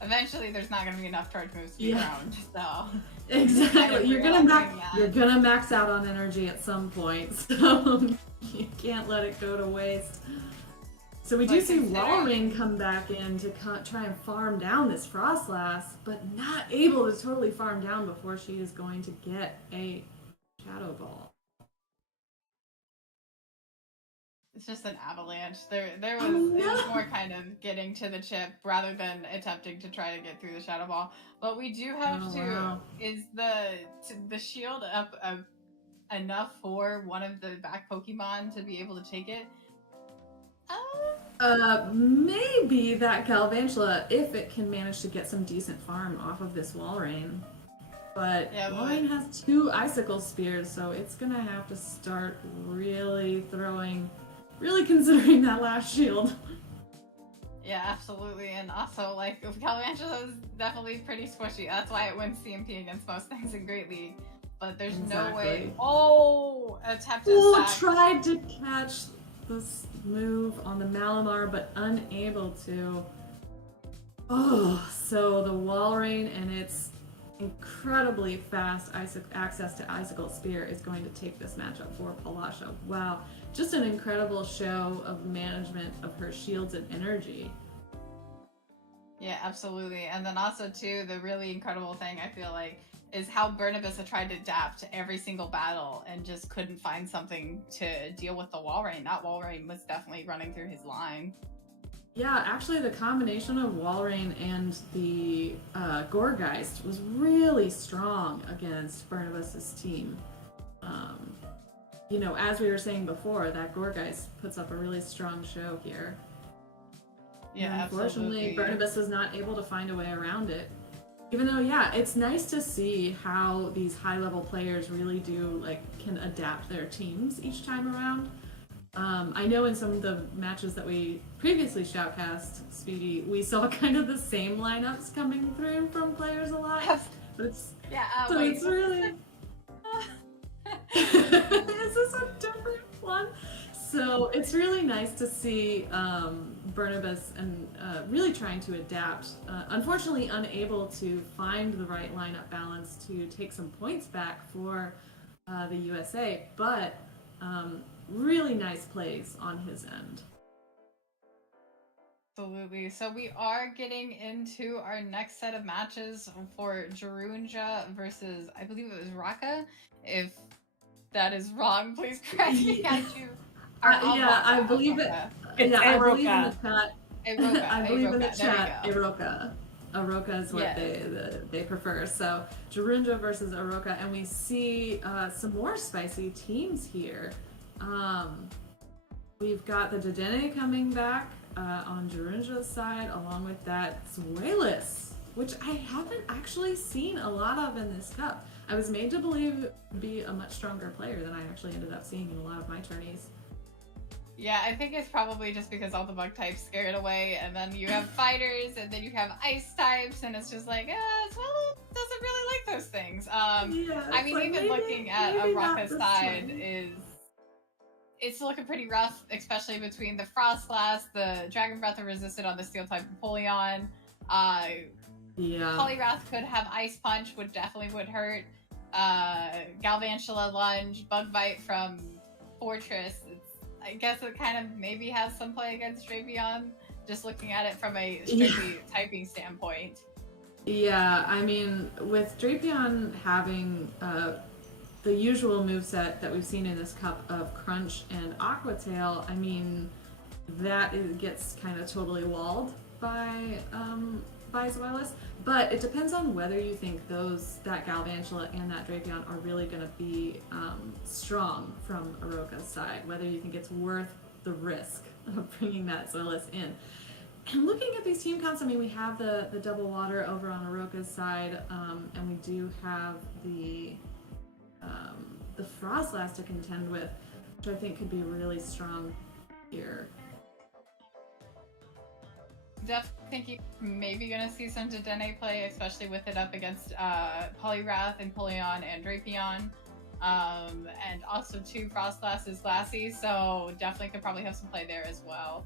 eventually there's not going to be enough charge moves to be around. So exactly, you're gonna max out on energy at some point, so you can't let it go to waste. So we do see Walrein come back in to try and farm down this Frostlass, but not able to totally farm down before she is going to get a Shadow Ball. It's just an avalanche. It was more kind of getting to the chip rather than attempting to try to get through the Shadow Ball. But we do have is the shield up enough for one of the back Pokemon to be able to take it? Maybe that Galvantula, if it can manage to get some decent farm off of this Walrein. But Yeah, but- Walrein has 2 icicle spears, so it's gonna have to start really considering that last shield. Yeah, absolutely. And also, like, Galvantula is definitely pretty squishy. That's why it wins CMP against most things in Great League. But there's no way. Exactly. Oh, attempted Oh, sack. tried to catch this move on the Malamar, but unable to. Oh, so the Walrein and its incredibly fast access to Icicle Spear is going to take this matchup for Palasha. Wow, just an incredible show of management of her shields and energy. Yeah, absolutely. And then also, too, the really incredible thing, I feel like, is how Burnibus had tried to adapt to every single battle and just couldn't find something to deal with the Walrein. That Walrein was definitely running through his line. Yeah, actually the combination of Walrein and the Gorgeist was really strong against Burnibus's team. You know, as we were saying before, that Gorgeist puts up a really strong show here. Yeah, And unfortunately, absolutely. Burnibus is not able to find a way around it. Even though, yeah, it's nice to see how these high-level players really do, like, can adapt their teams each time around. I know in some of the matches that we previously shoutcast, Speedy, we saw kind of the same lineups coming through from players a lot. But it's Yeah, so wait. it's really is this a different one? So it's really nice to see Burnibus and really trying to adapt. Unfortunately, unable to find the right lineup balance to take some points back for the USA, but really nice plays on his end. Absolutely. So we are getting into our next set of matches for Jirunja versus, I believe it was Raka. If that is wrong, please correct me as you are on Yeah, I Raka. believe it. Raka. It's Yeah, I believe in Aroka. the chat. Aroka, I believe in the Aroka, there we chat, go. Aroka. Aroka is what Yes. they prefer. So Jirunja versus Aroka, and we see some more spicy teams here. We've got the Dedenne coming back on Jirunja's side, along with that Zuelis, which I haven't actually seen a lot of in this cup. I was made to believe it would be a much stronger player than I actually ended up seeing in a lot of my tourneys. Yeah, I think it's probably just because all the bug types scare it away, and then you have fighters, and then you have ice types, and it's just like, Swallow doesn't really like those things. Yeah, I mean, like, even looking at maybe not Araka's this side time. it's looking pretty rough, especially between the Frost Blast, the Dragon Breath are resisted on the Steel type Napoleon. Yeah. Poliwrath could have Ice Punch, would hurt. Galvantula Lunge, Bug Bite from Fortress. I guess it kind of maybe has some play against Drapion, just looking at it from a strictly typing standpoint. Yeah, I mean, with Drapion having the usual moveset that we've seen in this cup of Crunch and Aqua Tail, I mean, gets kind of totally walled by Zoelis. But it depends on whether you think that Galvantula and that Drapion are really going to be strong from Aroka's side, whether you think it's worth the risk of bringing that Zoelis in. And looking at these team counts, I mean, we have the double water over on Aroka's side, and we do have the Frostlass to contend with, which I think could be really strong here. Definitely think you're maybe going to see some Dedenne play, especially with it up against Poliwrath and Napoleon and Drapion. And also two Frostlass is Glassy, so definitely could probably have some play there as well.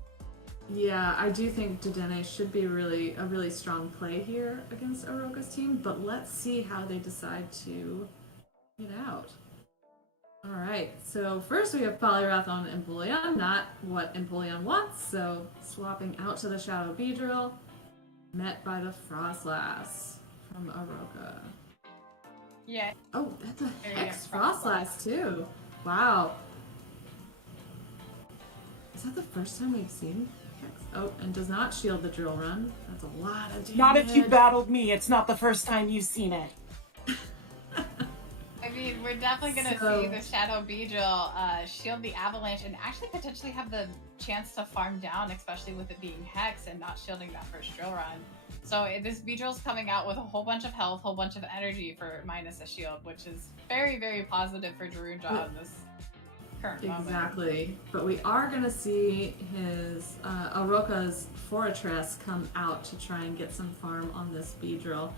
Yeah, I do think Dedenne should be a really strong play here against Aroka's team, but let's see how they decide to get out. Alright, so first we have Poliwrath on Empoleon, not what Empoleon wants, so swapping out to the Shadow Beedrill, met by the Frostlass from Aroka. Yeah. Oh, that's a There you Hex go, Frostlass too! Wow. Is that the first time we've seen Hex? Oh, and does not shield the drill run. That's a lot of damage. Not if you battled me. It's not the first time you've seen it. I mean, we're definitely gonna see the Shadow Beedrill shield the Avalanche and actually potentially have the chance to farm down, especially with it being Hex and not shielding that first drill run. So this Beedrill's coming out with a whole bunch of health, whole bunch of energy for minus a shield, which is very, very positive for Darunja on this current moment. Exactly. But we are going to see his Oroka's Fortress come out to try and get some farm on this Beedrill.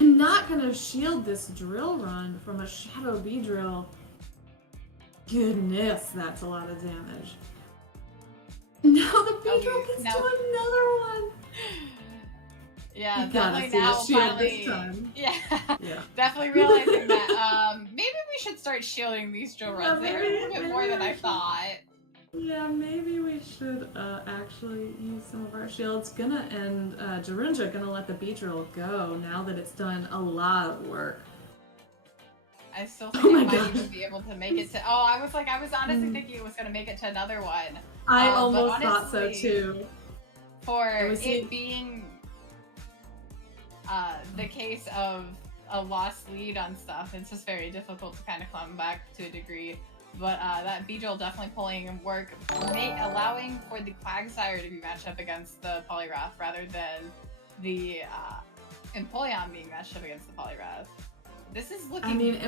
I'm not going to shield this drill run from a Shadow Beedrill. Goodness, that's a lot of damage. Now the Beedrill gets to another one. Yeah, you definitely now finally. Yeah, definitely realizing that maybe we should start shielding these drill runs. They hurt a little bit more than I thought. Yeah, maybe we should actually use some of our shields. Darunja gonna let the Beedrill go now that it's done a lot of work. I still think it might even be able to make it to. Oh, I was honestly thinking it was gonna make it to another one. I almost thought so too. For it being the case of a lost lead on stuff, it's just very difficult to kind of come back to a degree. But that Beedrill definitely pulling in work, allowing for the Quagsire to be matched up against the Poliwrath rather than the Empoleon being matched up against the Poliwrath. This is looking. I mean,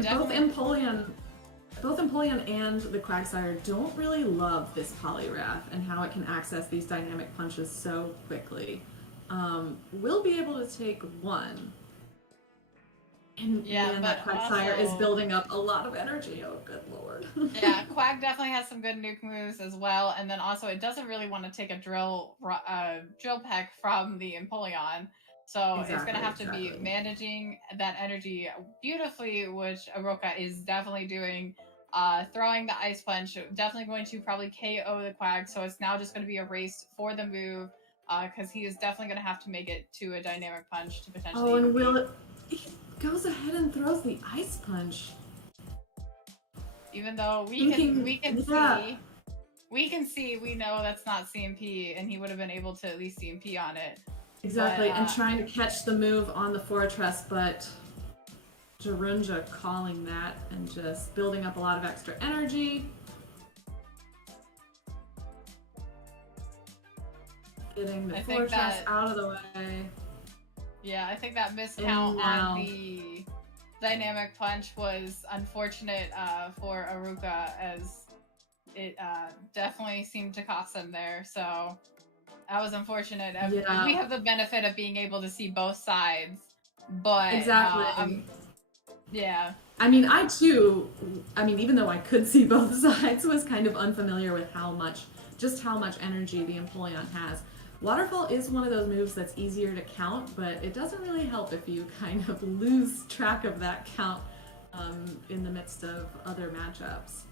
both Empoleon and the Quagsire don't really love this Poliwrath and how it can access these dynamic punches so quickly. We'll be able to take one. And man, that Quagsire is building up a lot of energy. Oh, good lord. Yeah, Quag definitely has some good nuke moves as well. And then also, it doesn't really want to take a drill peck from the Empoleon. So it's going to have to be managing that energy beautifully, which Oroka is definitely doing. Throwing the Ice Punch, definitely going to probably KO the Quag. So it's now just going to be a race for the move. Because he is definitely going to have to make it to a dynamic punch to potentially. Oh, and he goes ahead and throws the Ice Punch. Even though we know that's not CMP, and he would have been able to at least CMP on it. Exactly, and trying to catch the move on the Fortress, but Darunja calling that and just building up a lot of extra energy. Getting the Fortress out of the way. Yeah, I think that miscount on the dynamic punch was unfortunate for Aruka, as it definitely seemed to cost them there. So that was unfortunate. Yeah. We have the benefit of being able to see both sides, but exactly. Yeah. I mean, even though I could see both sides, was kind of unfamiliar with how much energy the Empoleon has. Waterfall is one of those moves that's easier to count, but it doesn't really help if you kind of lose track of that count in the midst of other matchups.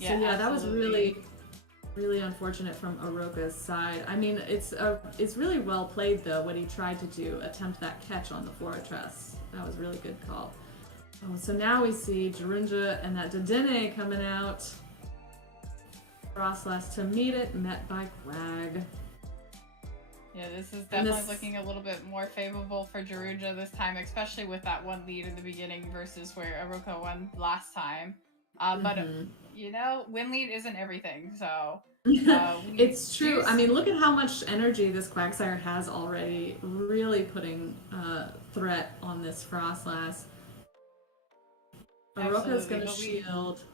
That was really, really unfortunate from Oroka's side. I mean, it's really well played though, what he tried to do, attempt that catch on the Fortress. That was a really good call. Oh, so now we see Darunja and that Dedenne coming out. Frostlass to meet it, met by Quag. Yeah, this is definitely looking a little bit more favorable for Darunja this time, especially with that one lead in the beginning versus where Oroka won last time. But, win lead isn't everything, so... it's true. I mean, look at how much energy this Quagsire has already, really putting threat on this Frostlass. Oroka's gonna shield.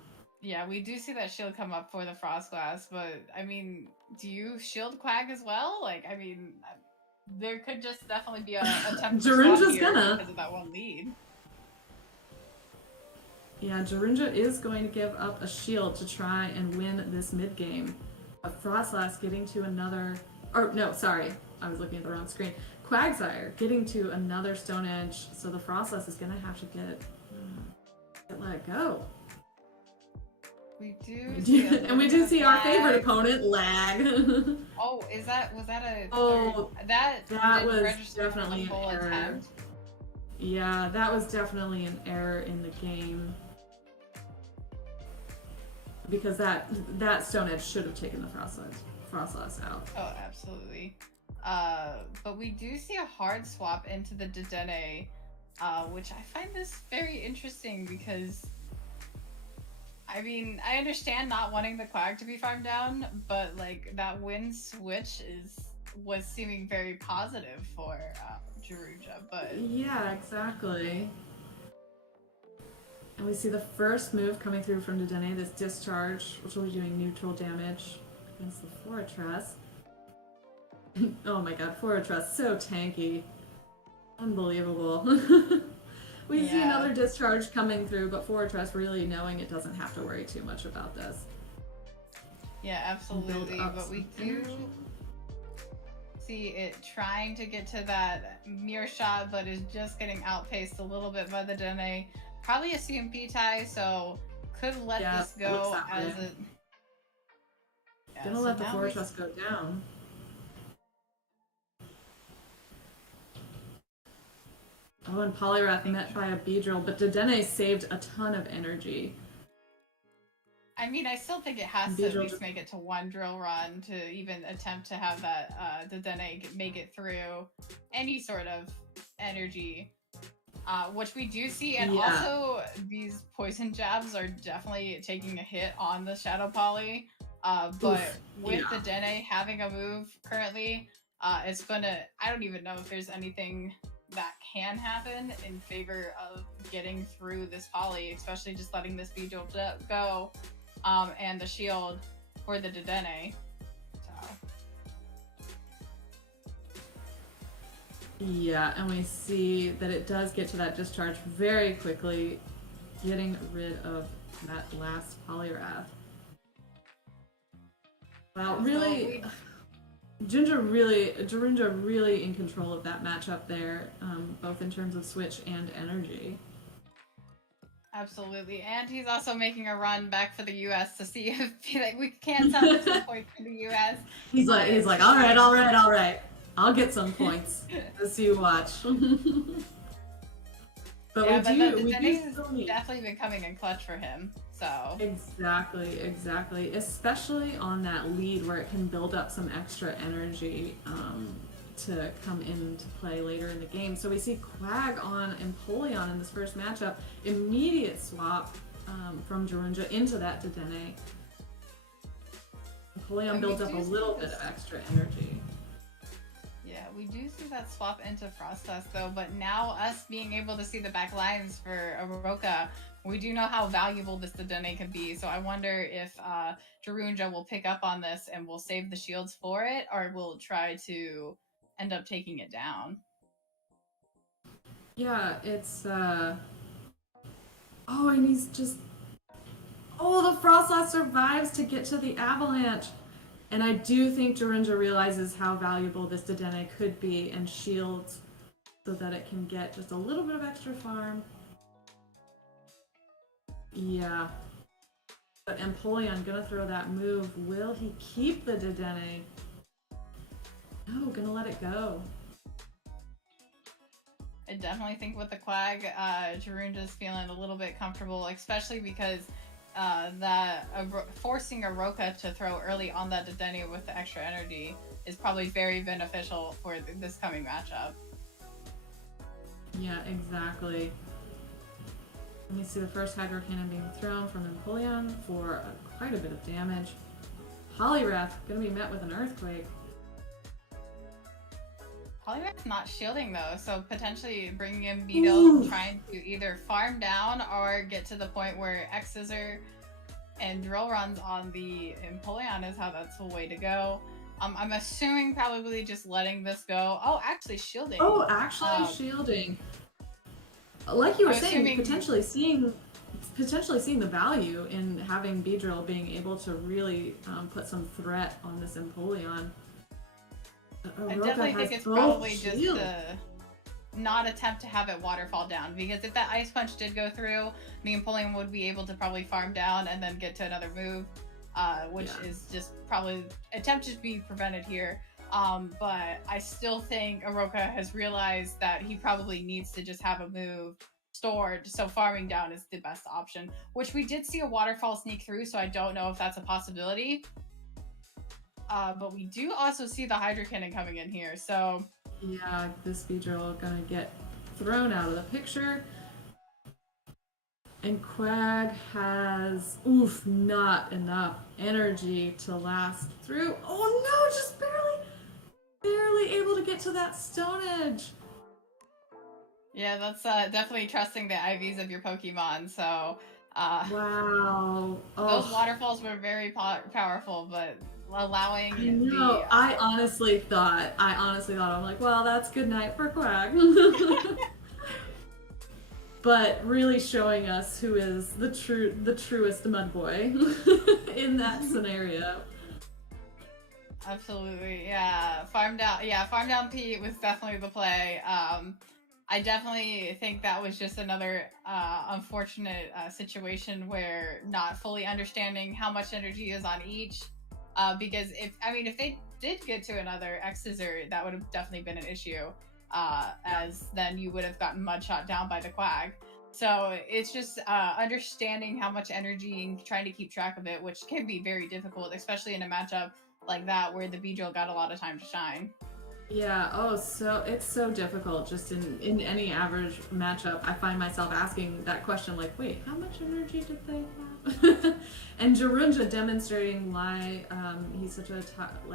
Yeah, we do see that shield come up for the Frostlass, but, I mean, do you shield Quag as well? Like, I mean, there could just definitely be a attempt Darunja's gonna because of that one lead. Yeah, Darunja is going to give up a shield to try and win this mid game. Frostlass getting to another... Or, no, sorry. I was looking at the wrong screen. Quagsire getting to another Stone Edge, so the Frostlass is going to have to get let it go. We do see our favorite opponent, Lag. Oh, was that a... Oh, that was definitely an error. Attempt. Yeah, that was definitely an error in the game. Because that Stone Edge should have taken the Frostlass out. Oh, absolutely. But we do see a hard swap into the Dedenne, which I find this very interesting because I mean, I understand not wanting the Quag to be farmed down, but like that win switch was seeming very positive for Jaruja, but Yeah, exactly. And we see the first move coming through from Dedenne, this discharge, which will be doing neutral damage against the Fortress. Oh my god, Fortress, so tanky. Unbelievable. We see Yeah. another discharge coming through, but Fortress really knowing it doesn't have to worry too much about this. yeah, absolutely. up But we some do energy. see it trying to get to that mirror shot, but is just getting outpaced a little bit by the Dene. Probably a CMP tie, so could let Yeah, this it looks go that as way. it. Yeah, Gonna so let the now we- Fortress go down. Oh, and Polyrath met by a Beedrill, but Dedenne saved a ton of energy. I mean, I still think it has to Beedrill at least just- make it to one drill run to even attempt to have that the Dene make it through any sort of energy. Which we do see, and Yeah. also these poison jabs are definitely taking a hit on the Shadow Poly. But Oof, with yeah. the Dene having a move currently, it's gonna. I don't even know if there's anything that can happen in favor of getting through this Poly, especially just letting this Beedrill go, and the shield for the Dedenne. So. Yeah, and we see that it does get to that discharge very quickly, getting rid of that last Polyrath. Wow, really, Jarunja really in control of that matchup there, both in terms of switch and energy. Absolutely, and he's also making a run back for the U.S. to see if like, we can salvage some points for the U.S. He's like, all right, I'll get some points. Just you watch. But Yeah, we but do Dene's still need. definitely been coming in clutch for him. So Exactly. Especially on that lead where it can build up some extra energy to come into play later in the game. So we see Quag on Empoleon in this first matchup. Immediate swap from Jarunja into that Dedenne. Empoleon And builds we up a do see little bit this- of extra energy. yeah, we do see that swap into Frostdust though. But now us being able to see the back lines for Aroka, we do know how valuable this Dedenne can be. So I wonder if Jarunja will pick up on this and will save the shields for it, or will try to end up taking it down. Yeah, it's oh, and he's just the Frostlass survives to get to the avalanche. And I do think Jarunja realizes how valuable this Dedenne could be and shields so that it can get just a little bit of extra farm. Yeah. But Empoleon gonna throw that move. Will he keep the Dedenne? No, gonna let it go. I definitely think with the Quag, Jarunja's feeling a little bit comfortable, especially because forcing Aroka to throw early on that Dedenne with the extra energy is probably very beneficial for this coming matchup. Yeah, exactly. Let me see the first Hydro Cannon being thrown from Empoleon for quite a bit of damage. Polyrath gonna be met with an Earthquake. Polyrath's not shielding though, so potentially bringing in Ooh. Beetle, trying to either farm down or get to the point where X-Scissor and drill runs on the Empoleon is how that's the way to go. I'm assuming probably just letting this go. Oh, actually shielding. Oh, actually shielding. Like you were I'm saying, assuming- potentially seeing the value in having Beedrill being able to really put some threat on this Empoleon. I Aroka definitely has think it's both probably just shields. to not attempt to have it waterfall down, because if that Ice Punch did go through, the Empoleon would be able to probably farm down and then get to another move, which is just probably attempted to be prevented here. But I still think Aroka has realized that he probably needs to just have a move stored, so farming down is the best option, which we did see a waterfall sneak through, so I don't know if that's a possibility. But we do also see the Hydro Cannon coming in here, so... Yeah, this Beedrill gonna get thrown out of the picture. And Quag has, not enough energy to last through. Oh no, just barely able to get to that Stone Edge. Yeah, that's definitely trusting the IVs of your Pokemon. So, Wow. those waterfalls were very powerful, but allowing I know. I honestly thought, I'm like, well, that's good night for Quag. But really showing us who is the truest mud boy in that scenario. Absolutely, yeah. Farm down Pete was definitely the play. I definitely think that was just another unfortunate situation where not fully understanding how much energy is on each. Because if they did get to another X Scissor, that would have definitely been an issue. As then you would have gotten mud shot down by the Quag. So it's just understanding how much energy and trying to keep track of it, which can be very difficult, especially in a matchup like that where the Beedrill got a lot of time to shine. Yeah, so it's so difficult just in any average matchup. I find myself asking that question like, wait, how much energy did they have? And Jirunja demonstrating why he's such a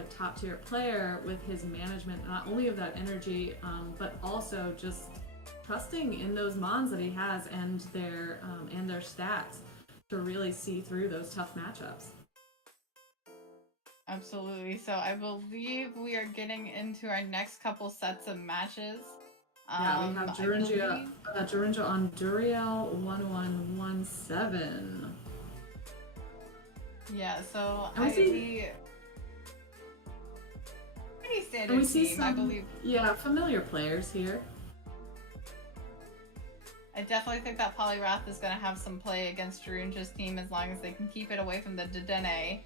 top tier player with his management, not only of that energy, but also just trusting in those mons that he has and their stats to really see through those tough matchups. Absolutely. So I believe we are getting into our next couple sets of matches. Yeah, we have Jirunja on Duriel 1117. Yeah, so pretty standard team, I believe. Yeah, familiar players here. I definitely think that Poliwrath is going to have some play against Jirunja's team as long as they can keep it away from the Dedenne.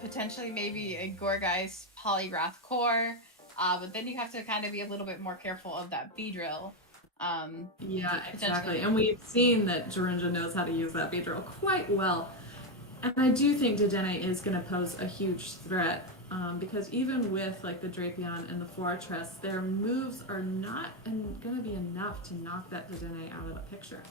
Potentially maybe a Gourgeist Poliwrath core, but then you have to kind of be a little bit more careful of that Beedrill. Yeah, exactly. And we've seen that Jirunja knows how to use that Beedrill quite well. And I do think Dedenne is going to pose a huge threat, because even with like the Drapion and the Fortress, their moves are not going to be enough to knock that Dedenne out of the picture.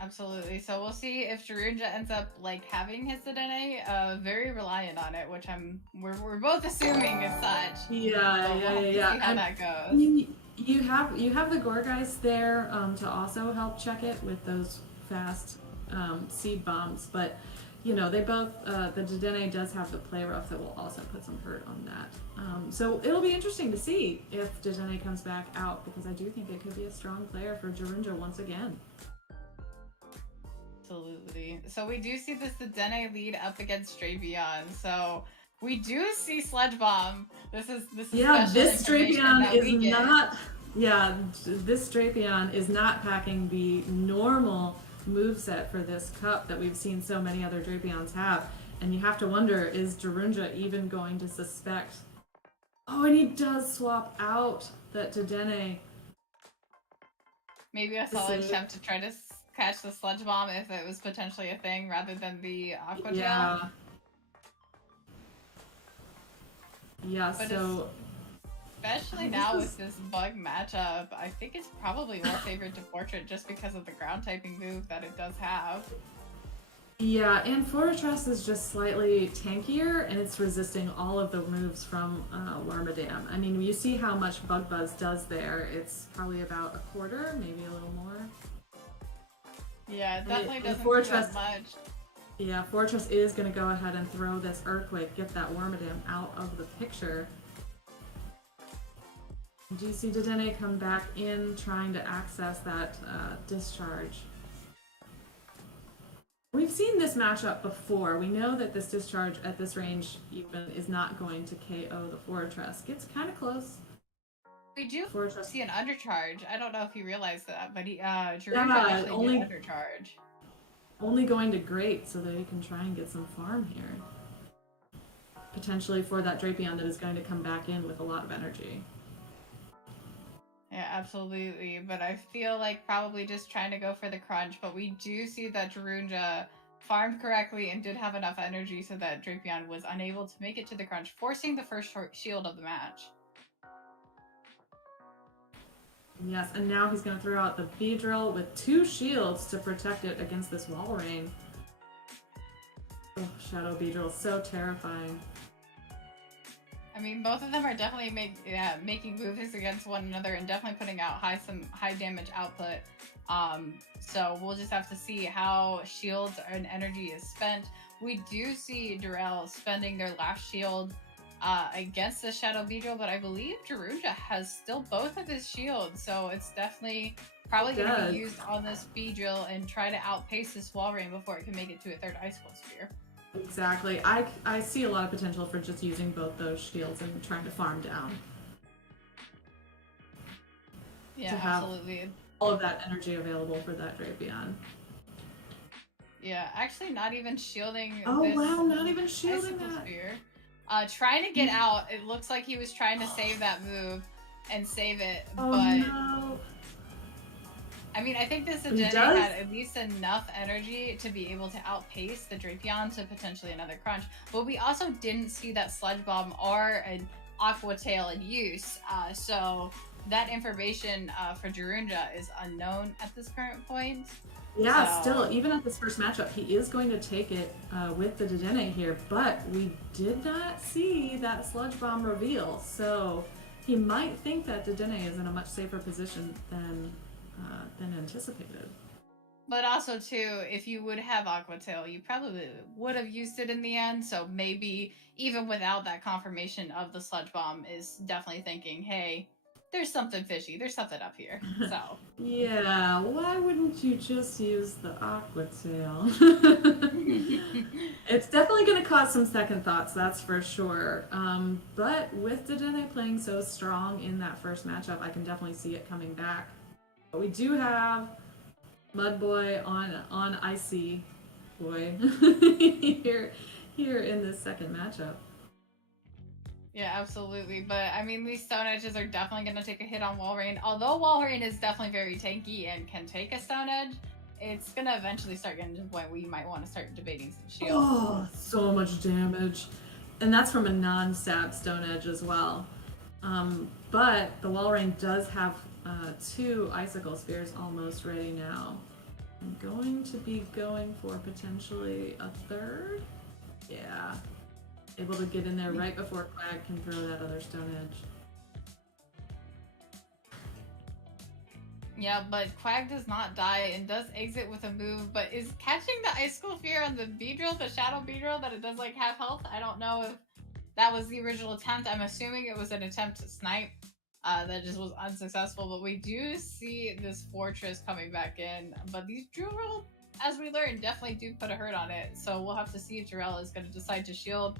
Absolutely. So we'll see if Jirunja ends up like having his Dedenne, very reliant on it, which we're both assuming is such. Yeah. See how that goes. I mean, you have the Gourgeist there to also help check it with those fast seed bombs, but you know they both the Dedenne does have the play rough that will also put some hurt on that. So it'll be interesting to see if Dedenne comes back out, because I do think it could be a strong player for Jirunja once again. Absolutely. So we do see this Dedenne lead up against Drapion. So we do see Sludge Bomb. This is this Drapion is not. Yeah, this Drapion is not packing the normal moveset for this cup that we've seen so many other Drapions have. And you have to wonder, is Jirunja even going to suspect? Oh, and he does swap out that Dedenne. Maybe a solid attempt to try to catch the Sludge Bomb if it was potentially a thing rather than the Aqua Gel. Yeah, but so... Especially now with this bug matchup, I think it's probably more favored to Portrait just because of the ground typing move that it does have. Yeah, and Fortress is just slightly tankier, and it's resisting all of the moves from Wormadam. I mean, you see how much Bug Buzz does there. It's probably about a quarter, maybe a little more. Yeah, it definitely doesn't do as much. Yeah, Fortress is going to go ahead and throw this Earthquake, get that Wormadam out of the picture. Do you see Dedenne come back in, trying to access that discharge? We've seen this matchup before. We know that this discharge at this range even is not going to KO the Fortress. Gets kind of close. We do see an undercharge. I don't know if you realize that, but Jirunja actually only did undercharge. Only going to Great so that he can try and get some farm here. Potentially for that Drapion that is going to come back in with a lot of energy. Yeah, absolutely. But I feel like probably just trying to go for the crunch. But we do see that Jirunja farmed correctly and did have enough energy so that Drapion was unable to make it to the crunch, forcing the first short shield of the match. Yes, and now he's going to throw out the Beedrill with 2 shields to protect it against this wall rain. Oh, Shadow Beedrill, so terrifying. I mean, both of them are definitely making moves against one another and definitely putting out some high damage output. So we'll just have to see how shields and energy is spent. We do see Durrell spending their last shield against the Shadow Beedrill, but I believe Gyroonja has still both of his shields, so it's definitely probably going to be used on this Beedrill and try to outpace this wall rain before it can make it to a 3rd Icicle Sphere. Exactly. I see a lot of potential for just using both those shields and trying to farm down. Yeah, to have absolutely. All of that energy available for that Drapion. Yeah, actually not even shielding Oh this wow, not even shielding Icicle that. Sphere. Trying to get out. It looks like he was trying to save that move and save it, Oh but no. I mean, I think this He Adene does? had at least enough energy to be able to outpace the Drapion to potentially another crunch. But we also didn't see that Sludge Bomb or an Aqua Tail in use. So that information for Gyroonja is unknown at this current point. Yeah, So- still, even at this first matchup, he is going to take it with the Dedenne here, but we did not see that Sludge Bomb reveal, so he might think that Dedenne is in a much safer position than anticipated. But also, too, if you would have Aqua Tail, you probably would have used it in the end. So maybe even without that confirmation of the Sludge Bomb is definitely thinking, hey, there's something fishy. There's something up here. So Yeah, why wouldn't you just use the Aqua Tail? It's definitely going to cause some second thoughts, that's for sure. But with Dedenne playing so strong in that first matchup, I can definitely see it coming back. But we do have Mudboy on Icy Boy here in this second matchup. yeah, absolutely. But I mean, these Stone Edges are definitely going to take a hit on Walrein. Although Walrein is definitely very tanky and can take a Stone Edge, it's going to eventually start getting to the point where you might want to start debating some shield. Oh, so much damage. And that's from a non-stab Stone Edge as well. But the Walrein does have 2 Icicle Spheres almost ready now. I'm going to be going for potentially a 3rd. Yeah. Able to get in there right before Quag can throw that other Stone Edge. Yeah, but Quag does not die and does exit with a move, but is catching the Icicle Sphere on the Beedrill, the Shadow Beedrill, that it does like have health. I don't know if that was the original attempt. I'm assuming it was an attempt to snipe that just was unsuccessful, but we do see this Fortress coming back in. But these Drill, as we learned, definitely do put a hurt on it, so we'll have to see if Jarell is going to decide to shield,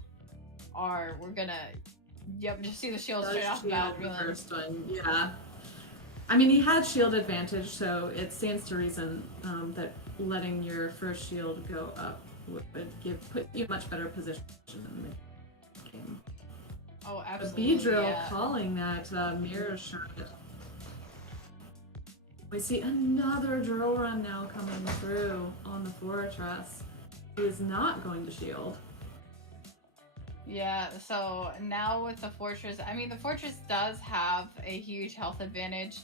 or we're going to, just see the shield straight off the bat. The first one, yeah. I mean, he had shield advantage, so it stands to reason that letting your first shield go up would put you in a much better position in the game. Oh, A absolutely. Beedrill Yeah. calling that mirror shot. We see another drill run now coming through on the Fortress. He is not going to shield. Yeah, so now with the Fortress, I mean, the Fortress does have a huge health advantage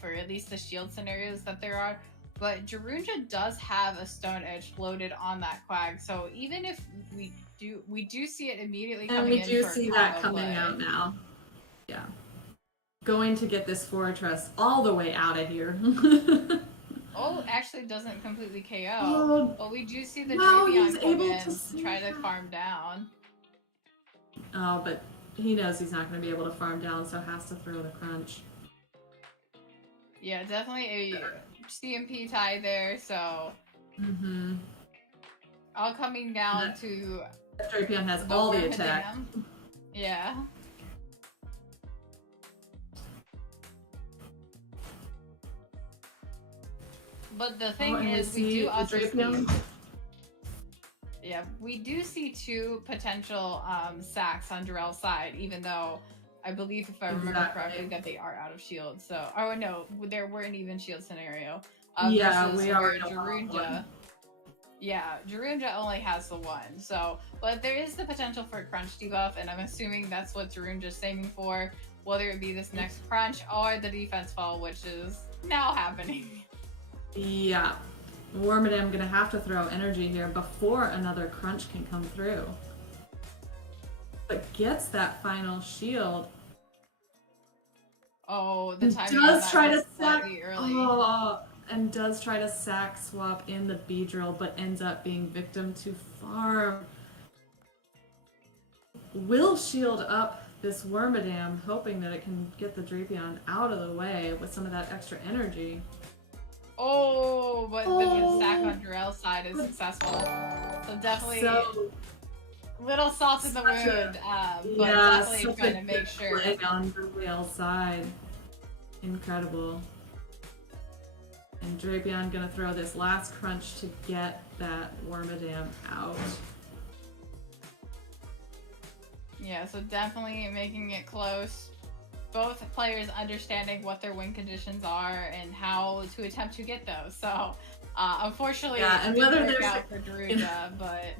for at least the shield scenarios that there are, but Gyroonja does have a Stone Edge loaded on that Quag, so even if we do see it immediately coming in. And we do for see that combo coming play. out now. Yeah. Going to get this Fortress all the way out of here. Oh, actually doesn't completely KO, Oh, but we do see the no, he's Drapion come able in, to try to sneak farm down. Oh, but he knows he's not going to be able to farm down, so has to throw the crunch. Yeah, definitely a CMP tie there, so Mm-hmm. all coming down Yeah. to Drapion has all the overhitting attack. them. Yeah. But the thing and is, we do the also Drapion. see, yeah, we do see 2 potential sacks on Jarell's side, even though I believe, if I remember Exactly. correctly, that they are out of shield. So, oh no, there were an even shield scenario. Yeah, versus we where already know one. Gyroonja. Yeah, Gyroonja only has the 1. So, but there is the potential for a crunch debuff, and I'm assuming that's what Gyroonja's aiming for. whether it be this next crunch or the defense fall, which is now happening. Yeah. Wormadam gonna have to throw energy here before another crunch can come through. But gets that final shield. Oh, the timing Does on try that to was sack. slightly early. Oh, and does try to sack swap in the Beedrill, but ends up being victim to farm. Will shield up this Wormadam, hoping that it can get the Drapion out of the way with some of that extra energy. Oh, but the sack on Jarell's side is successful. So definitely little salt in the wound, but definitely trying to make sure. Play on Jarell's side. Incredible. And Drapion gonna throw this last crunch to get that Wormadam out. Yeah, so definitely making it close. Both players understanding what their win conditions are and how to attempt to get those. So, unfortunately, and it whether didn't work there's out for Daruja, but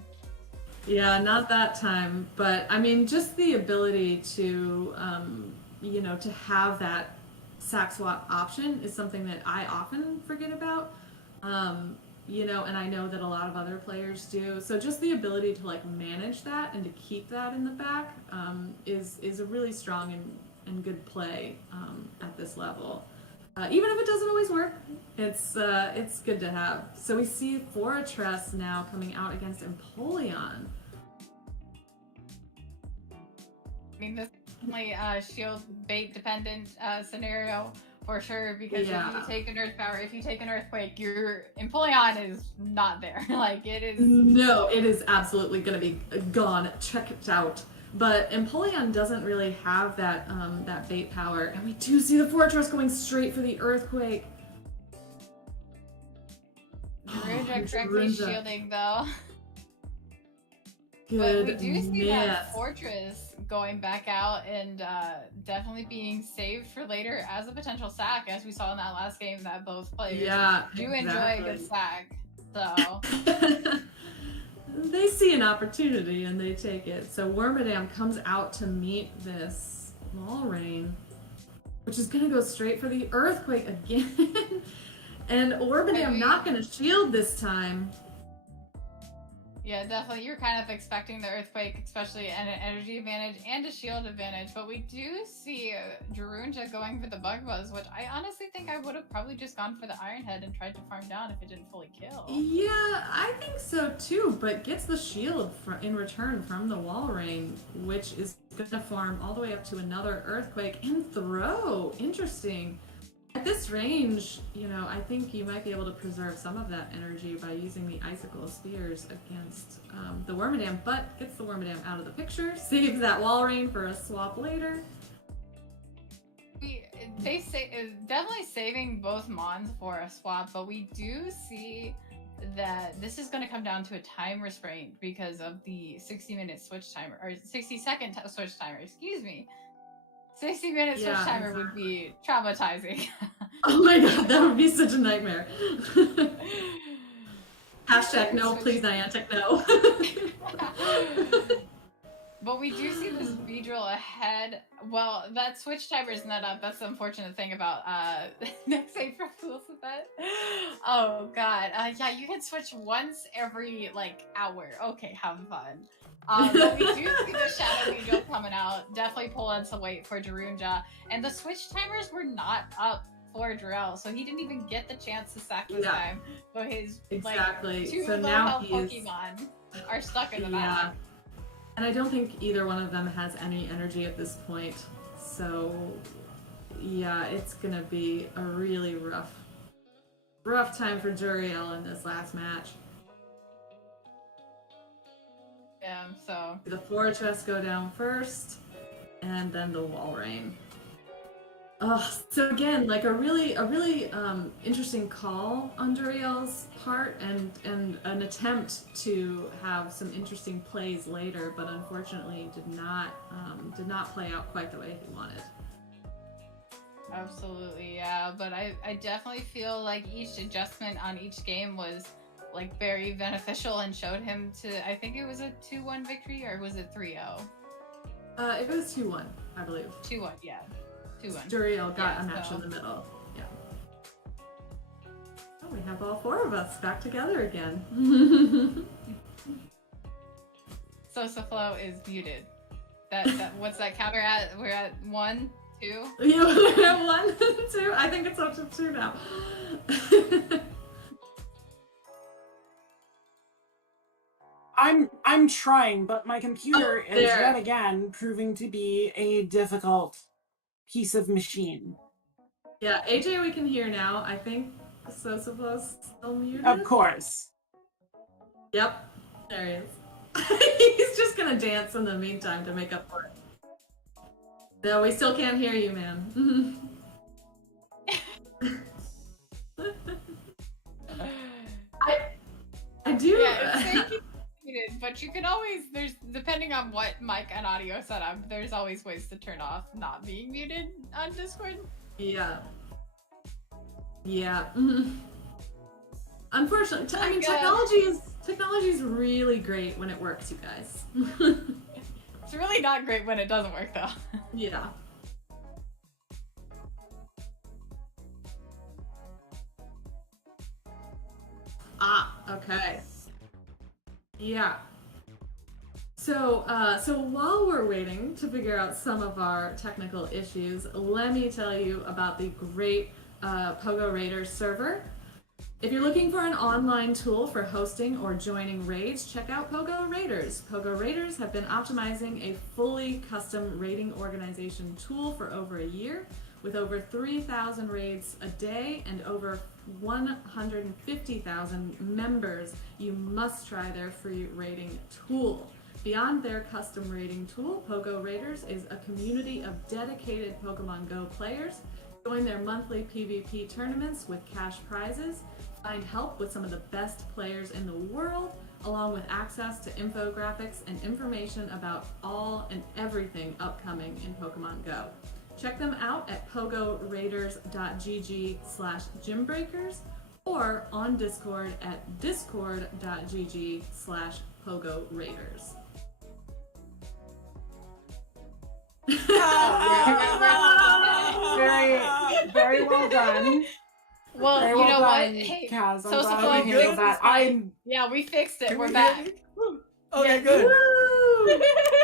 yeah, not that time. But I mean, just the ability to, to have that sack swap option is something that I often forget about. And I know that a lot of other players do. So just the ability to like manage that and to keep that in the back is a really strong and good play at this level. Even if it doesn't always work, it's good to have. So we see Fortress now coming out against Empoleon. I mean, this is definitely a shield bait dependent scenario. For sure, because if you take an Earth Power, if you take an Earthquake, your Empoleon is not there. Like, it is... No, it is absolutely going to be gone. Check it out. But Empoleon doesn't really have that that bait power. And we do see the Fortress going straight for the Earthquake. Daruja correctly shielding, though. Good. But we do see that Fortress going back out and definitely being saved for later as a potential sack, as we saw in that last game that both players enjoy a good sack. So they see an opportunity and they take it. So Wormadam comes out to meet this Walrein, which is going to go straight for the Earthquake again. And Wormadam not going to shield this time. Yeah, definitely. You're kind of expecting the Earthquake, especially an energy advantage and a shield advantage, but we do see Daruja going for the Bug Buzz, which I honestly think I would have probably just gone for the Iron Head and tried to farm down if it didn't fully kill. Yeah, I think so too, but gets the shield in return from the Walrein, which is going to farm all the way up to another Earthquake and throw. Interesting. At this range, I think you might be able to preserve some of that energy by using the Icicle Spears against the Wormadam, but gets the Wormadam out of the picture, saves that Walrein for a swap later. They say definitely saving both Mons for a swap, but we do see that this is going to come down to a time restraint because of the 60-minute switch timer, or 60-second switch timer, excuse me. 60-minute switch timer would be traumatizing. Oh my god, that would be such a nightmare. Hashtag no, please Niantic, no. But we do see this Beedrill ahead. Well, that switch timer is not up. That's the unfortunate thing about next aid for fools with that. Oh god. Yeah, you can switch once every hour. Okay, have fun. But we do see the Shadow Beedrill coming out. Definitely pull on some weight for Daruja. And the switch timers were not up for Jarell, so he didn't even get the chance to sack this time. So his two so low now health Pokemon are stuck in the back. And I don't think either one of them has any energy at this point. So yeah, it's gonna be a really rough time for Juriel in this last match. Yeah, so the Fortress go down first, and then the Walrein. So again, a really interesting call on Duriel's part, and an attempt to have some interesting plays later, but unfortunately did not play out quite the way he wanted. Absolutely, yeah. But I definitely feel like each adjustment on each game was very beneficial and showed him to, I think it was a 2-1 victory, or was it 3-0? It was 2-1, I believe. 2-1, yeah. 2-1. Duriel got Yeah, a match so- in the middle. Yeah. Oh, we have all 4 of us back together again. Sosaflow is muted. That what's that counter at? We're at 1, 2. You have 1, 2. I think it's up to 2 now. I'm trying, but my computer is there. yet again proving to be a difficult piece of machine. Yeah, AJ we can hear now. I think Sosaflow's still muted. Of course. Yep. There he is. He's just gonna dance in the meantime to make up for it. No, we still can't hear you, man. I do. Yeah, it's saying it's muted, but you can always, there's, depending on what mic and audio setup, there's always ways to turn off not being muted on Discord. Yeah. Yeah. Unfortunately, I mean, technology is really great when it works, you guys. It's really not great when it doesn't work, though. Yeah. Ah, okay. Yeah. So while we're waiting to figure out some of our technical issues, let me tell you about the great Pogo Raiders server. If you're looking for an online tool for hosting or joining raids, check out Pogo Raiders. Pogo Raiders have been optimizing a fully custom raiding organization tool for over a year, with over 3,000 raids a day and over 150,000 members. You must try their free raiding tool. Beyond their custom raiding tool, Pogo Raiders is a community of dedicated Pokemon Go players. Join their monthly PvP tournaments with cash prizes. Find help with some of the best players in the world, along with access to infographics and information about all and everything upcoming in Pokemon Go. Check them out at pogoraiders.gg/gymbreakers or on Discord at discord.gg/pogoraiders. Very, very well done. Well, Very you well know done, what? Hey, Kaz. I'm so glad Saflow, you handled that. yeah, we fixed it. Can We're we back. hear you? Okay, good.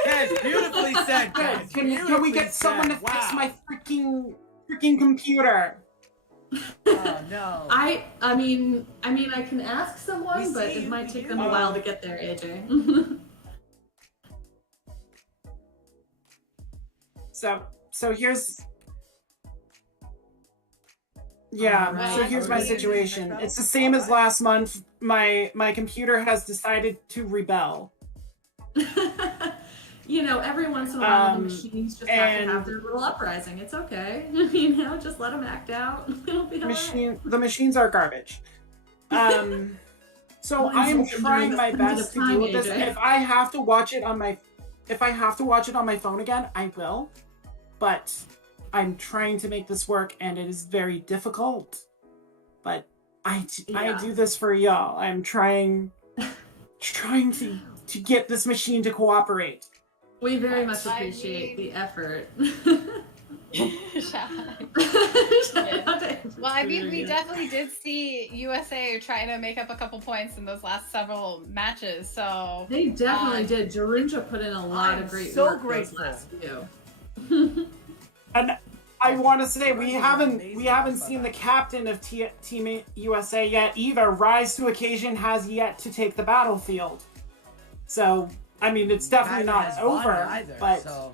Kaz, beautifully said, Kaz. Can we Beautifully get someone to said. fix Wow. my freaking computer? Oh no. I mean, I can ask someone, We but see it you, might we take hear them a you. while to get there, AJ. So here's yeah. Alright. So here's my Are we gonna do the next situation. battle? It's the same as Alright. last month. My computer has decided to rebel. You know, every once in a while the Um, machines just have to and- have their little uprising. It's okay. You know, just let them act out. It'll be alright. The machines are garbage. So Mine's I am also trying doing my the best to deal with this. AJ. If I have to watch it on my phone again, I will. But I'm trying to make this work, and it is very difficult. But I Yeah. do this for y'all. I'm trying to get this machine to cooperate. We very much I appreciate mean- the effort. Shout out. Well, Well, I mean, we definitely did see USA trying to make up a couple points in those last several matches, so They definitely did. Jarunja put in a lot I'm of great so work grateful. those last few. And I want to say we Amazing haven't stuff. seen the captain of Team USA yet either. Rise to occasion has yet to take the battlefield. So I mean, it's definitely Neither not has over. Vanya either, but so.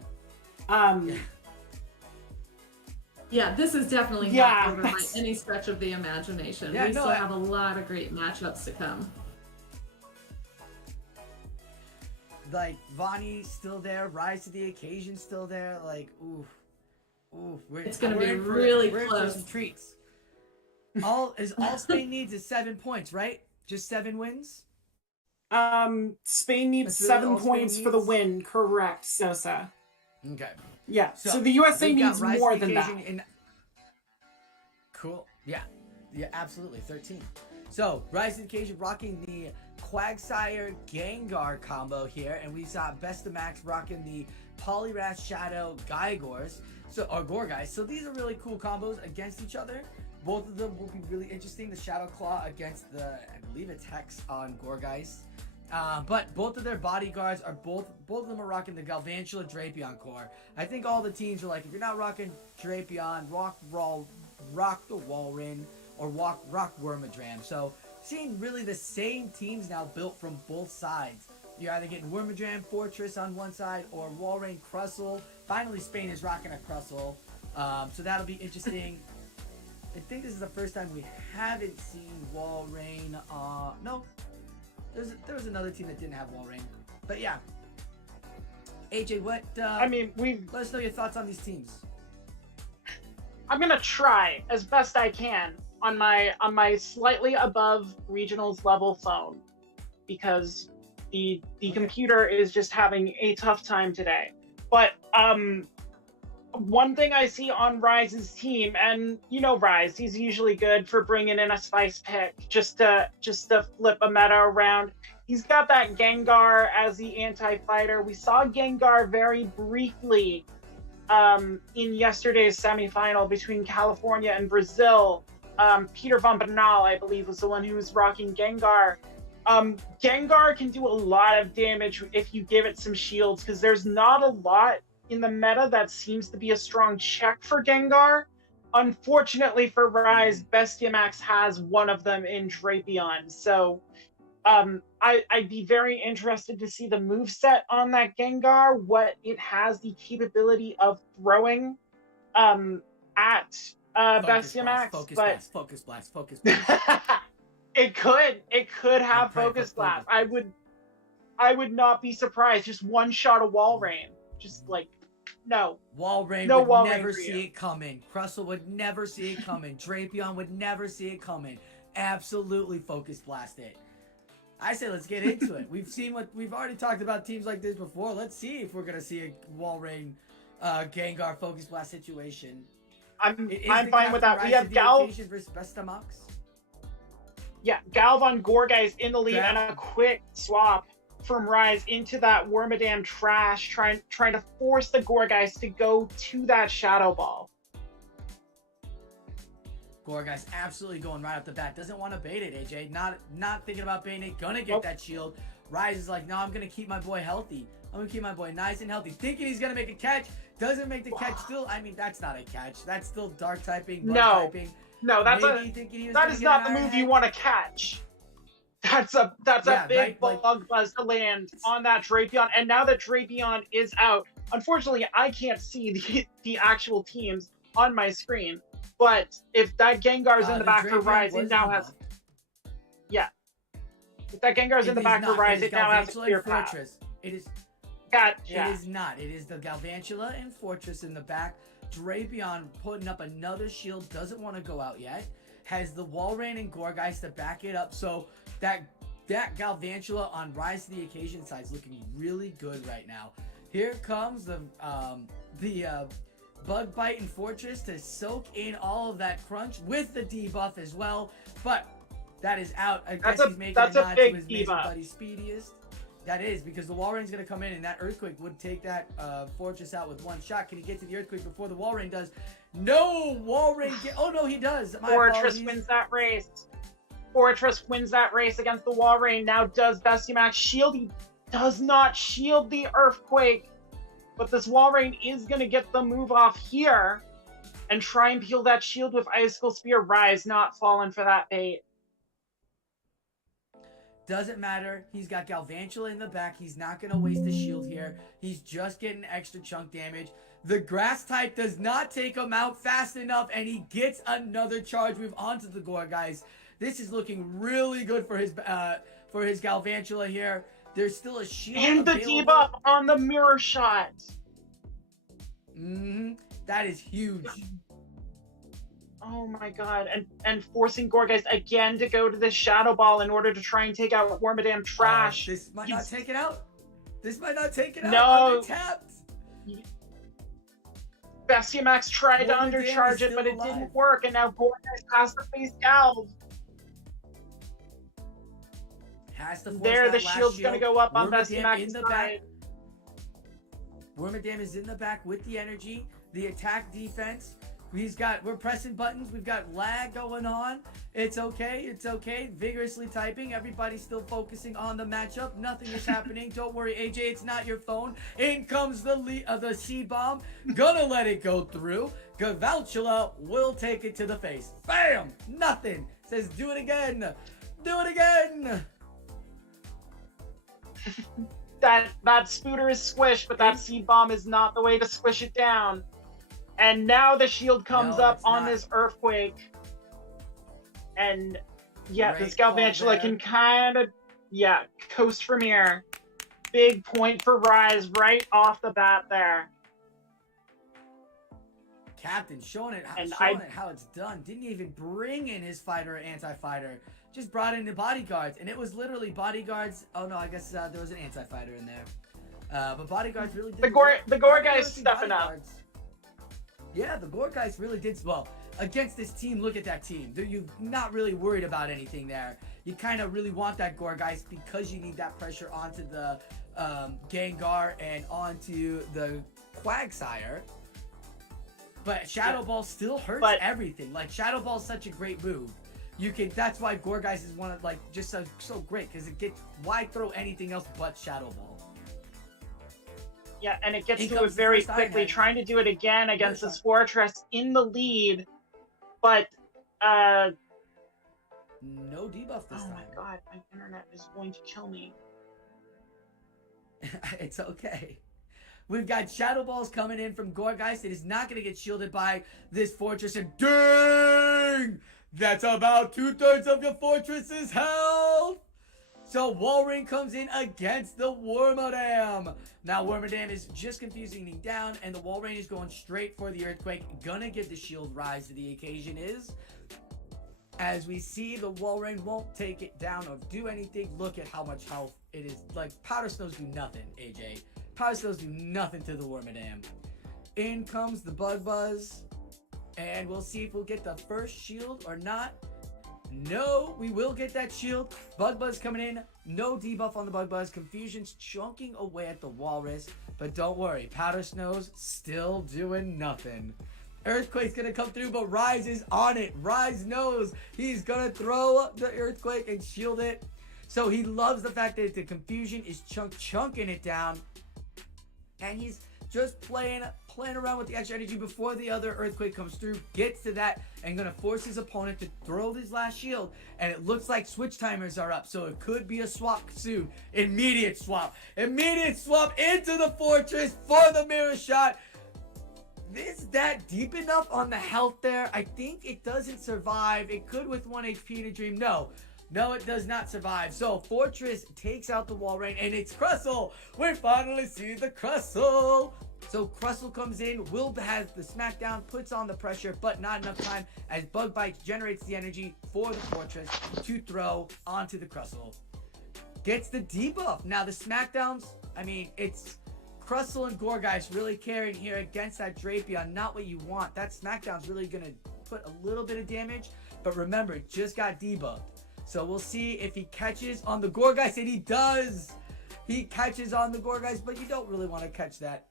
Yeah, this is definitely Yeah, not over by that's- any stretch of the imagination. Yeah, We no, still I- have a lot of great matchups to come. Like, Vani's still there, Rise to the Occasion's still there, like, oof. It's gonna we're be in for- really we're in close. for some treats. All Spain needs is 7 points, right? Just 7 wins? Spain needs That's really 7 all Spain points for the needs? win. Correct, Sosa. Okay. Yeah. So the USA we've got needs Rise to more the than that. Occasion Cool. Yeah, absolutely. 13. So, Rise to the Occasion rocking the Quagsire Gengar combo here, and we saw Bestamax rocking the Poliwrath Shadow Gygors, or Gorgeist. So these are really cool combos against each other. Both of them will be really interesting. The Shadow Claw against the, I believe it's Hex on Gorgeist. But both of their bodyguards are both of them are rocking the Galvantula Drapion core. I think all the teams are like, if you're not rocking Drapion, rock the Walrein, or rock Wormadram. So seeing really the same teams now built from both sides. You're either getting Wormadram Fortress on one side or Walrein Crustle. Finally, Spain is rocking a Crustle. So that'll be interesting. I think this is the first time we haven't seen Walrein. No. There was another team that didn't have Walrein. But yeah. AJ, what... let us know your thoughts on these teams. I'm going to try as best I can on my slightly above regionals level phone, because the computer is just having a tough time today. But one thing I see on Rise's team, and you know Rise, he's usually good for bringing in a spice pick just to flip a meta around. He's got that Gengar as the anti-fighter. We saw Gengar very briefly in yesterday's semifinal between California and Brazil. Peter Von Banal, I believe, was the one who was rocking Gengar. Gengar can do a lot of damage if you give it some shields, because there's not a lot in the meta that seems to be a strong check for Gengar. Unfortunately for Rise, Bestiamax has one of them in Drapion. So I'd be very interested to see the moveset on that Gengar, what it has the capability of throwing at Bestiamax. Focus blast. It could have Focus Blast. I would not be surprised. Just one shot of Walrein. Just like, no. Walrein no would Walrein never for see you. it coming. Crustle would never see it coming. Drapion would never see it coming. Absolutely Focus Blast it. I say let's get into it. We've already talked about teams like this before. Let's see if we're gonna see a Walrein Gengar Focus Blast situation. I'm fine with that. We have Gal versus Bestamax. Yeah, Galvan Gorgeist in the lead, and a quick swap from Rise into that Wormadam trash, trying to force the Gorgeist to go to that Shadow Ball. Gorgeist absolutely going right off the bat. Doesn't want to bait it, AJ. Not thinking about baiting it. Gonna get that shield. Rise is like, no, I'm gonna keep my boy healthy. I'm gonna keep my boy nice and healthy. Thinking he's gonna make a catch. Doesn't make the catch still. I mean, that's not a catch. That's still dark typing, bug typing. No, that is not the move you want to catch. That's a big bug buzz to land on that Drapion. And now that Drapion is out, unfortunately, I can't see the actual teams on my screen. But if that Gengar's in the back for Rise, it now has... Yeah. If that Gengar's in the back for Rise, it now has a clear path. It is... Gotcha. It is not. It is the Galvantula and Fortress in the back. Drapion putting up another shield. Doesn't want to go out yet. Has the Walrein and Gorgeist to back it up. So that Galvantula on Rise to the Occasion side is looking really good right now. Here comes the Bug Bite and Fortress to soak in all of that crunch with the debuff as well. But that is out. I guess he's making a nod to his Mason buddy Speediest. That is, because the Walrein's going to come in, and that Earthquake would take that Fortress out with one shot. Can he get to the Earthquake before the Walrein does? No! Walrein oh, no, he does. Fortress wins that race. Fortress wins that race against the Walrein. Now does Bestiamax shield? He does not shield the Earthquake. But this Walrein is going to get the move off here and try and peel that shield with Icicle Spear. Rise not falling for that bait. Doesn't matter. He's got Galvantula in the back. He's not going to waste the shield here. He's just getting extra chunk damage. The grass type does not take him out fast enough, and he gets another charge move onto the Gore, guys. This is looking really good for his Galvantula here. There's still a shield and the debuff on the mirror shot. That is huge. Oh my god. And forcing Gorgeist again to go to the Shadow Ball in order to try and take out Wormadam trash. This might not take it out. This might not take it out. No. Tapped. Bestiamax tried to undercharge it, but it didn't work, and now Gorgeist has to face Galv. Has to force There, the that last shield's gonna shield. go up on Wormadam Bestie Max's in the side. back. Wormadam is in the back with the energy, the attack defense. We're pressing buttons. We've got lag going on. It's okay. It's okay. Vigorously typing. Everybody's still focusing on the matchup. Nothing is happening. Don't worry, AJ. It's not your phone. In comes the seed bomb. Gonna let it go through. Gavalchula will take it to the face. Bam! Nothing. Says do it again. Do it again. That Spooter is squished, but that seed bomb is not the way to squish it down. And now the shield comes No, up it's on not. this earthquake. And yeah, Great this call Galvantula there. can kind of, coast from here. Big point for Rise right off the bat there. Captain showing it And how it's done. Didn't even bring in his fighter or anti-fighter. Just brought in the bodyguards. And it was literally bodyguards. Oh no, I guess there was an anti-fighter in there. But bodyguards really did The Gore guy's stepping up. Yeah, the Gore guys really did well. Against this team, look at that team. You're not really worried about anything there. You kind of really want that Gore guys because you need that pressure onto the Gengar and onto the Quagsire. But Shadow Ball still hurts everything. Like, Shadow Ball's such a great move. That's why Gore guys is one of, like, just so great. Because why throw anything else but Shadow Ball? Yeah, and it gets In to it comes the very first Iron quickly, Head. trying to do it again against First this Fortress in the lead. But, No debuff this oh time. my god, my internet is going to kill me. It's okay. We've got Shadow Balls coming in from Gorgeist. It is not going to get shielded by this Fortress. And dang! That's about 2/3 of your Fortress's health! So Walrein comes in against the Wormadam. Now Wormadam is just confusing me down, and the Walrein is going straight for the Earthquake. Gonna give the shield rise to the occasion is. As we see, the Walrein won't take it down or do anything. Look at how much health it is. Like, Powder Snows do nothing, AJ. Powder Snows do nothing to the Wormadam. In comes the Bug Buzz. And we'll see if we'll get the first shield or not. No, we will get that shield. Bug Buzz coming in. No debuff on the Bug Buzz. Confusion's chunking away at the Walrus. But don't worry. Powder Snow's still doing nothing. Earthquake's gonna come through, but Rise is on it. Rise knows he's gonna throw the Earthquake and shield it. So he loves the fact that the Confusion is chunking it down. And he's just playing around with the extra energy before the other Earthquake comes through, gets to that, and gonna force his opponent to throw his last shield. And it looks like switch timers are up, so it could be a swap soon. Immediate swap into the Fortress for the mirror shot. Is that deep enough on the health there? I think it doesn't survive. It could with 1 HP in a dream. No, it does not survive. So Fortress takes out the Walrein, and it's Crustle. We finally see the Crustle. So Crustle comes in, Will has the smackdown, puts on the pressure, but not enough time as Bug Bite generates the energy for the Fortress to throw onto the Crustle. Gets the debuff. Now the smackdowns, I mean, it's Crustle and Gorgeist really carrying here against that Drapion. Not what you want. That smackdown's really going to put a little bit of damage, but remember, it just got debuffed. So we'll see if he catches on the Gorgeist, and he does. He catches on the Gorgeist, but you don't really want to catch that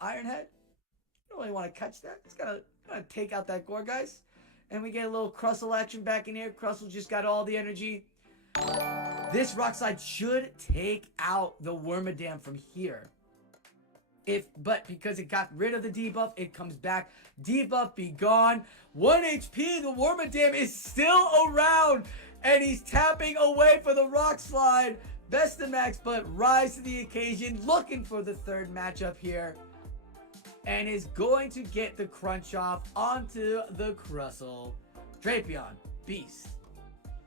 Iron Head. You don't really want to catch that. It's gonna take out that Gorgeist. And we get a little Crustle action back in here. Crustle just got all the energy. This Rock Slide should take out the Wormadam from here. But because it got rid of the debuff, it comes back. Debuff be gone. 1 HP, the Wormadam is still around. And he's tapping away for the Rock Slide. Best of Max, but rise to the occasion. Looking for the third matchup here. And is going to get the crunch off onto the Crustle. Drapion, Beast.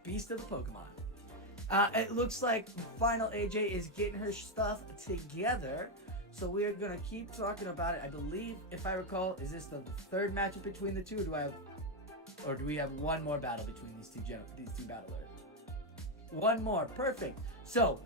Beast of the Pokemon. It looks like final AJ is getting her stuff together. So we are going to keep talking about it. I believe, if I recall, is this the third matchup between the two? Or do we have one more battle between these two battlers? One more. Perfect. So,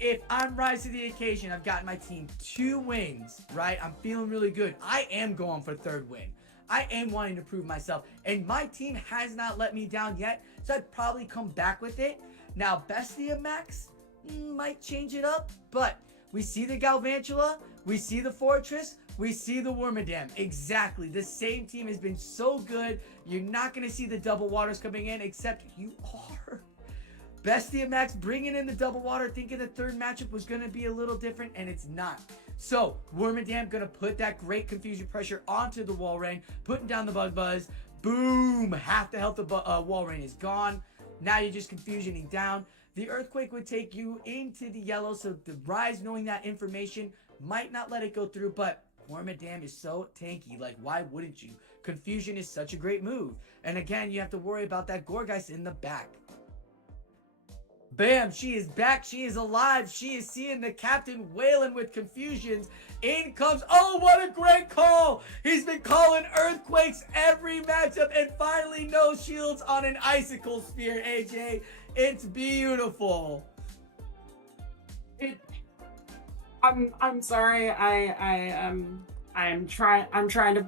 if I'm rise to the occasion, I've gotten my team 2 wins, right? I'm feeling really good. I am going for third win. I am wanting to prove myself. And my team has not let me down yet. So I'd probably come back with it. Now, Bestia Max, might change it up, but we see the Galvantula, we see the Fortress, we see the Wormadam. Exactly. The same team has been so good. You're not going to see the double waters coming in, except you are. Bestia Max bringing in the double water, thinking the third matchup was going to be a little different, and it's not. So, Wormadam going to put that great confusion pressure onto the Walrein, putting down the Bug Buzz. Boom! Half the health of Walrein is gone. Now you're just confusioning down. The Earthquake would take you into the yellow, so the Rise, knowing that information, might not let it go through, but Wormadam is so tanky. Like, why wouldn't you? Confusion is such a great move. And again, you have to worry about that Gorgeist in the back. Bam, she is back, she is alive, she is seeing the captain wailing with confusions. In comes, oh, what a great call! He's been calling earthquakes every matchup and finally no shields on an icicle spear, AJ. It's beautiful. I'm sorry, I'm trying to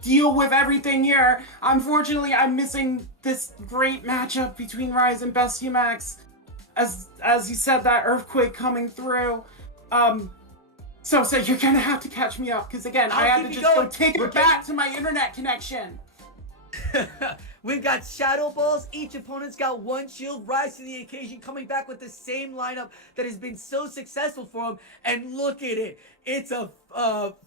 deal with everything here. Unfortunately, I'm missing this great matchup between Rise and Bestia Max. As you said, that earthquake coming through. So you're gonna have to catch me up, because again, I had to just go take it back to my internet connection. We've got Shadow Balls. Each opponent's got one shield. Rise to the occasion, coming back with the same lineup that has been so successful for him. And look at it. It's a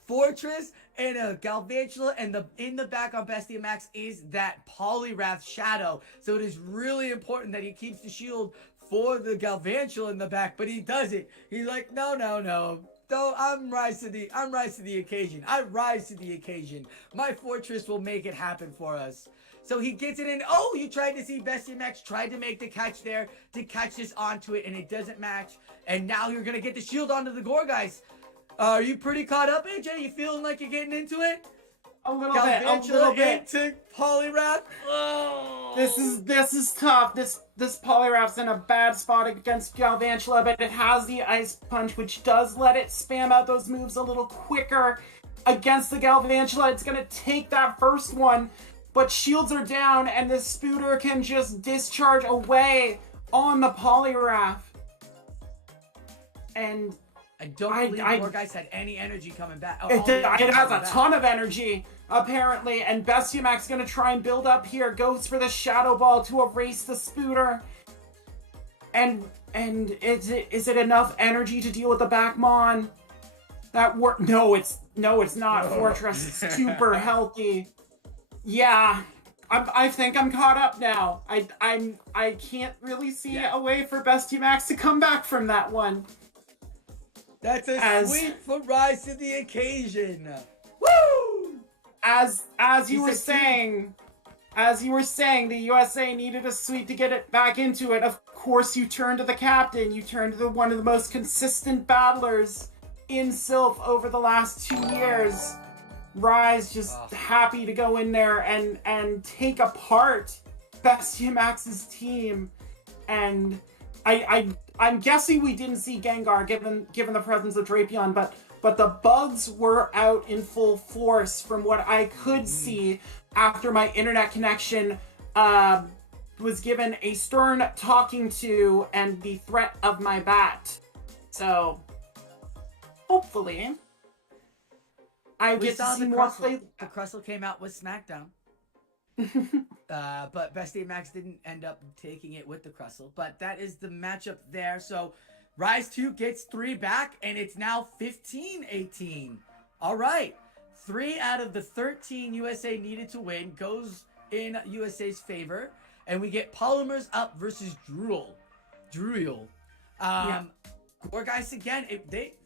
Fortress and a Galvantula, and in the back on Bestia Max is that Poliwrath Shadow. So it is really important that he keeps the shield for the Galvantula in the back, but he doesn't. He's like, no. Though I'm rise to the occasion. I rise to the occasion. My Fortress will make it happen for us. So he gets it in. Oh, you tried to see Bestia Max tried to make the catch there to catch this onto it, and it doesn't match. And now you're gonna get the shield onto the Gorgeist. Are you pretty caught up, AJ? You feeling like you're getting into it? A little bit. Into Poliwrath. Oh. This is tough. This Poliwrath's in a bad spot against Galvantula, but it has the Ice Punch, which does let it spam out those moves a little quicker against the Galvantula. It's gonna take that first one, but shields are down, and this Spooter can just discharge away on the Poliwrath. And I don't believe Gorgeist had any energy coming back. It has a ton of energy, apparently, and Bestia Max gonna try and build up here. Goes for the Shadow Ball to erase the Spooter. And is it enough energy to deal with the Backmon? No, it's not. Fortress is super healthy. Yeah. I think I'm caught up now. I can't really see a way for Bestia Max to come back from that one. That's a sweep for Rise to the occasion. Woo! As you were saying, the USA needed a sweep to get it back into it. Of course, you turn to the captain. You turn to one of the most consistent battlers in Sylph over the last 2 years. Rise just happy to go in there and take apart Bestia Max's team. And I'm guessing we didn't see Gengar given the presence of Drapion, but the bugs were out in full force from what I could see after my internet connection was given a stern talking to and the threat of my bat. So hopefully I get to see more play. The Crustle came out with SmackDown. But Bestia Max didn't end up taking it with the Crustle. But that is the matchup there. So Rise 2 gets 3 back, and it's now 15-18. All right. 3 out of the 13 USA needed to win goes in USA's favor. And we get Polymers up versus Drool. Gorgeist again.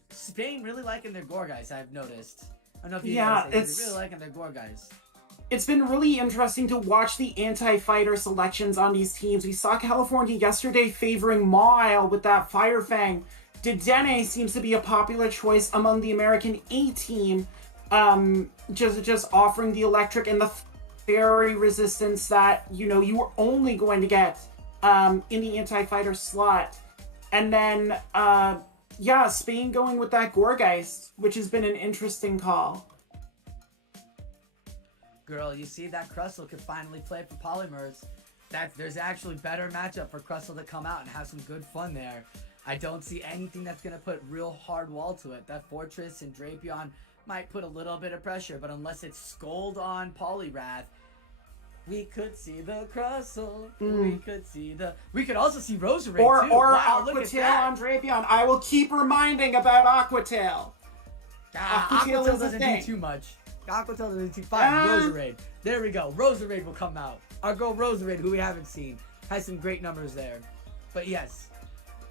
Spain really liking their Gorgeist, I've noticed. I don't know if you guys they're really liking their Gorgeist. It's been really interesting to watch the anti-fighter selections on these teams. We saw California yesterday favoring Mile with that Fire Fang. Dedenne seems to be a popular choice among the American A team, just offering the electric and the fairy resistance that you were only going to get in the anti-fighter slot. And then Spain going with that Gorgeist, which has been an interesting call. Girl, you see that Crustle could finally play for Polymers. There's actually better matchup for Crustle to come out and have some good fun there. I don't see anything that's going to put real hard wall to it. That Fortress and Drapion might put a little bit of pressure, but unless it's Scold on Poliwrath, we could see the Crustle. We could also see Roserade Or too. Wow, look at Aquatail that. on Drapion. I will keep reminding about Aquatail. Aquatail is a doesn't thing. do too much. Aquatail doesn't do fine. Roserade. There we go. Roserade will come out. Our girl Roserade, who we haven't seen, has some great numbers there. But yes,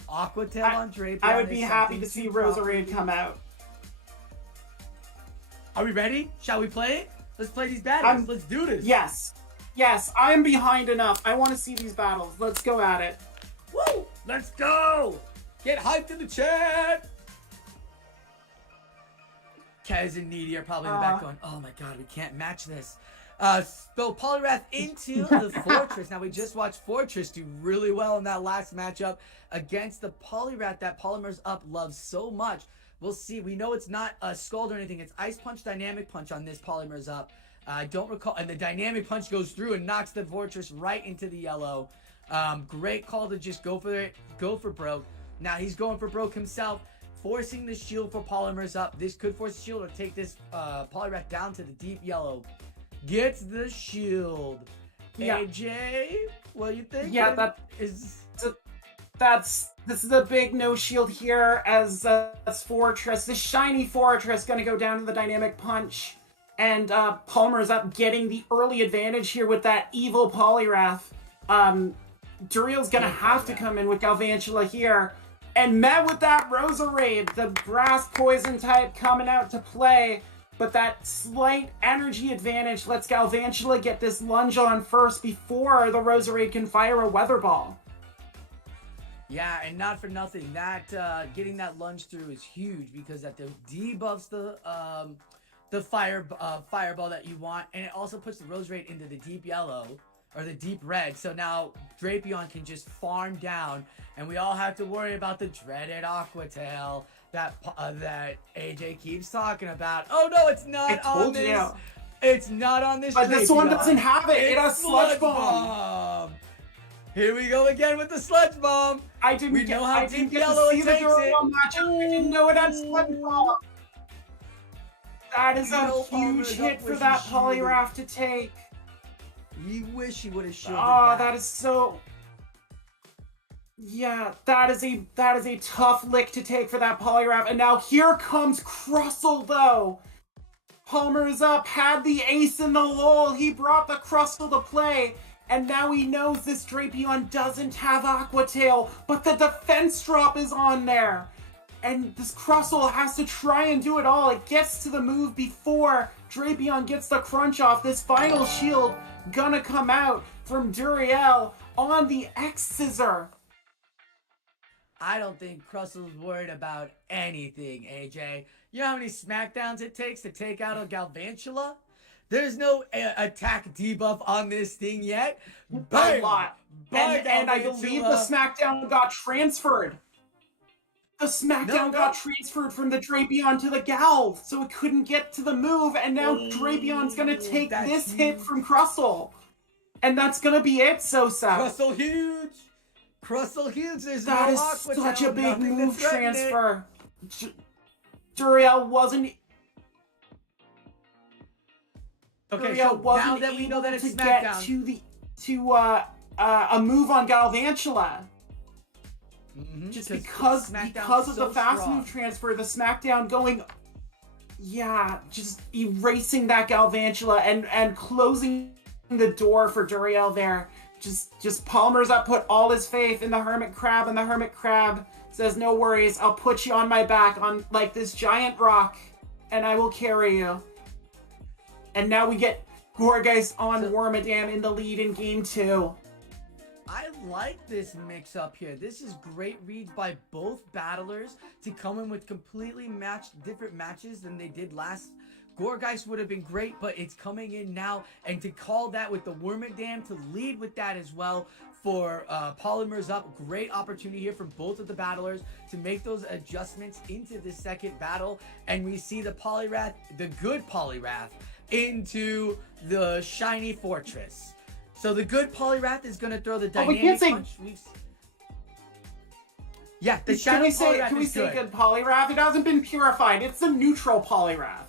Aquatail on Drapion. I would be is happy something to see probably- Roserade come out. Are we ready? Shall we play it? Let's play these battles. Let's do this. Yes. Yes, I'm behind enough. I want to see these battles. Let's go at it. Woo! Let's go! Get hyped in the chat! Kez and Needy are probably in the back going, oh my god, we can't match this. So Poliwrath into the Fortress. Now we just watched Fortress do really well in that last matchup against the Poliwrath that Polymers Up loves so much. We'll see. We know it's not a Scald or anything. It's Ice Punch, Dynamic Punch on this Polymers Up. I don't recall. And the Dynamic Punch goes through and knocks the Fortress right into the yellow. Great call to just go for it. Go for broke. Now he's going for broke himself, forcing the shield for Polymers Up. This could force the shield or take this Poliwrath down to the deep yellow. Gets the shield. Yeah. AJ, what do you think? Yeah, is. This is a big no shield here as Fortress, the shiny Fortress, gonna go down to the Dynamic Punch, and Palmer's Up getting the early advantage here with that evil Poliwrath. Duriel's gonna have to come in with Galvantula here, and met with that Roserade, the grass poison type coming out to play. But that slight energy advantage lets Galvantula get this lunge on first before the Roserade can fire a Weather Ball. Yeah, and not for nothing, that getting that lunge through is huge because that debuffs the fireball that you want, and it also puts the Roserade into the deep yellow or the deep red. So now Drapion can just farm down, and we all have to worry about the dreaded Aquatail that AJ keeps talking about. Oh no, it's not on this. You. It's not on this. But this one doesn't have it. It has Sludge Bomb. Bomb. Here we go again with the Sludge Bomb. I didn't get to see the Duriel matchup. I didn't know it had Sludge Bomb. That is a huge hit for that Poliwrath to take. You wish he would have shielded Oh, that is so... Yeah, that is a tough lick to take for that Poliwrath. And now here comes Crustle, though. Palmer's Up, had the ace in the hole. He brought the Crustle to play. And now he knows this Drapion doesn't have Aquatail, but the defense drop is on there. And this Crustle has to try and do it all. It gets to the move before Drapion gets the crunch off. This final shield gonna come out from Duriel on the X-Scissor. I don't think Crustle's worried about anything, AJ. You know how many smackdowns it takes to take out a Galvantula? There's no attack debuff on this thing yet. A lot. And I believe the Smackdown got transferred. The Smackdown got transferred from the Drapion to the Gal, so it couldn't get to the move, and now Drapion's gonna take this hit from Crustle. And that's gonna be it, Sosa. Crustle huge! Crustle huge! There's That no is Aquatail, such a big nothing move to threaten it. transfer. Duriel wasn't... Okay, Duriel so wasn't now that we know that it's able to Smackdown. get to a move on Galvantula. Just because of the fast move transfer, the Smackdown going, just erasing that Galvantula and closing the door for Duriel there. Just Palmer's Up put all his faith in the Hermit Crab, and the Hermit Crab says, no worries, I'll put you on my back on like this giant rock, and I will carry you. And now we get Gourgeist on Wormadam in the lead in game 2. I like this mix-up here. This is great reads by both battlers to come in with completely different matches than they did last. Gourgeist would have been great, but it's coming in now. And to call that with the Wormadam, to lead with that as well for Polymers Up. Great opportunity here from both of the battlers to make those adjustments into the second battle. And we see the Poliwrath, the good Poliwrath, into the shiny Fortress. So the good Poliwrath is going to throw the dynamic punch. Yeah, the Can shadow we say Poliwrath is good. good Poliwrath? It hasn't been purified. It's a neutral Poliwrath.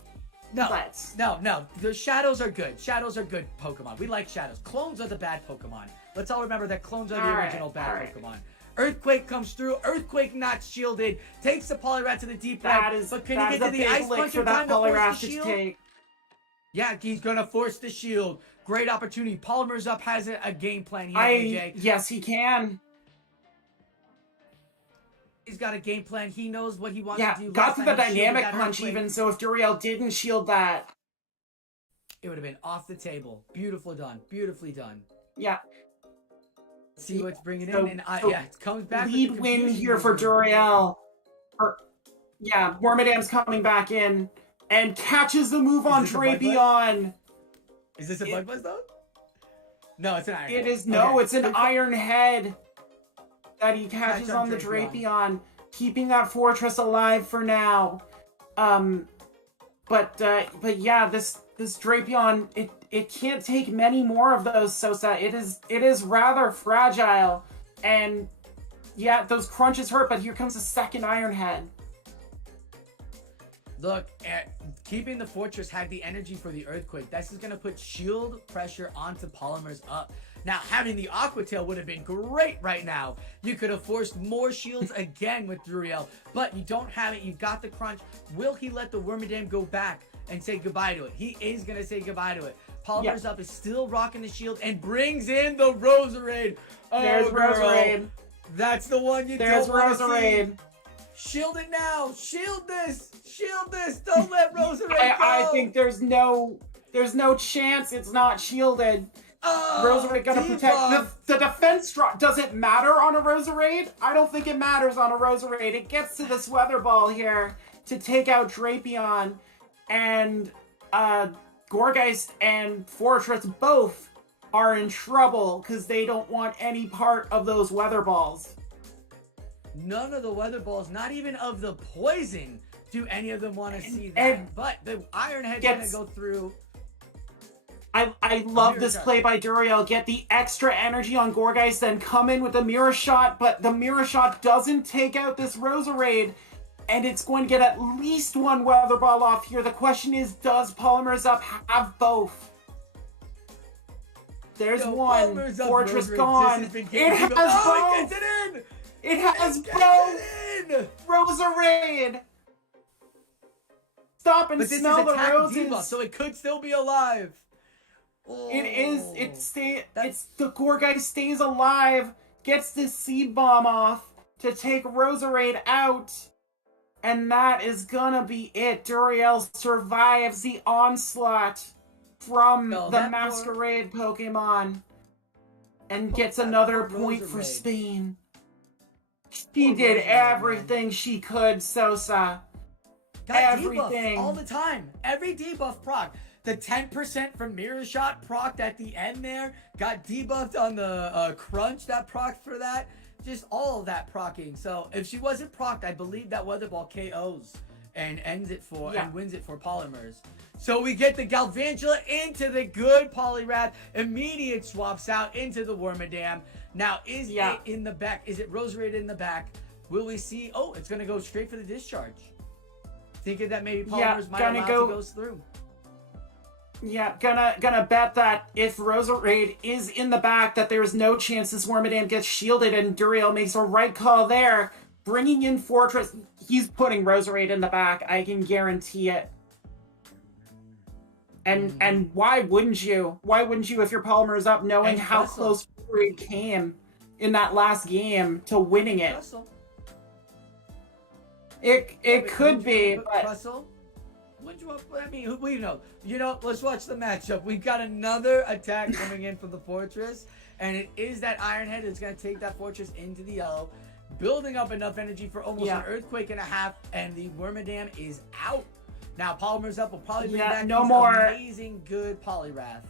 No, But no. The shadows are good. Shadows are good Pokemon. We like shadows. Clones are the bad Pokemon. Let's all remember that clones are the original bad Pokemon. Earthquake comes through. Earthquake not shielded. Takes the Poliwrath to the deep end. But can he get to the Ice Punch in time to force the shield? Yeah, he's gonna force the shield. Great opportunity. Polymer's Up has a game plan here, AJ. Yes, he can. He's got a game plan. He knows what he wants to do. Got to the dynamic punch even, so if Duriel didn't shield that, it would have been off the table. Beautifully done. Beautifully done. Yeah. See what's bringing So, in, and it comes back. Lead win here for Duriel. Wormadam's coming back in and catches the move on Drapion. Is this a Bug Buzz though? No, it's an Iron Head. It is it's an Iron Head that he catches on the Drapion, keeping that fortress alive for now. But yeah, this Drapion, it can't take many more of those, Sosa. It is rather fragile, and yeah, those crunches hurt. But here comes a second Iron Head. Look, keeping the fortress had the energy for the Earthquake. This is gonna put shield pressure onto Polymer's Up. Now, having the Aqua Tail would have been great right now. You could have forced more shields again with Duriel, but you don't have it. You got the crunch. Will he let the Wormadam go back and say goodbye to it? He is going to say goodbye to it. Polymer's Up is still rocking the shield and brings in the Roserade. Oh, there's Roserade. That's the one you don't want to see. Roserade. Shield it now. Shield this. Shield this. Don't let Roserade go. I think there's no chance it's not shielded. Roserade gonna protect the defense drop. Does it matter on a Roserade? I don't think it matters on a Roserade. It gets to this Weather Ball here to take out Drapion, and Gourgeist and Fortress both are in trouble because they don't want any part of those Weather Balls. None of the Weather Balls, not even of the poison, do any of them want to see that. But the Iron Head's gonna go through. I love this play by Duriel. Get the extra energy on Gourgeist, then come in with the Mirror Shot, but the Mirror Shot doesn't take out this Roserade, and it's going to get at least one Weather Ball off here. The question is, does Polymer's Up have both? There's one. Fortress gone. It has both. It in. It has both. Roserade. Stop and smell the roses. Debuff, so it could still be alive. Oh. It's the Gourgeist stays alive, gets this Seed Bomb off to take Roserade out, and that is gonna be it. Duriel survives the onslaught from the Masquerade Pokemon and gets another point for Spain. She did everything she could, Sosa. Everything. All the time. Every debuff proc. The 10% from Mirror Shot procced at the end there. Got debuffed on the crunch that procced for that. Just all of that procking. So if she wasn't procced, I believe that Weather Ball KOs and ends it for and wins it for Polymers. So we get the Galvantula into the good Poliwrath. Immediate swaps out into the Wormadam. Now is it in the back? Is it Roserade in the back? Will we see? Oh, it's gonna go straight for the discharge. Thinking that maybe Polymers might allow it to go through. Yeah, gonna bet that if Roserade is in the back, that there's no chance this Wormadam gets shielded, and Duriel makes a right call there, bringing in Fortress. He's putting Roserade in the back. I can guarantee it. And why wouldn't you? Why wouldn't you if your Polymer's Up, knowing how close Roserade came in that last game to winning it? It could be, but. Russell? I mean, we know. Let's watch the matchup. We've got another attack coming in from the Fortress, and it is that Iron Head that's going to take that Fortress into the yellow, building up enough energy for almost an Earthquake and a half, and the Wormadam is out. Now, Polymer's Up will probably bring back amazing good Poliwrath.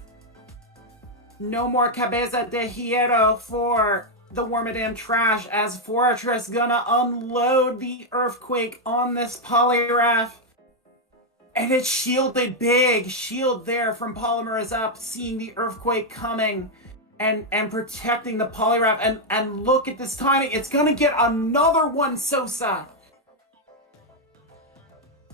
No more Cabeza de Hierro for the Wormadam trash, as Fortress gonna unload the Earthquake on this Poliwrath. And it's shielded big. Shield there from Polymer is Up, seeing the Earthquake coming. and protecting the Poliwrath. And look at this timing. It's going to get another one, Sosa.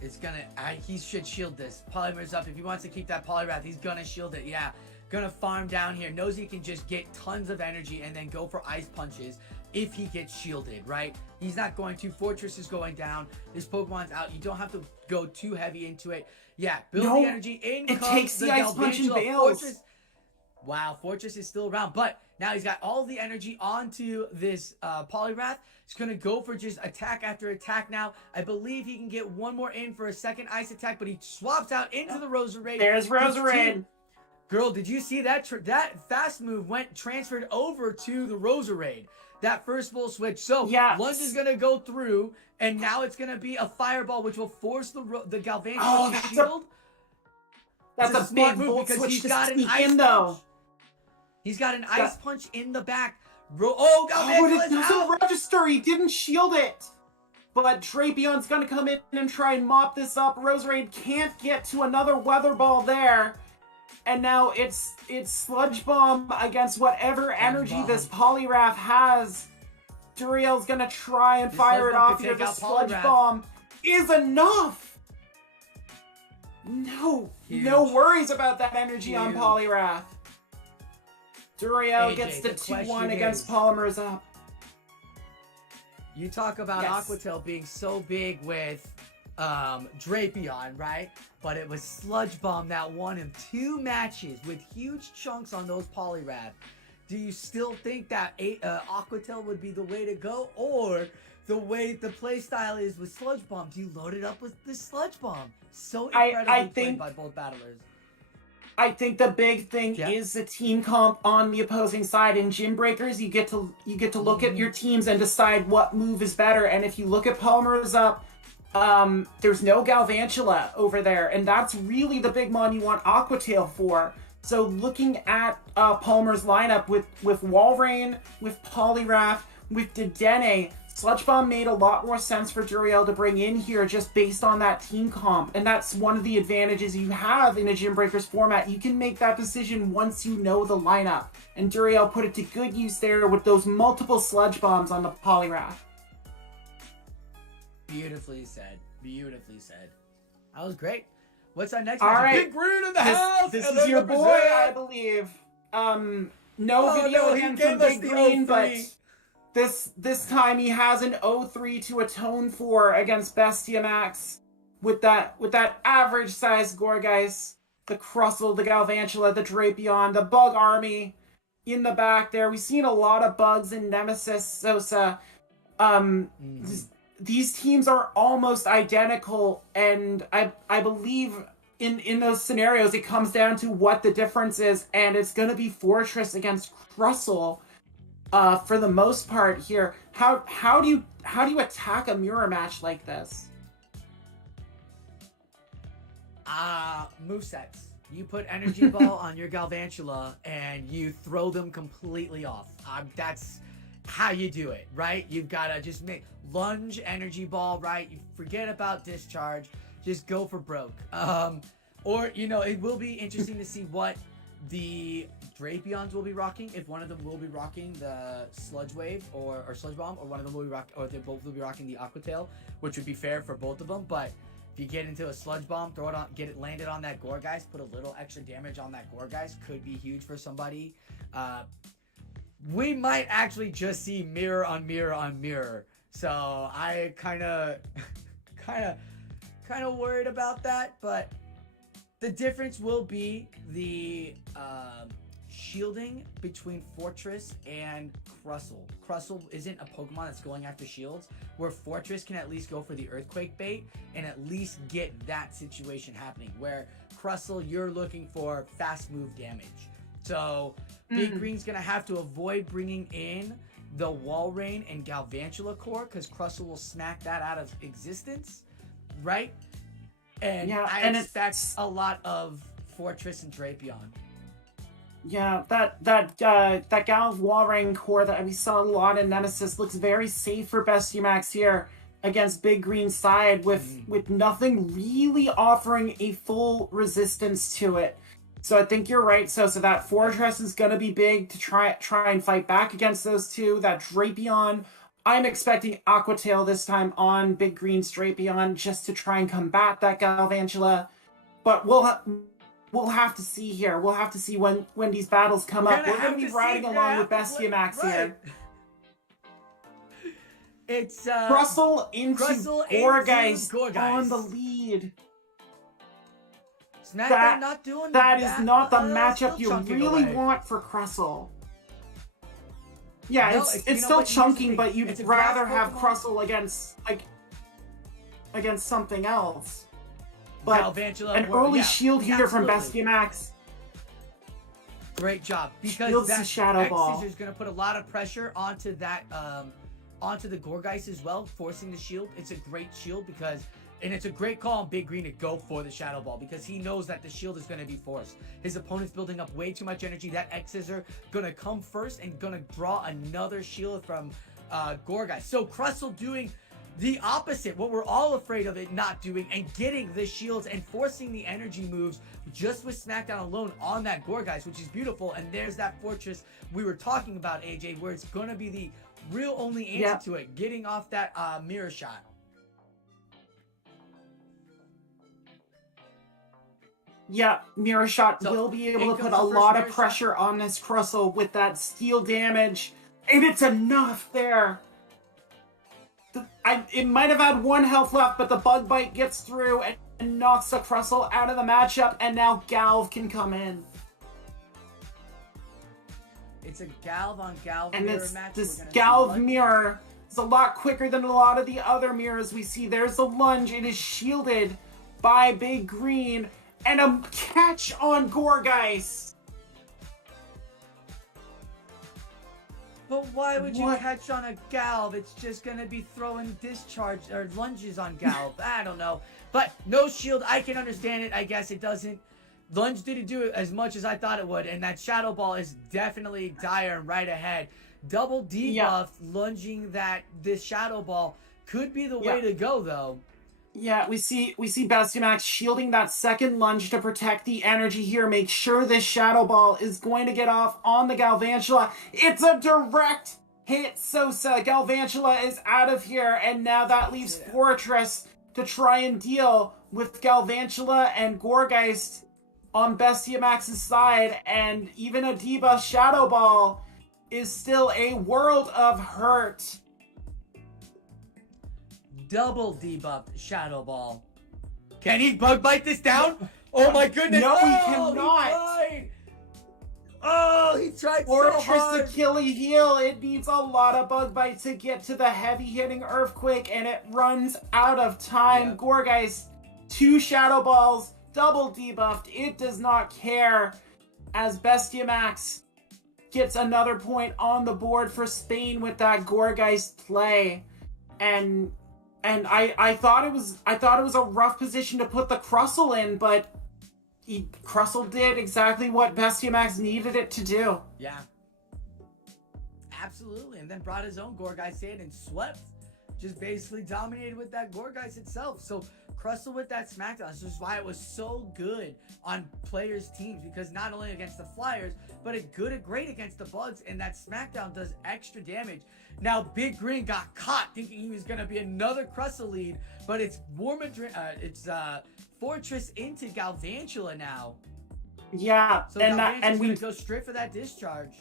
It's gonna, he should shield this. Polymer's up. If he wants to keep that Poliwrath, he's gonna shield it. Yeah, gonna farm down here. Knows he can just get tons of energy and then go for ice punches if he gets shielded, right? He's not going to. Fortress is going down. This Pokemon's out. You don't have to go too heavy into it. Yeah, build the energy. In it comes takes the ice punch and bails. Fortress. Wow, Fortress is still around, but now he's got all the energy onto this Poliwrath. He's going to go for just attack after attack now. I believe he can get one more in for a second ice attack, but he swaps out into the Roserade. There's Roserade. Girl, did you see that? That fast move went transferred over to the Roserade. That first full switch. So, yeah. Lunge is going to go through, and now it's going to be a Fireball, which will force the Galvantula to shield. That's a big move because he's got an ice punch. He's got an ice punch in the back. But it doesn't register. He didn't shield it. But Drapeon's going to come in and try and mop this up. Roserade can't get to another Weather Ball there. And now it's Sludge Bomb against whatever energy this Poliwrath has. Duriel's going to try and fire it off here. The Sludge Bomb is enough. No worries about that energy on Poliwrath. Duriel gets the 2-1 against Polymer's up. You talk about Aquatail being so big with Drapion, right? But it was Sludge Bomb that won him 2 matches with huge chunks on those Poliwrath. Do you still think that Aquatail would be the way to go? Or the way the playstyle is with Sludge Bomb, do you load it up with the Sludge Bomb? So incredibly played by both battlers. I think the big thing is the team comp on the opposing side. In Gymbreakers, you get to look at your teams and decide what move is better. And if you look at Palmer's up, there's no Galvantula over there, and that's really the big mon you want Aquatail for. So looking at Palmer's lineup with Walrein, with Poliwrath, with Dedenne, Sludge Bomb made a lot more sense for Duriel to bring in here just based on that team comp. And that's one of the advantages you have in a Gymbreakers format. You can make that decision once you know the lineup. And Duriel put it to good use there with those multiple Sludge Bombs on the Poliwrath. Beautifully said. Beautifully said. That was great. What's our next match? All right. Big Green in the house! This is your boy, I believe. No video again from Big Green, but... This time he has an 0-3 to atone for against Bestiamax with that average size Gorgeist, the Crustle, the Galvantula, the Drapion, the Bug Army in the back there. We've seen a lot of bugs in Nemesis, Sosa. These teams are almost identical, and I believe in those scenarios it comes down to what the difference is, and it's gonna be Fortress against Crustle. For the most part here, how do you attack a mirror match like this? Movesets. You put Energy Ball on your Galvantula and you throw them completely off. That's how you do it, right? You've got to just make Lunge, Energy Ball, right? You forget about Discharge. Just go for broke. Or, it will be interesting to see what the Drapions will be rocking, if one of them will be rocking the Sludge Wave or Sludge Bomb, or one of them will be or they both will be rocking the Aquatail, which would be fair for both of them. But if you get into a Sludge Bomb, throw it on, get it landed on that Gorgeist, put a little extra damage on that Gorgeist, could be huge for somebody. We might actually just see mirror on mirror on mirror. So I kind of worried about that, but the difference will be the shielding between Fortress and Crustle. Crustle isn't a Pokemon that's going after shields, where Fortress can at least go for the Earthquake bait and at least get that situation happening, where Crustle, you're looking for fast move damage. So Big Green's going to have to avoid bringing in the Walrein and Galvantula core, because Crustle will smack that out of existence, right? And I expect a lot of Fortress and Drapion. Yeah, that Gal Walrein core that we saw a lot in Nemesis looks very safe for Bestiamax here against Big Green's side with nothing really offering a full resistance to it. So I think you're right. So that Fortress is going to be big to try and fight back against those two. That Drapion, I'm expecting Aquatail this time on Big Green's Drapion just to try and combat that Galvantula. But we'll have to see here. We'll have to see when these battles come up. We're going to be riding along with Bestiamax here. It's Crustle into Gourgeist on the lead. SmackDown not doing that is not the matchup you really want for Crustle. Yeah, no, it's still chunking, but you'd rather have Crustle against something else. But an early shield here from Bestiamax. Great job, because shields that Shadow Ball is going to put a lot of pressure onto that onto the Gourgeist as well, forcing the shield. It's a great shield and it's a great call on Big Green to go for the Shadow Ball because he knows that the shield is going to be forced. His opponent's building up way too much energy. That X-Scissor going to come first and going to draw another shield from Gourgeist. So Crustle doing the opposite, what we're all afraid of it not doing, and getting the shields and forcing the energy moves just with SmackDown alone on that Gourgeist, which is beautiful. And there's that Fortress we were talking about, AJ, where it's going to be the real only answer to it, getting off that mirror shot. Yeah, Mirror Shot will be able to put a lot of pressure on this Crustle with that steel damage, and it's enough there. It might have had 1 health left, but the Bug Bite gets through and knocks the Crustle out of the matchup, and now Galv can come in. It's a Galv on Galv and mirror match. This Galv mirror is a lot quicker than a lot of the other mirrors we see. There's the lunge. It is shielded by Big Green. And a catch on Gourgeist. But why would you catch on a Galv? It's just going to be throwing discharge or lunges on Galv. I don't know. But no shield. I can understand it. I guess it doesn't. Lunge didn't do it as much as I thought it would. And that Shadow Ball is definitely dire and right ahead. Double debuff lunging this Shadow Ball could be the way to go, though. Yeah, we see Bestiamax shielding that second lunge to protect the energy here. Make sure this Shadow Ball is going to get off on the Galvantula. It's a direct hit, Sosa. Galvantula is out of here, and now that leaves Fortress to try and deal with Galvantula and Gourgeist on Bestiamax's side, and even a debuff Shadow Ball is still a world of hurt. Double debuffed Shadow Ball. Can he Bug Bite this down? Oh my goodness! No, he cannot. He tried Fortress so hard. Achilles heel. It needs a lot of Bug Bite to get to the heavy hitting Earthquake, and it runs out of time. Gourgeist, 2 Shadow Balls, double debuffed. It does not care as Bestiamax gets another point on the board for Spain with that Gourgeist play, and I thought it was a rough position to put the Crustle in, but Crustle did exactly what Bestiamax needed it to do. Yeah. Absolutely. And then brought his own Gourgeist in and swept. Just basically dominated with that Gourgeist itself. So Crustle with that SmackDown. This is why it was so good on players' teams, because not only against the Flyers, but great against the Bugs, and that SmackDown does extra damage. Now Big Green got caught thinking he was gonna be another Crustle lead, but it's Fortress into Galvantula now. Yeah, so and we go straight for that discharge.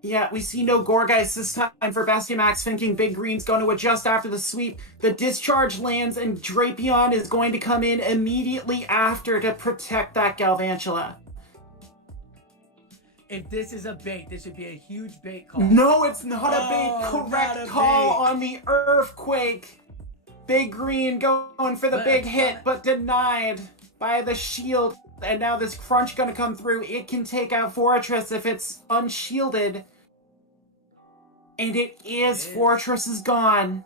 Yeah, we see no Gourgeist this time for Bestiamax, thinking Big Green's going to adjust after the sweep. The discharge lands, and Drapion is going to come in immediately after to protect that Galvantula. If this is a bait, this would be a huge bait call. No, it's not a bait. Correct call on the Earthquake. Big Green going for the big hit, but denied by the shield. And now this crunch gonna come through. It can take out Fortress if it's unshielded. And it is. Fortress is gone.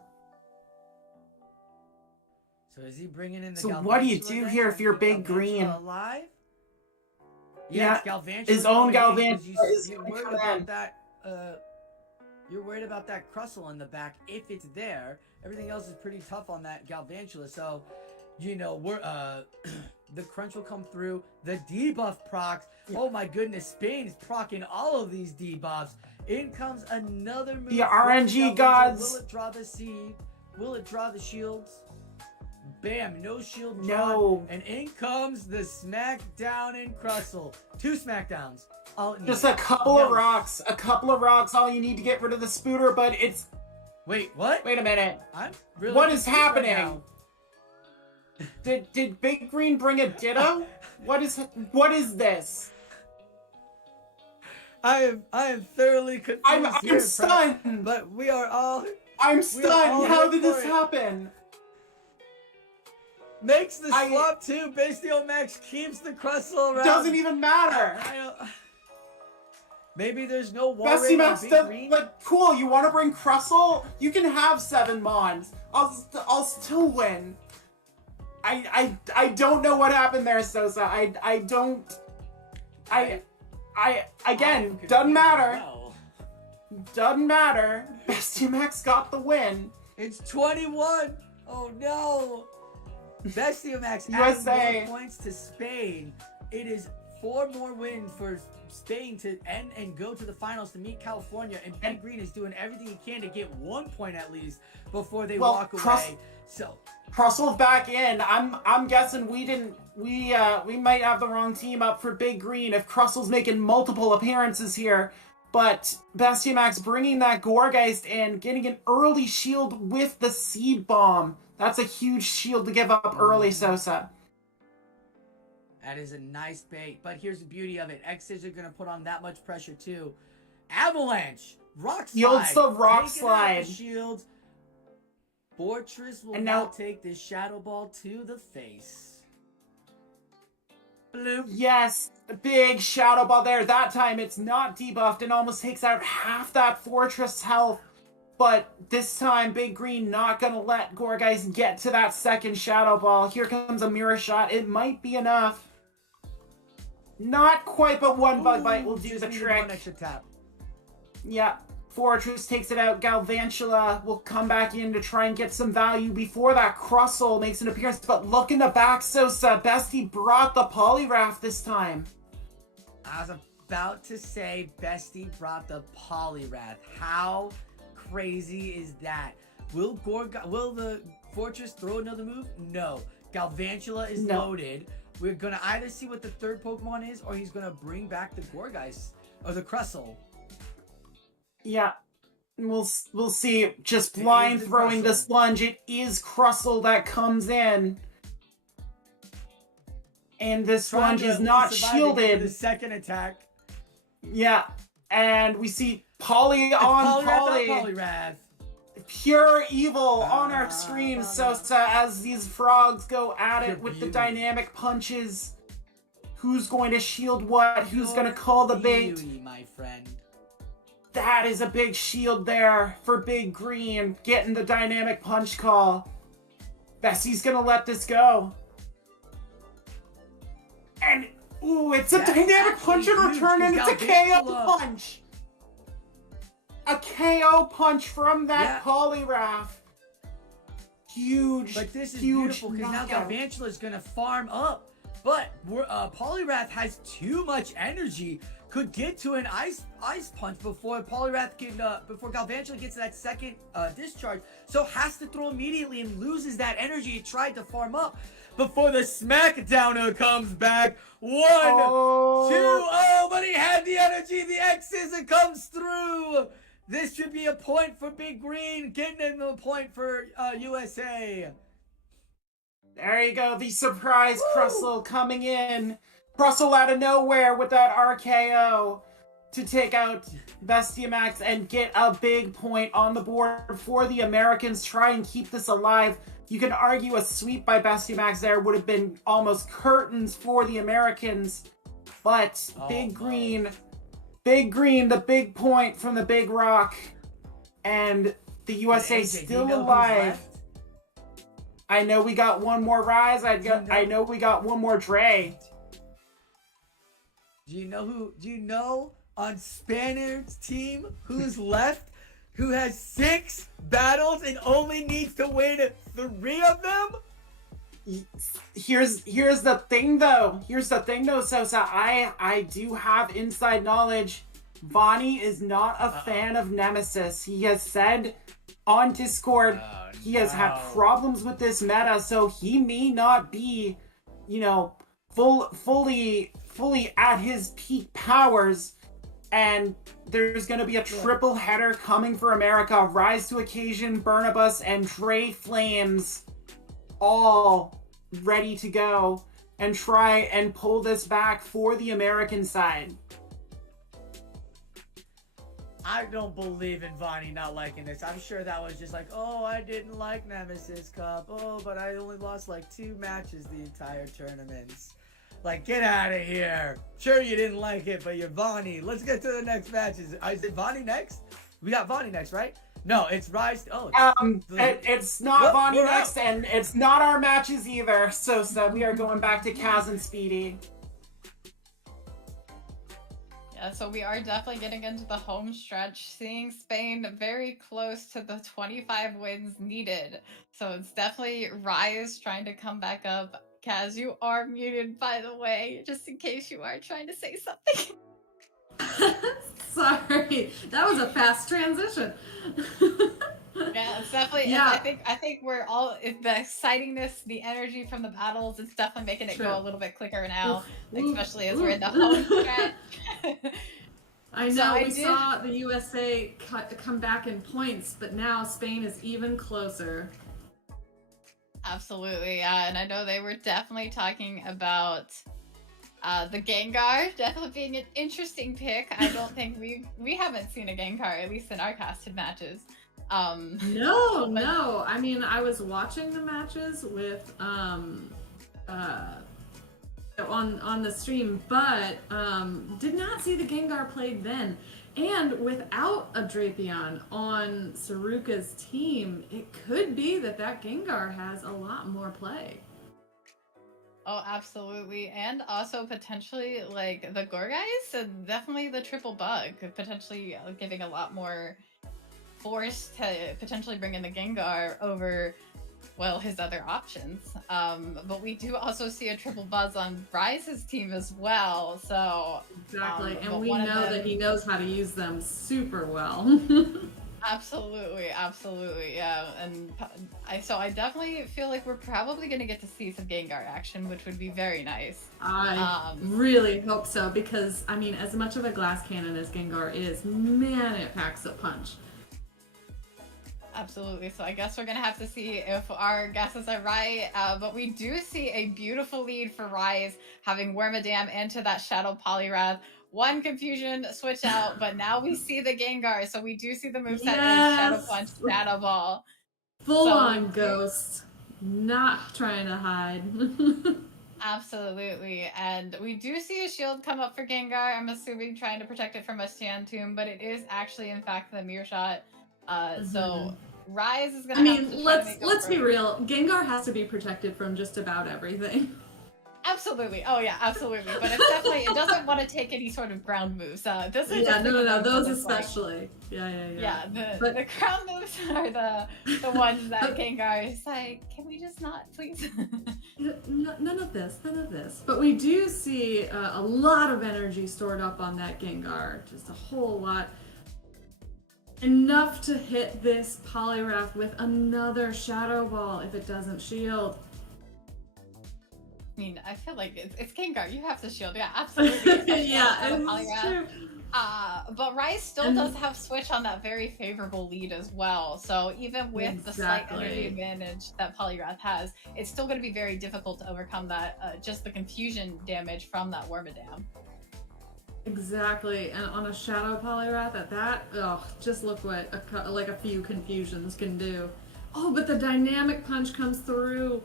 So is he bringing in the So what do you do here if you're Big Green? Alive? Yeah, Galvantula his own Galvantula is you're worried about that. You're worried about that Crustle in the back if it's there. Everything else is pretty tough on that Galvantula. So, you know, The crunch will come through. The debuff procs. Oh my goodness, Spain is procking all of these debuffs. In comes another move. The RNG gods. Will it draw the seed? Will it draw the shields? Bam, no shield drawn. No. And in comes the smackdown in Crustle. 2 smackdowns. All it Just needs. a couple of No. rocks. A couple of rocks, all you need to get rid of the Spooter, but it's... Wait, what? Wait a minute. I'm really What is confused right happening? now. Did Big Green bring a Ditto? What is this? I am thoroughly confused. I'm here, stunned. But we are all I'm all stunned. How here did for this it. happen? makes the I- swap too. Bastio Max keeps the Crustle around. Doesn't even matter. I don't... Maybe there's no wall Bestie raid on Max Big does, Green. like, cool, you want to bring Crustle? You can have 7 Mons. I'll still win. I don't know what happened there, Sosa. Again, doesn't matter. Well, Doesn't matter. Bestie Max got the win. it's 21. Oh no. Bastio Max USA. adding more points to Spain. It is 4 more wins for Spain to end and go to the finals to meet California, and Big Green is doing everything he can to get 1 point at least before they Well, walk away. So Crustle's back in. I'm guessing we might have the wrong team up for Big Green if Crustle's making multiple appearances here. But Bestie Max bringing that Gorgeist in, getting an early shield with the Seed Bomb. That's a huge shield to give up early, Sosa. that is a nice bait. But here's the beauty of it. X's are going to put on that much pressure too. Avalanche! Rock slide! Yields the rock Taking out slide. the shields. Fortress will And now now- take this Shadow Ball to the face. Bloop. Yes, a big Shadow Ball there. That time it's not debuffed and almost takes out half that Fortress health. But this time, Big Green not going to let Gorgeist get to that second Shadow Ball. Here comes a Mirror Shot. It might be enough. Not quite, but one Bug Bite will do Just the needed trick. one extra tap. Yeah, Fortress takes it out. Galvantula will come back in to try and get some value before that Crustle makes an appearance. But look in the back, Sosa. Bestie brought the Polyrath this time. I was about to say Bestie brought the Polyrath. How crazy is that? Will the Fortress throw another move? No. Galvantula is No. loaded. We're gonna either see what the third Pokemon is, or he's gonna bring back the Gorgeist or the Crustle. Yeah, we'll see. Just It blind is the throwing the Crustle. Slunge. It is Crustle that comes in. And this Trying Slunge to is at least not survive against shielded. The second attack. Yeah, and we see Poly on Poly. Polyrath. Pure evil on our screen, Sosa, as these frogs go at it Pure with the beauty. dynamic punches. Who's going to shield what? Who's going to call the bait? Beauty, my friend. That is a big shield there for Big Green, getting the dynamic punch call. Bessie's gonna let this go. And, ooh, it's a That's dynamic punch in actually return, and huge, it's a 'cause KO Galvantula- punch. A KO punch from that Yeah. Polyrath. Huge, But this is huge beautiful because now knockout. Galvantula is going to farm up. But Polyrath has too much energy. Could get to an ice punch before Polyrath can before Galvantula gets that second discharge. So has to throw immediately and loses that energy he tried to farm up before the Smackdowner comes back. 1, 2, oh, but he had the energy. The X-Scissor comes through. This should be a point for Big Green, getting him a point for USA. There you go, the surprise Crustle coming in. Crustle out of nowhere with that RKO to take out Bestia Max and get a big point on the board for the Americans. Try and keep this alive. You can argue a sweep by Bestia Max there would have been almost curtains for the Americans. But Big Green, the big point from the Big Rock. And the USA AJ, do you still know who's alive. left? I know we got one more Rise. I know we got one more Dre. Do you know on Spaniard's team who's left? Who has 6 battles and only needs to win 3 of them? Here's the thing though. Sosa. I do have inside knowledge. Vonnie is not a fan of Nemesis. He has said on Discord he has had problems with this meta, so he may not be, fully at his peak powers. And there's going to be a triple header coming for America. Rise to Occasion, Burnibus, and Dre Flames all ready to go and try and pull this back for the American side. I don't believe in Vonnie not liking this. I'm sure that was just like, oh, I didn't like Nemesis Cup. Oh, but I only lost like 2 matches the entire tournaments. Like, get out of here. Sure, you didn't like it, but you're Vonnie. Let's get to the next matches. Is it Vonnie next? We got Vonnie next, right? No, it's Rise. Oh, it's not Vonnie next, and it's not our matches either. So we are going back to Kaz and Speedy. Yeah, so we are definitely getting into the home stretch, seeing Spain very close to the 25 wins needed. So it's definitely Rise trying to come back up. Kaz, you are muted, by the way, just in case you are trying to say something. Sorry, that was a fast transition. Yeah, it's definitely. Yeah. I think we're all the excitingness, the energy from the battles. It's definitely making it go a little bit quicker now, especially as we're in the home stretch. I know we saw the USA come back in points, but now Spain is even closer. Absolutely, yeah, and I know they were definitely talking about the Gengar definitely being an interesting pick. I don't think we haven't seen a Gengar, at least in our casted matches. No. I mean, I was watching the matches with on the stream, but did not see the Gengar played then. And without a Drapion on Saruka's team, it could be that Gengar has a lot more play. Oh, absolutely. And also potentially like the Gorgeist and definitely the triple bug, potentially giving a lot more force to potentially bring in the Gengar over, well, his other options. But we do also see a triple buzz on Rise's team as well. So exactly, and we know that he knows how to use them super well. Absolutely, yeah. And I definitely feel like we're probably going to get to see some Gengar action, which would be very nice. I really hope so, because I mean, as much of a glass cannon as Gengar is, man, it packs a punch. Absolutely. So I guess we're going to have to see if our guesses are right. But we do see a beautiful lead for Rise, having Wormadam into that Shadow Poliwrath. One confusion switch out, but now we see the Gengar. So we do see the moveset is Shadow Punch, Shadow Ball. Full on Ghost. Not trying to hide. Absolutely. And we do see a shield come up for Gengar. I'm assuming trying to protect it from a Sand Tomb, but it is actually, in fact, the Mirror Shot. So Rise is gonna. I mean, let's be real. Gengar has to be protected from just about everything. Absolutely. Oh yeah, absolutely. But it's definitely it doesn't want to take any sort of ground moves. This is no, those especially. Like, yeah. The ground moves are the ones that Gengar is like, can we just not, please? None of this. But we do see a lot of energy stored up on that Gengar. Just a whole lot. Enough to hit this Poliwrath with another Shadow Ball if it doesn't shield. I mean, I feel like it's Gengar. You have to shield. Yeah, absolutely. Yeah, it's true. But Rise still does have Switch on that very favorable lead as well. So even with the slight energy advantage that Poliwrath has, it's still going to be very difficult to overcome that, just the confusion damage from that Wormadam. Exactly, and on a Shadow Poliwrath at that, just look what a few confusions can do. Oh, but the Dynamic Punch comes through,